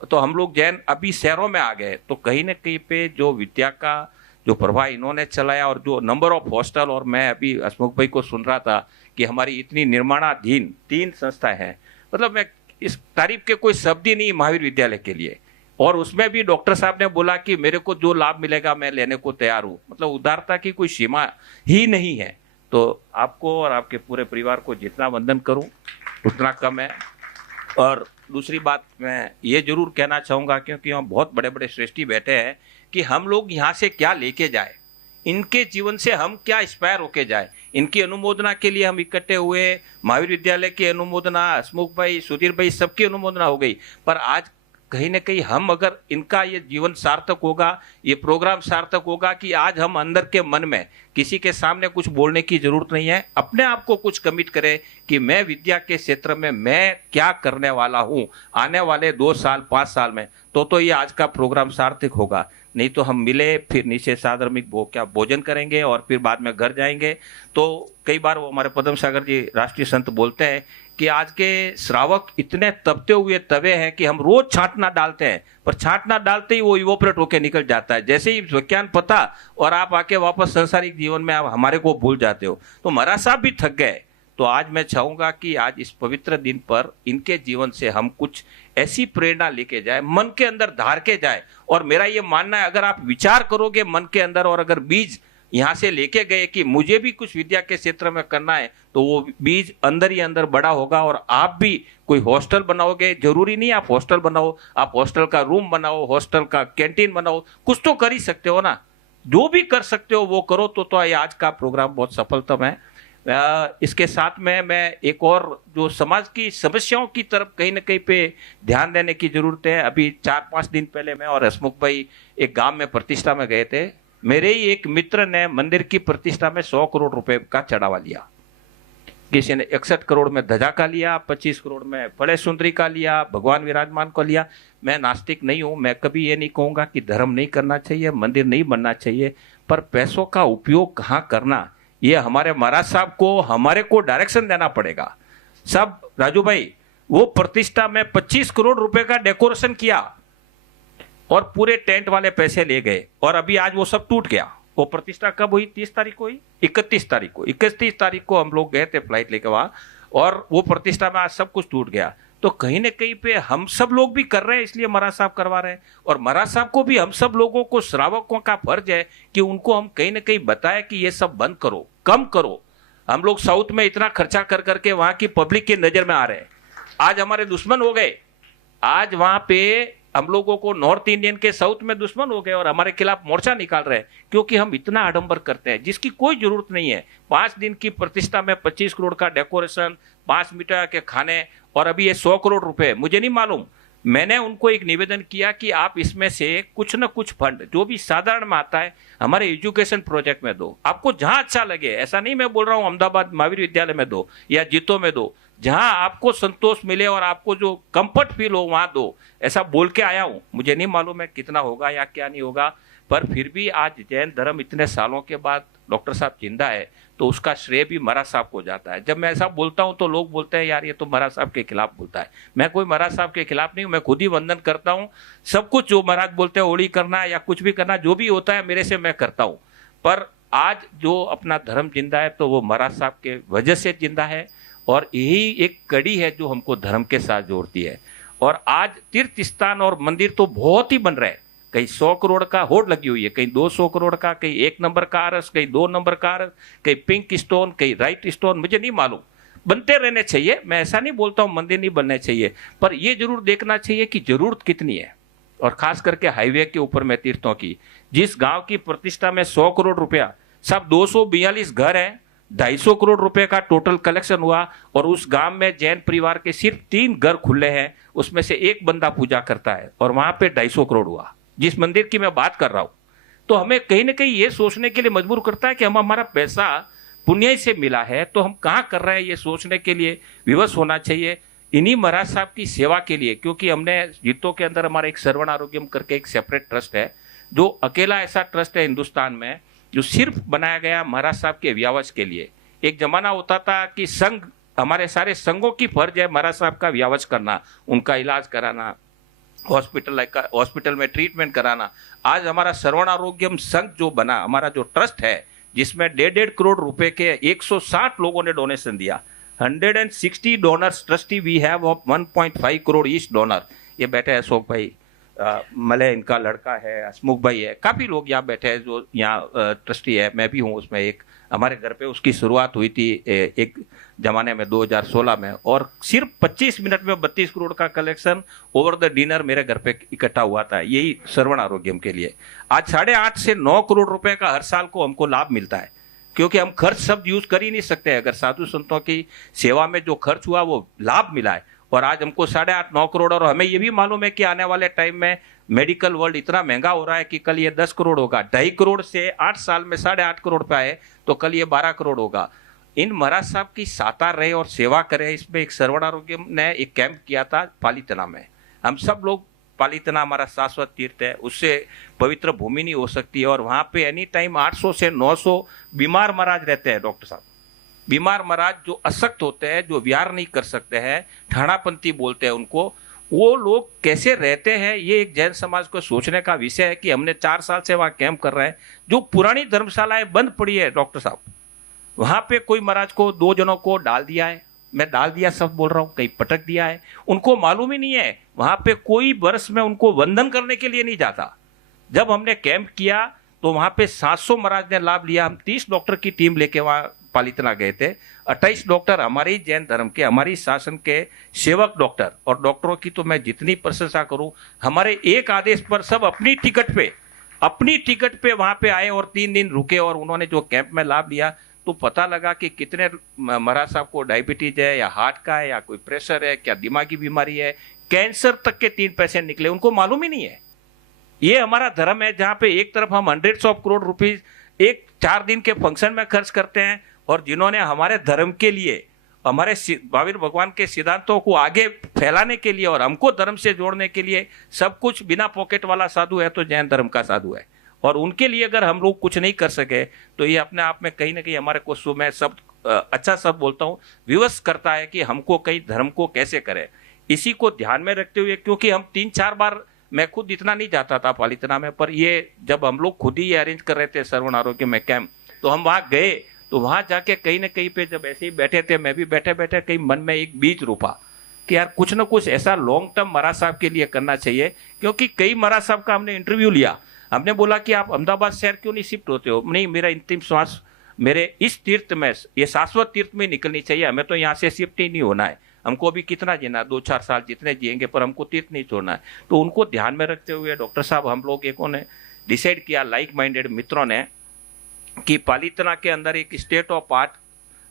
तो हम लोग जैन अभी शहरों में आ गए। तो कहीं ना कहीं पे जो विद्या का जो प्रवाह इन्होंने चलाया और जो नंबर ऑफ हॉस्टल, और मैं अभी हसमुख भाई को सुन रहा था कि हमारी इतनी निर्माणाधीन 3 संस्थाएं हैं, मतलब मैं इस तारीफ के कोई शब्द ही नहीं महावीर विद्यालय के लिए। और उसमें भी डॉक्टर साहब ने बोला कि मेरे को जो लाभ मिलेगा मैं लेने को तैयार हूँ, मतलब उदारता की कोई सीमा ही नहीं है। तो आपको और आपके पूरे परिवार को जितना वंदन करूं उतना कम है। और दूसरी बात मैं ये जरूर कहना चाहूँगा, क्योंकि हम बहुत बड़े बड़े श्रेष्ठी बैठे हैं, कि हम लोग यहाँ से क्या लेके जाए, इनके जीवन से हम क्या इंस्पायर होके जाए। इनकी अनुमोदना के लिए हम इकट्ठे हुए, महावीर विद्यालय की अनुमोदना, हसमुख भाई, सुधीर भाई, सबकी अनुमोदना हो गई। पर आज कहीं ना कहीं हम अगर इनका ये जीवन सार्थक होगा, ये प्रोग्राम सार्थक होगा कि आज हम अंदर के मन में किसी के सामने कुछ बोलने की जरूरत नहीं है, अपने आप को कुछ कमिट करें कि मैं विद्या के क्षेत्र में मैं क्या करने वाला हूं आने वाले 2 साल 5 साल में, तो ये आज का प्रोग्राम सार्थक होगा। नहीं तो हम मिले फिर नीचे साधर्मिक भोजन करेंगे और फिर बाद में घर जाएंगे। तो कई बार वो हमारे पद्म सागर जी राष्ट्रीय संत बोलते हैं कि आज के श्रावक इतने तपते हुए तवे हैं कि हम रोज छांटना डालते हैं, पर छांटना डालते ही वो इवोपरेट होकर निकल जाता है, जैसे ही विज्ञान पता और आप आके वापस सांसारिक जीवन में आप हमारे को भूल जाते हो। तो महाराज साहब भी थक गए। तो आज मैं चाहूंगा कि आज इस पवित्र दिन पर इनके जीवन से हम कुछ ऐसी प्रेरणा लेके जाए, मन के अंदर धार के जाए। और मेरा ये मानना है, अगर आप विचार करोगे मन के अंदर और अगर बीज यहाँ से लेके गए कि मुझे भी कुछ विद्या के क्षेत्र में करना है, तो वो बीज अंदर ही अंदर बड़ा होगा। और आप भी कोई हॉस्टल बनाओगे, जरूरी नहीं आप हॉस्टल बनाओ, आप हॉस्टल का रूम बनाओ, हॉस्टल का कैंटीन बनाओ, कुछ तो कर ही सकते हो ना। जो भी कर सकते हो वो करो। तो ये आज का प्रोग्राम बहुत सफलतम है। इसके साथ में मैं एक और जो समाज की समस्याओं की तरफ कहीं ना कहीं पे ध्यान देने की जरूरत है। अभी 4-5 दिन पहले मैं और हसमुख भाई एक गांव में प्रतिष्ठा में गए थे। मेरे ही एक मित्र ने मंदिर की प्रतिष्ठा में 100 करोड़ रुपए का चढ़ावा लिया। किसी ने 61 करोड़ में ध्वजा का लिया, 25 करोड़ में फड़े सुंदरी का लिया, भगवान विराजमान को लिया। मैं नास्तिक नहीं हूं, मैं कभी ये नहीं कहूंगा कि धर्म नहीं करना चाहिए, मंदिर नहीं बनना चाहिए, पर पैसों का उपयोग कहाँ करना, ये हमारे महाराज साहब को, हमारे को डायरेक्शन देना पड़ेगा। सब राजू भाई, वो प्रतिष्ठा में 25 करोड़ रुपए का डेकोरेशन किया और पूरे टेंट वाले पैसे ले गए, और अभी आज वो सब टूट गया। वो प्रतिष्ठा कब हुई? 30 तारीख को हुई, 31 तारीख को, 31 तारीख को हम लोग गए थे फ्लाइट लेके वहां, और वो प्रतिष्ठा में आज सब कुछ टूट गया। तो कहीं ना कहीं पे हम सब लोग भी कर रहे हैं, इसलिए महाराज साहब करवा रहे हैं। और महाराज साहब को भी हम सब लोगों को, श्रावकों का फर्ज है कि उनको हम कहीं ना कहीं बताएं कि ये सब बंद करो, कम करो। हम लोग साउथ में इतना खर्चा कर करके वहां की पब्लिक की नजर में आ रहे हैं, आज हमारे दुश्मन हो गए। आज वहां पे हम लोगों को नॉर्थ इंडियन के साउथ में दुश्मन हो गए और हमारे खिलाफ मोर्चा निकाल रहे हैं, क्योंकि हम इतना आडंबर करते हैं जिसकी कोई जरूरत नहीं है। 5 दिन की प्रतिष्ठा में 25 करोड़ का डेकोरेशन, 5 मीटर के खाने, और अभी ये 100 करोड़ रुपए, मुझे नहीं मालूम। मैंने उनको एक निवेदन किया कि आप इसमें से कुछ न कुछ फंड जो भी साधारण में आता है हमारे एजुकेशन प्रोजेक्ट में दो। आपको जहां अच्छा लगे, ऐसा नहीं मैं बोल रहा हूं अहमदाबाद महावीर विद्यालय में दो या जीतो में दो, जहां आपको संतोष मिले और आपको जो कंफर्ट फील हो वहां दो। ऐसा बोल के आया हूं, मुझे नहीं मालूम है कितना होगा या क्या नहीं होगा, पर फिर भी आज जैन धर्म इतने सालों के बाद डॉक्टर साहब जिंदा है, तो उसका श्रेय भी महाराज साहब को जाता है। जब मैं ऐसा बोलता हूं तो लोग बोलते हैं यार ये तो महाराज साहब के खिलाफ बोलता है। मैं कोई महाराज साहब के खिलाफ नहीं हूं, मैं खुद ही वंदन करता हूं। सब कुछ जो महाराज बोलते हैं, होली करना या कुछ भी करना, जो भी होता है मेरे से मैं करता हूं। पर आज जो अपना धर्म जिंदा है तो वो महाराज साहब के वजह से जिंदा है, और यही एक कड़ी है जो हमको धर्म के साथ जोड़ती है। और आज तीर्थ स्थान और मंदिर तो बहुत ही बन रहे हैं, कहीं 100 करोड़ का होड़ लगी हुई है, कहीं 200 करोड़ का, कहीं 1 नंबर का आरस, कहीं 2 नंबर का आरस, कहीं पिंक स्टोन, कहीं राइट स्टोन, मुझे नहीं मालूम। बनते रहने चाहिए, मैं ऐसा नहीं बोलता हूँ मंदिर नहीं बनने चाहिए, पर ये जरूर देखना चाहिए कि जरूरत कितनी है। और खास करके हाईवे के ऊपर में तीर्थों की, जिस गांव की प्रतिष्ठा में 100 करोड़ रुपया, सब 242 घर है, 250 करोड़ रुपए का टोटल कलेक्शन हुआ, और उस गांव में जैन परिवार के सिर्फ 3 घर खुले हैं, उसमें से एक बंदा पूजा करता है, और वहां पे 250 करोड़ हुआ, जिस मंदिर की मैं बात कर रहा हूं। तो हमें कहीं ना कहीं ये सोचने के लिए मजबूर करता है कि हम, हमारा पैसा पुण्य से मिला है तो हम कहाँ कर रहे हैं, ये सोचने के लिए विवश होना चाहिए। इन्हीं महाराज साहब की सेवा के लिए, क्योंकि हमने जीतो के अंदर हमारा एक श्रवण आरोग्यम करके एक सेपरेट ट्रस्ट है, जो अकेला ऐसा ट्रस्ट है हिंदुस्तान में जो सिर्फ बनाया गया महाराज साहब के व्यावच के लिए। एक जमाना होता था कि संघ, हमारे सारे संघों की फर्ज है महाराज साहब का व्यावच करना, उनका इलाज कराना, हॉस्पिटल में ट्रीटमेंट कराना। आज हमारा श्रवण आरोग्यम संघ जो बना, हमारा जो ट्रस्ट है, जिसमें 1.5 करोड़ रुपए के 160 लोगों ने डोनेशन दिया, 160 donors trustee we have of 1.5 crore each donor. ये बैठे हैं अशोक भाई, मलय इनका लड़का है, हसमुख भाई है, काफी लोग यहाँ बैठे हैं जो यहाँ ट्रस्टी है, मैं भी हूँ उसमें एक। हमारे घर पे उसकी शुरुआत हुई थी एक जमाने में 2016 में, और सिर्फ 25 मिनट में 32 करोड़ का कलेक्शन ओवर द डिनर मेरे घर पे इकट्ठा हुआ था, यही श्रवण आरोग्यम के लिए। आज 8.5 से 9 करोड़ रुपए का हर साल को हमको लाभ मिलता है, क्योंकि हम खर्च शब्द यूज कर ही नहीं सकते। अगर साधु संतों की सेवा में जो खर्च हुआ वो लाभ मिला है, और आज हमको 8.5-9 करोड़, और हमें ये भी मालूम है कि आने वाले टाइम में मेडिकल वर्ल्ड इतना महंगा हो रहा है कि कल ये 10 करोड़ होगा। 2.5 करोड़ से 8 साल में 8.5 करोड़ पे आए तो कल ये 12 करोड़ होगा। इन महाराज साहब की साता रहे और सेवा करे, इसमें एक श्रवण आरोग्यम ने एक कैंप किया था पालीतना में। हम सब लोग, पालीतना हमारा शाश्वत तीर्थ है, उससे पवित्र भूमि नहीं हो सकती, और वहां पे एनी टाइम 800 से 900 बीमार महाराज रहते हैं। डॉक्टर साहब, बीमार महाराज जो अशक्त होते हैं, जो विहार नहीं कर सकते हैं, ठाणापंथी बोलते हैं उनको, वो लोग कैसे रहते हैं, ये एक जैन समाज को सोचने का विषय है। कि हमने 4 साल से वहाँ कैंप कर रहे हैं, जो पुरानी धर्मशालाएं बंद पड़ी है डॉक्टर साहब, वहां पे कोई महाराज को 2 जनों को डाल दिया है, मैं डाल दिया सब बोल रहा हूँ, कहीं पटक दिया है, उनको मालूम ही नहीं है। वहां पे कोई वर्ष में उनको वंदन करने के लिए नहीं जाता। जब हमने कैंप किया तो वहां पे 700 महाराज ने लाभ लिया। हम 30 डॉक्टर की टीम लेके वहां पालीतना गए थे। 28 डॉक्टर हमारे ही जैन धर्म के, हमारी शासन के सेवक डॉक्टर, और डॉक्टरों की तो मैं जितनी प्रशंसा करूं, हमारे एक आदेश पर सब अपनी टिकट पे वहां पे आए और 3 दिन रुके, और उन्होंने जो कैंप में लाभ लिया तो पता लगा कि कितने महाराज साहब को डायबिटीज है, या हार्ट का है, या कोई प्रेशर है, क्या दिमागी बीमारी है, कैंसर तक के 3 पेशेंट निकले, उनको मालूम ही नहीं है। ये हमारा धर्म है जहां पे एक तरफ हम 100 करोड़ रुपीज एक 4 दिन के फंक्शन में खर्च करते हैं, और जिन्होंने हमारे धर्म के लिए, हमारे महावीर भगवान के सिद्धांतों को आगे फैलाने के लिए और हमको धर्म से जोड़ने के लिए सब कुछ बिना पॉकेट वाला साधु है तो जैन धर्म का साधु है। और उनके लिए अगर हम लोग कुछ नहीं कर सके तो ये अपने आप में कहीं ना कहीं हमारे को, मैं शब्द अच्छा शब्द बोलता हूँ, विवश करता है कि हमको कई धर्म को कैसे करें। इसी को ध्यान में रखते हुए, क्योंकि हम 3-4 बार, मैं खुद इतना नहीं जाता था पालीतना में, पर ये जब हम लोग खुद ही अरेंज कर रहे थे श्रवण आरोग्य में कैंप, तो हम वहाँ गए, तो वहाँ जाके कहीं ना कहीं पे जब ऐसे ही बैठे थे, मैं भी बैठे बैठे कहीं मन में एक बीज रोपा कि यार कुछ ना कुछ ऐसा लॉन्ग टर्म महाराज साहब के लिए करना चाहिए। क्योंकि कई महाराज साहब का हमने इंटरव्यू लिया, हमने बोला कि आप अहमदाबाद शहर क्यों नहीं शिफ्ट होते हो? नहीं, मेरा अंतिम श्वास मेरे इस तीर्थ में, ये शाश्वत तीर्थ में निकलनी चाहिए, हमें तो यहाँ से शिफ्ट ही नहीं होना है, हमको अभी कितना जीना, 2-4 साल जितने जिएंगे, पर हमको तीर्थ नहीं छोड़ना है। तो उनको ध्यान में रखते हुए डॉक्टर साहब, हम लोग एक ने डिसाइड किया, लाइक माइंडेड मित्रों ने, कि पालीतना के अंदर एक स्टेट ऑफ आर्ट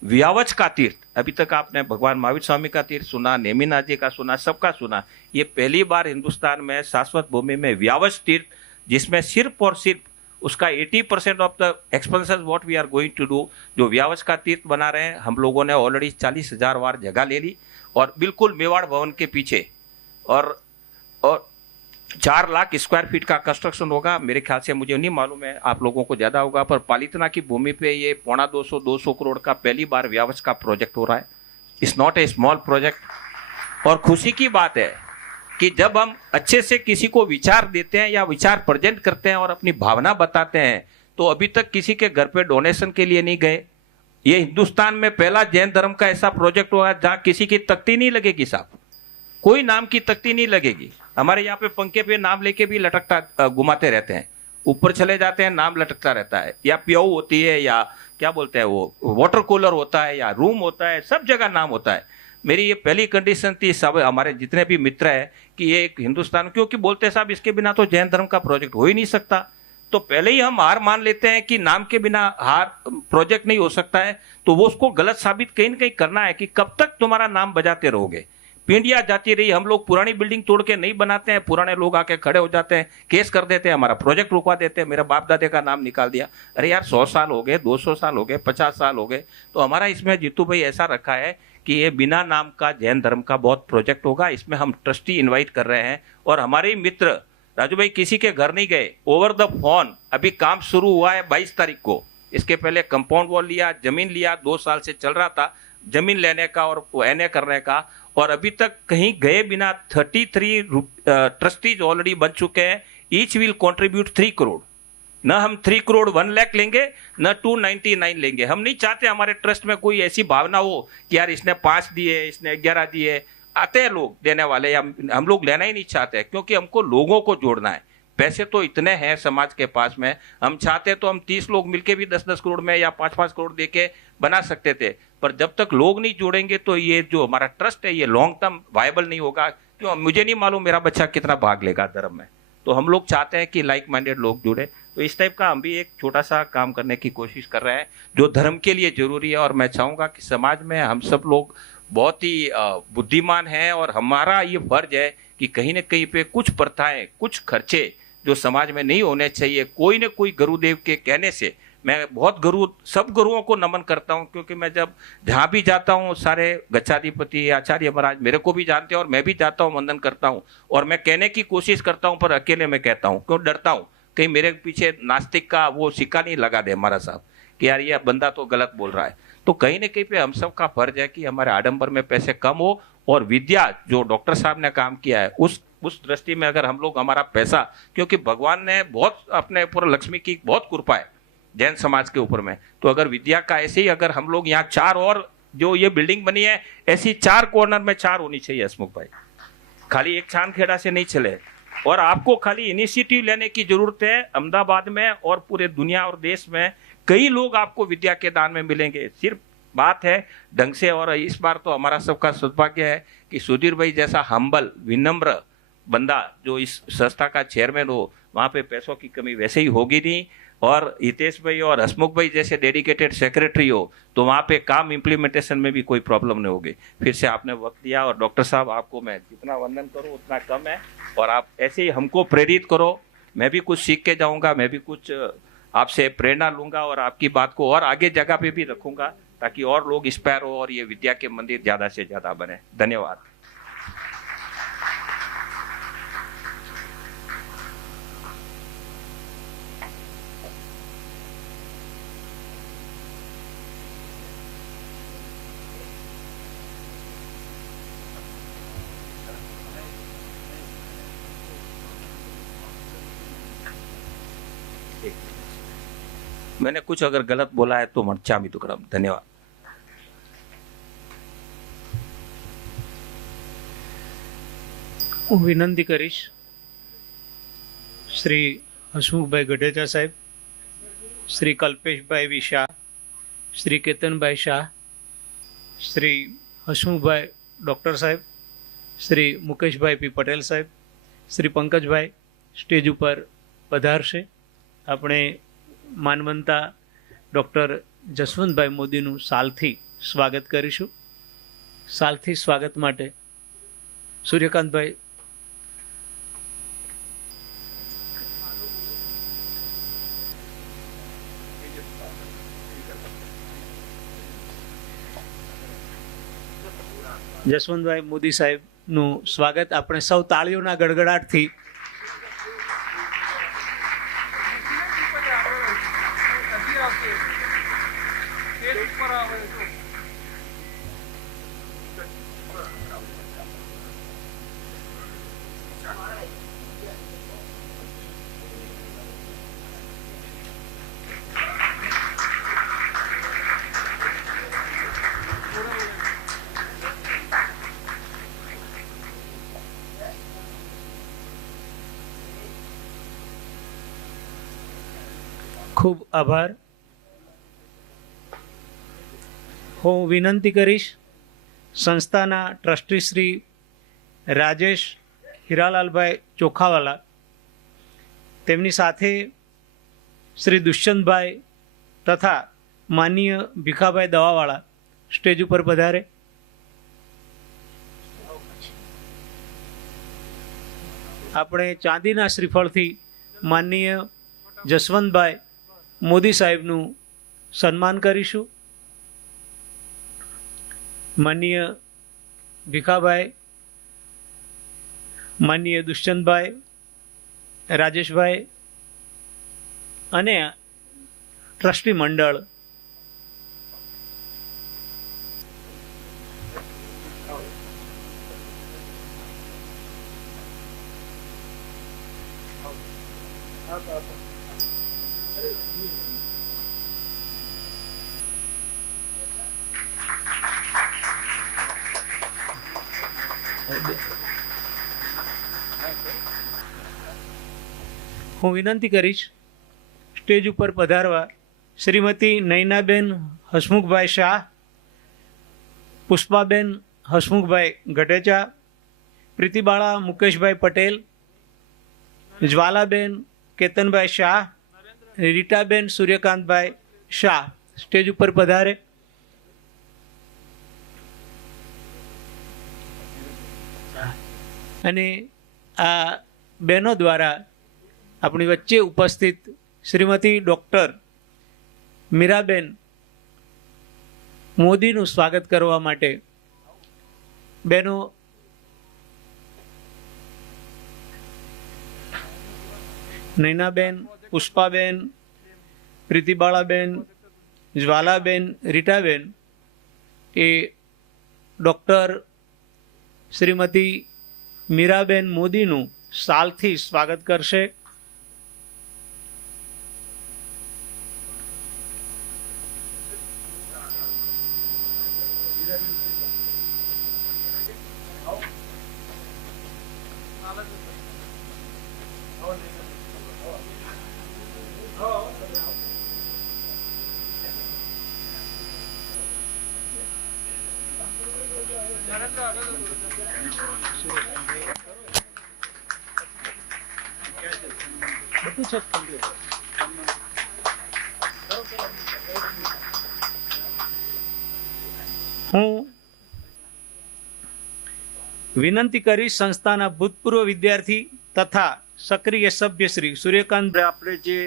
व्यावच का तीर्थ, अभी तक आपने भगवान महावीर स्वामी का तीर्थ सुना, नेमिनाथ जी का सुना, सबका सुना, ये पहली बार हिंदुस्तान में शाश्वत भूमि में व्यावच तीर्थ, जिसमें सिर्फ और सिर्फ उसका 80% of the expenses what we are going to do, जो व्यावच का तीर्थ बना रहे हैं। हम लोगों ने ऑलरेडी 40,000 वार जगह ले ली, और बिल्कुल मेवाड़ भवन के पीछे, और 4 लाख स्क्वायर फीट का कंस्ट्रक्शन होगा। मेरे ख्याल से, मुझे नहीं मालूम है, आप लोगों को ज्यादा होगा, पर पालीतना की भूमि पे ये 250 करोड़ का पहली बार व्यावच का प्रोजेक्ट हो रहा है। It's not a small project. और खुशी की बात है कि जब हम अच्छे से किसी को विचार देते हैं या विचार प्रेजेंट करते हैं और अपनी भावना बताते हैं, तो अभी तक किसी के घर पे डोनेशन के लिए नहीं गए। ये हिंदुस्तान में पहला जैन धर्म का ऐसा प्रोजेक्ट होगा जहां किसी की तख्ती नहीं लगेगी साहब, कोई नाम की तख्ती नहीं लगेगी। हमारे यहाँ पे पंखे पे नाम लेके भी लटकता घुमाते रहते हैं, ऊपर चले जाते हैं नाम लटकता रहता है, या प्याऊ होती है, या क्या बोलते हैं वो वाटर कूलर होता है, या रूम होता है, सब जगह नाम होता है। मेरी ये पहली कंडीशन थी सब हमारे जितने भी मित्र है कि ये एक हिंदुस्तान, क्योंकि बोलते साहब इसके बिना तो जैन धर्म का प्रोजेक्ट हो ही नहीं सकता। तो पहले ही हम हार मान लेते हैं कि नाम के बिना हार प्रोजेक्ट नहीं हो सकता है, तो वो उसको गलत साबित कहीं ना कहीं करना है कि कब तक तुम्हारा नाम बजाते रहोगे। पीढ़ियां जाती रही, हम लोग पुरानी बिल्डिंग तोड़ के नहीं बनाते हैं, पुराने लोग आके खड़े हो जाते हैं, केस कर देते हैं, हमारा प्रोजेक्ट रुकवा देते हैं, मेरे बाप दादे का नाम निकाल दिया। अरे यार 100 साल हो गए, 200 साल हो गए, 50 साल हो गए, तो हमारा इसमें जीतू भाई ऐसा रखा है कि ये बिना नाम का जैन धर्म का बहुत प्रोजेक्ट होगा। इसमें हम ट्रस्टी इन्वाइट कर रहे हैं, और हमारे मित्र राजू भाई किसी के घर नहीं गए, ओवर द फोन अभी काम शुरू हुआ है 22 तारीख को। इसके पहले कंपाउंड वॉल लिया, जमीन लिया, 2 साल से चल रहा था जमीन लेने का और एनए करने का, और अभी तक कहीं गए बिना 33 ट्रस्टीज ऑलरेडी बन चुके हैं। Each will contribute 3 crore. न हम 3 करोड़ 1 लाख लेंगे, न 299 लेंगे। हम नहीं चाहते हमारे ट्रस्ट में कोई ऐसी भावना हो कि यार इसने 5 दिए, इसने 11 दिए। आते हैं लोग देने वाले, या हम लोग लेना ही नहीं चाहते, क्योंकि हमको लोगों को जोड़ना है। पैसे तो इतने हैं समाज के पास में, हम चाहते तो हम 30 लोग मिलके भी 10-10 करोड़ में या 5-5 करोड़ देके बना सकते थे, पर जब तक लोग नहीं जोड़ेंगे तो ये जो हमारा ट्रस्ट है ये लॉन्ग टर्म वायबल नहीं होगा। क्यों, मुझे नहीं मालूम मेरा बच्चा कितना भाग लेगा धर्म में, तो हम लोग चाहते हैं कि लाइक माइंडेड लोग जुड़े। तो इस टाइप का हम भी एक छोटा सा काम करने की कोशिश कर रहे हैं जो धर्म के लिए जरूरी है। और मैं चाहूँगा कि समाज में हम सब लोग बहुत ही बुद्धिमान हैं, और हमारा ये फर्ज है कि कहीं ना कहीं पे कुछ प्रथाएं, कुछ खर्चे जो समाज में नहीं होने चाहिए, कोई न कोई गुरुदेव के कहने से, मैं बहुत सब गुरुओं को नमन करता हूं, क्योंकि मैं जब जहां भी जाता हूं सारे गच्छाधिपति आचार्य महाराज मेरे को भी जानते हैं और मैं भी जाता हूं, वंदन करता हूं, और मैं कहने की कोशिश करता हूं पर अकेले में कहता हूं, क्यों डरता हूं कहीं मेरे पीछे नास्तिक का वो सिक्का नहीं लगा दे हमारा साहब कि यार ये बंदा तो गलत बोल रहा है। तो कहीं ना कहीं पे हम सब का फर्ज है कि हमारे आडंबर में पैसे कम हो, और विद्या जो डॉक्टर साहब ने काम किया है उस दृष्टि में अगर हम लोग हमारा पैसा, क्योंकि भगवान ने बहुत अपने ऊपर लक्ष्मी की बहुत कृपा है जैन समाज के ऊपर में, तो अगर विद्या का ऐसे ही अगर हम लोग यहाँ 4 और जो ये बिल्डिंग बनी है ऐसी 4 कॉर्नर में 4 होनी चाहिए हसमुख भाई, खाली एक छानखेड़ा से नहीं चले। और आपको खाली इनिशिएटिव लेने की जरूरत है। अहमदाबाद में और पूरे दुनिया और देश में कई लोग आपको विद्या के दान में मिलेंगे, सिर्फ बात है ढंग से। और इस बार तो हमारा सबका सौभाग्य है कि सुधीर भाई जैसा हम्बल विनम्र बंदा जो इस संस्था का चेयरमैन हो, वहाँ पे पैसों की कमी वैसे ही होगी नहीं। और हितेश भाई और हसमुख भाई जैसे डेडिकेटेड सेक्रेटरी हो तो वहाँ पे काम इम्प्लीमेंटेशन में भी कोई प्रॉब्लम नहीं होगी। फिर से आपने वक्त दिया, और डॉक्टर साहब आपको मैं जितना वंदन करूँ उतना कम है, और आप ऐसे ही हमको प्रेरित करो, मैं भी कुछ सीख के जाऊँगा, मैं भी कुछ आपसे प्रेरणा लूँगा, और आपकी बात को और आगे जगह पे भी रखूँगा ताकि और लोग इंस्पायर हो और ये विद्या के मंदिर ज़्यादा से ज़्यादा बने। धन्यवाद। मैंने कुछ अगर गलत बोला है तो क्षमा दुक्कड़म। धन्यवाद। હું વિનંતી કરીશ શ્રી હસમુખભાઈ ગઢેચા સાહેબ, શ્રી કલ્પેશભાઈ વી શાહ, શ્રી કેતનભાઈ શાહ, શ્રી હસમુખભાઈ ડૉક્ટર સાહેબ, શ્રી મુકેશભાઈ પી પટેલ સાહેબ, શ્રી પંકજભાઈ સ્ટેજ ઉપર પધારશે। આપણે માનવંતા ડૉક્ટર જસવંતભાઈ મોદીનું સાલથી સ્વાગત કરીશું। સાલથી સ્વાગત માટે સૂર્યકાંતભાઈ જસવંતભાઈ મોદી સાહેબનું સ્વાગત આપણે સૌ તાળીઓના ગડગડાટથી ખૂબ આભાર। હું વિનંતી કરીશ સંસ્થાના ટ્રસ્ટી શ્રી રાજેશ હીરાલાલભાઈ ચોખાવાલા, તેમની સાથે શ્રી દુષ્યંતભાઈ તથા માનનીય ભીખાભાઈ દવાવાળા સ્ટેજ ઉપર પધારે। આપણે ચાંદીના શ્રીફળથી માનનીય જસવંતભાઈ મોદી સાહેબનું સન્માન કરીશું। માનનીય ભીખાભાઈ, માનનીય દુષ્યંતભાઈ રાજેશભાઈ અને ટ્રસ્ટી મંડળ હું વિનંતી કરીશ સ્ટેજ ઉપર પધારવા શ્રીમતી નૈનાબેન હસમુખભાઈ શાહ, પુષ્પાબેન હસમુખભાઈ ગઢેચા, પ્રીતિબાળા મુકેશભાઈ પટેલ, જ્વાલાબેન કેતનભાઈ શાહ, રીટાબેન સૂર્યકાંતભાઈ શાહ સ્ટેજ ઉપર પધારે. અને આ બહેનો દ્વારા આપણી વચ્ચે ઉપસ્થિત શ્રીમતી ડૉક્ટર મીરાબેન મોદીનું સ્વાગત કરવા માટે બહેનો નૈનાબેન, પુષ્પાબેન, પ્રીતિબાળાબેન, જ્વાલાબેન, રીટાબેન એ ડૉક્ટર શ્રીમતી મીરાબેન મોદીનું શાલથી સ્વાગત કરશે. હું વિનંતી કરીશ સંસ્થાના ભૂતપૂર્વ વિદ્યાર્થી તથા સક્રિય સભ્ય શ્રી સૂર્યકાંત. આપણે જે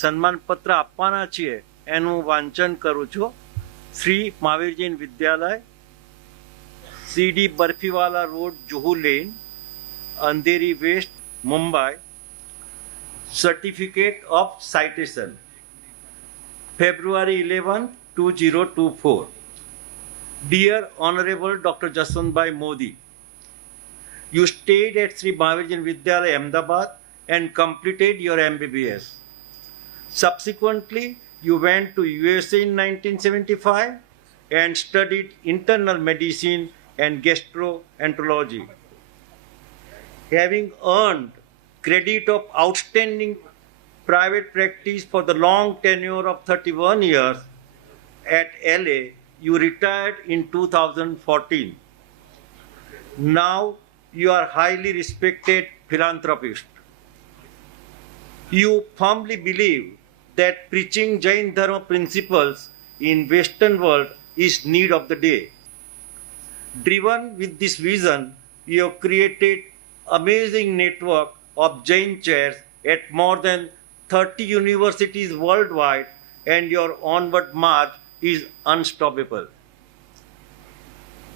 સન્માન પત્ર આપવાના છીએ એનું વાંચન કરું છું. Shri Mahavir Jain Vidyalaya, C D Barfiwala road, Juhu lane, Andheri west, Mumbai. Certificate of citation February 11, 2024. Dear Honorable Dr. Jaswantbhai Modi, you stayed at Sri Mahavir Jain Vidyalaya, Ahmedabad and completed your MBBS. Subsequently, you went to USA in 1975 and studied internal medicine and gastroenterology. Having earned credit of outstanding private practice for the long tenure of 31 years at LA, you retired in 2014. Now you are highly respected philanthropist. You firmly believe that preaching Jain Dharma principles in Western world is need of the day. Driven with this vision, you have created amazing network of Jain chairs at more than 30 universities worldwide, and your onward march is unstoppable.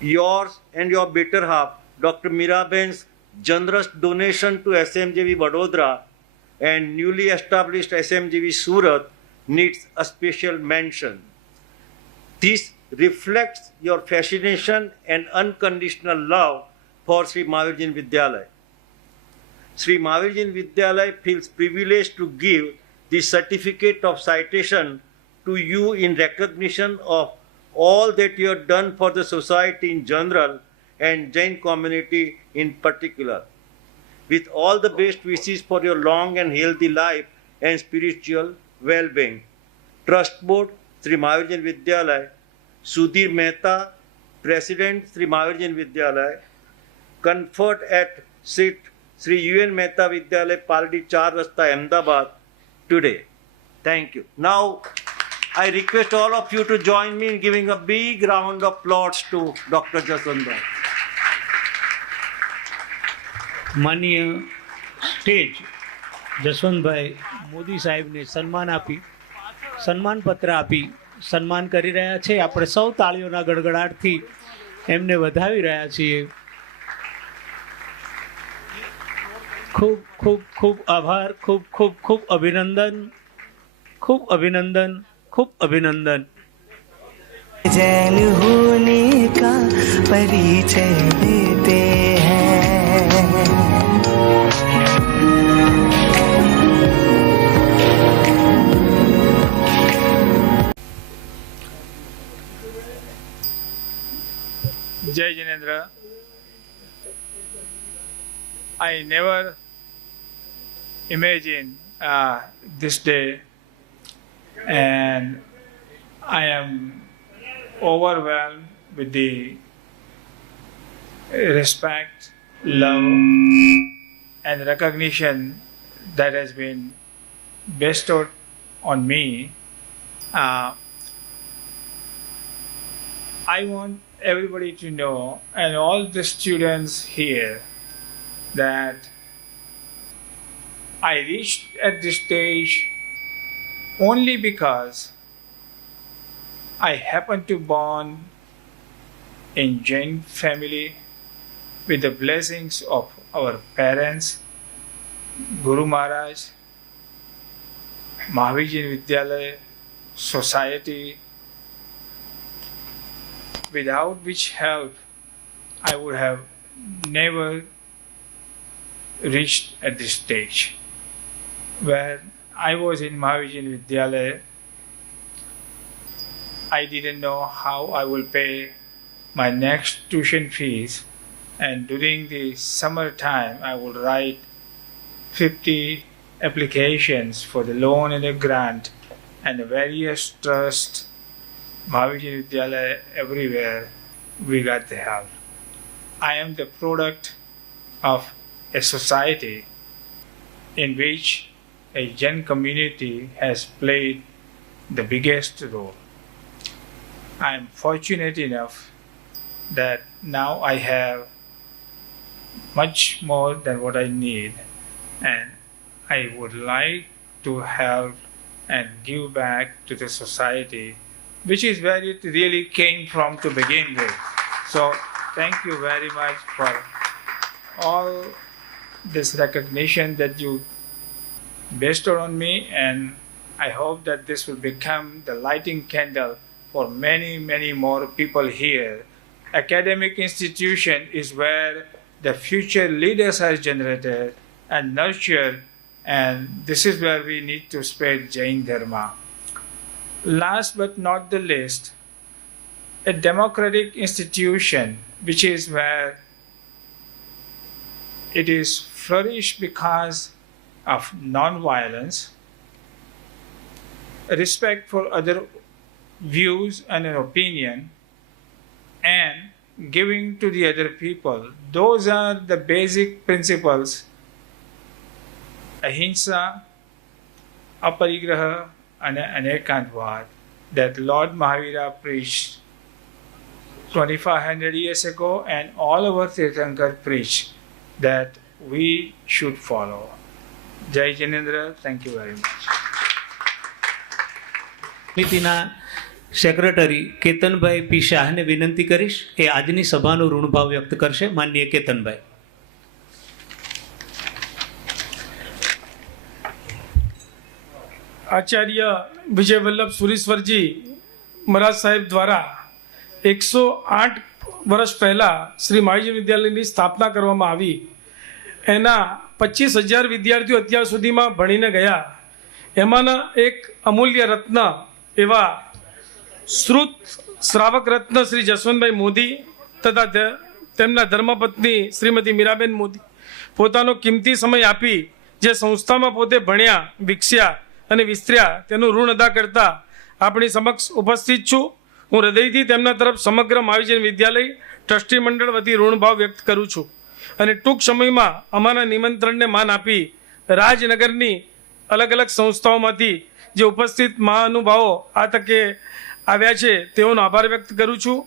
Yours and your better half, Dr. Miraben's generous donation to SMJV Vadodara and newly established SMJV Surat needs a special mention. This reflects your fascination and unconditional love for Sri Mahavir Jain Vidyalaya. Sri Mahavir Jain Vidyalaya feels privileged to give the certificate of citation to you in recognition of all that you have done for the society in general and Jain community in particular. With all the best wishes for your long and healthy life and spiritual well-being. Trust Board, Sri Mahavir Jain Vidyalaya, Sudhir Mehta, President, Sri Mahavir Jain Vidyalaya, conferred at seat Sri UN Mehta Vidyalaya, Paldi 4 Rasta, Ahmedabad today. Thank you. Now, I request all of you to join me in giving a big round of applause to Dr. Jaswantbhai. માનનીય stage Jaswantbhai Modi સાહેબને સન્માન આપી સન્માનપત્ર આપી સન્માન કરી રહ્યા છે. આપણે સૌ તાળીઓના ગડગડાટથી એમને વધાવી રહ્યા છીએ. ખૂબ ખૂબ ખૂબ આભાર, ખૂબ ખૂબ ખૂબ અભિનંદન, ખૂબ અભિનંદન, ખૂબ અભિનંદન. जैन होने का परिचय देते हैं. Jai Jinendra. I never imagined this day, and I am overwhelmed with the respect, love, and recognition that has been bestowed on me. I want everybody to know, and all the students here, that I reached at this stage only because I happened to born in Jain family with the blessings of our parents, Guru Maharaj, Mahavir Jain Vidyalaya, society, without which help I would have never reached at this stage. When I was in Mahavir Jain Vidyalaya, I didn't know how I will pay my next tuition fees, and during the summer time I would write 50 applications for the loan and the grant, and the various trusts, Mahavir Jain Vidyalaya, everywhere we got the help. I am the product of a society in which a Jain community has played the biggest role. I am fortunate enough that now I have much more than what I need, and I would like to help and give back to the society, which is where it really came from to begin with. So thank you very much for all this recognition that you bestowed on me, and I hope that this will become the lighting candle for many, many more people here. Academic institution is where the future leaders are generated and nurtured, and this is where we need to spread Jain Dharma. Last but not the least, a democratic institution, which is where it is flourished because of non-violence, respect for other views and an opinion, and giving to the other people. Those are the basic principles. Ahimsa, aparigraha, and anekantvad that Lord Mahavira preached 2500 years ago, and all our Tirthankar preached that we should follow. Jai Jinendra, thank you very much. સમિતિના secretary કેતનભાઈ પી શાહને વિનંતી કરીશ એ આજની સભાનો ઋણભાવ વ્યક્ત કરશે. માનનીય કેતનભાઈ. આચાર્ય વિજય વલ્લભ સુરીશ્વરજી મહારાજ સાહેબ દ્વારા 108 વર્ષ પહેલાં શ્રી મહાવીર જૈન વિદ્યાલયની સ્થાપના કરવામાં આવી. એના 25,000 વિદ્યાર્થીઓ અત્યાર સુધીમાં ભણીને ગયા. એમાંના એક અમૂલ્ય રત્ન એવા શ્રુત શ્રાવક રત્ન શ્રી જસવંતભાઈ મોદી તથા તેમના ધર્મપત્ની શ્રીમતી મીરાબેન મોદી પોતાનો કિંમતી સમય આપી જે સંસ્થામાં પોતે ભણ્યા, વિકસ્યા અને વિસ્તર્યા તેનું ઋણ અદા કરતા આપણી સમક્ષ ઉપસ્થિત છું. હું હૃદયથી તેમના તરફ સમગ્ર મહાવીર જૈન વિદ્યાલય ટ્રસ્ટી મંડળ વતી ઋણભાવ વ્યક્ત કરું છું. અને ટૂંક સમયમાં અમારા નિમંત્રણને માન આપી રાજનગરની અલગ અલગ સંસ્થાઓમાંથી જે ઉપસ્થિત મહાનુભાવો આ તકે આવ્યા છે તેઓનો આભાર વ્યક્ત કરું છું.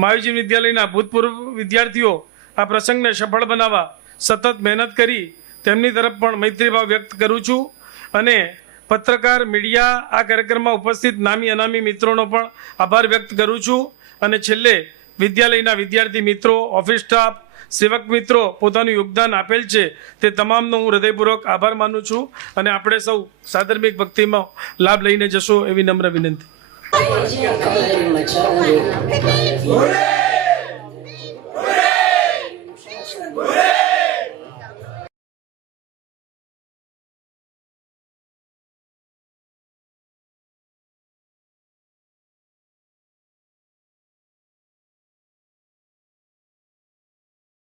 મહાવીર જૈન વિદ્યાલયના ભૂતપૂર્વ વિદ્યાર્થીઓ આ પ્રસંગને સફળ બનાવવા સતત મહેનત કરી તેમની તરફ પણ મૈત્રીભાવ વ્યક્ત કરું છું. અને પત્રકાર મીડિયા આ કાર્યક્રમમાં ઉપસ્થિત નામી અનામી મિત્રોનો પણ આભાર વ્યક્ત કરું છું. અને છેલ્લે વિદ્યાલયના વિદ્યાર્થી મિત્રો, ઓફિસ સ્ટાફ, સેવક મિત્રો પોતાનું યોગદાન આપેલ છે તે તમામનો હું હૃદયપૂર્વક આભાર માનું છું અને આપણે સૌ સાધર્મિક ભક્તિમાં લાભ લઈને જશો એવી નમ્ર વિનંતી. Hooray!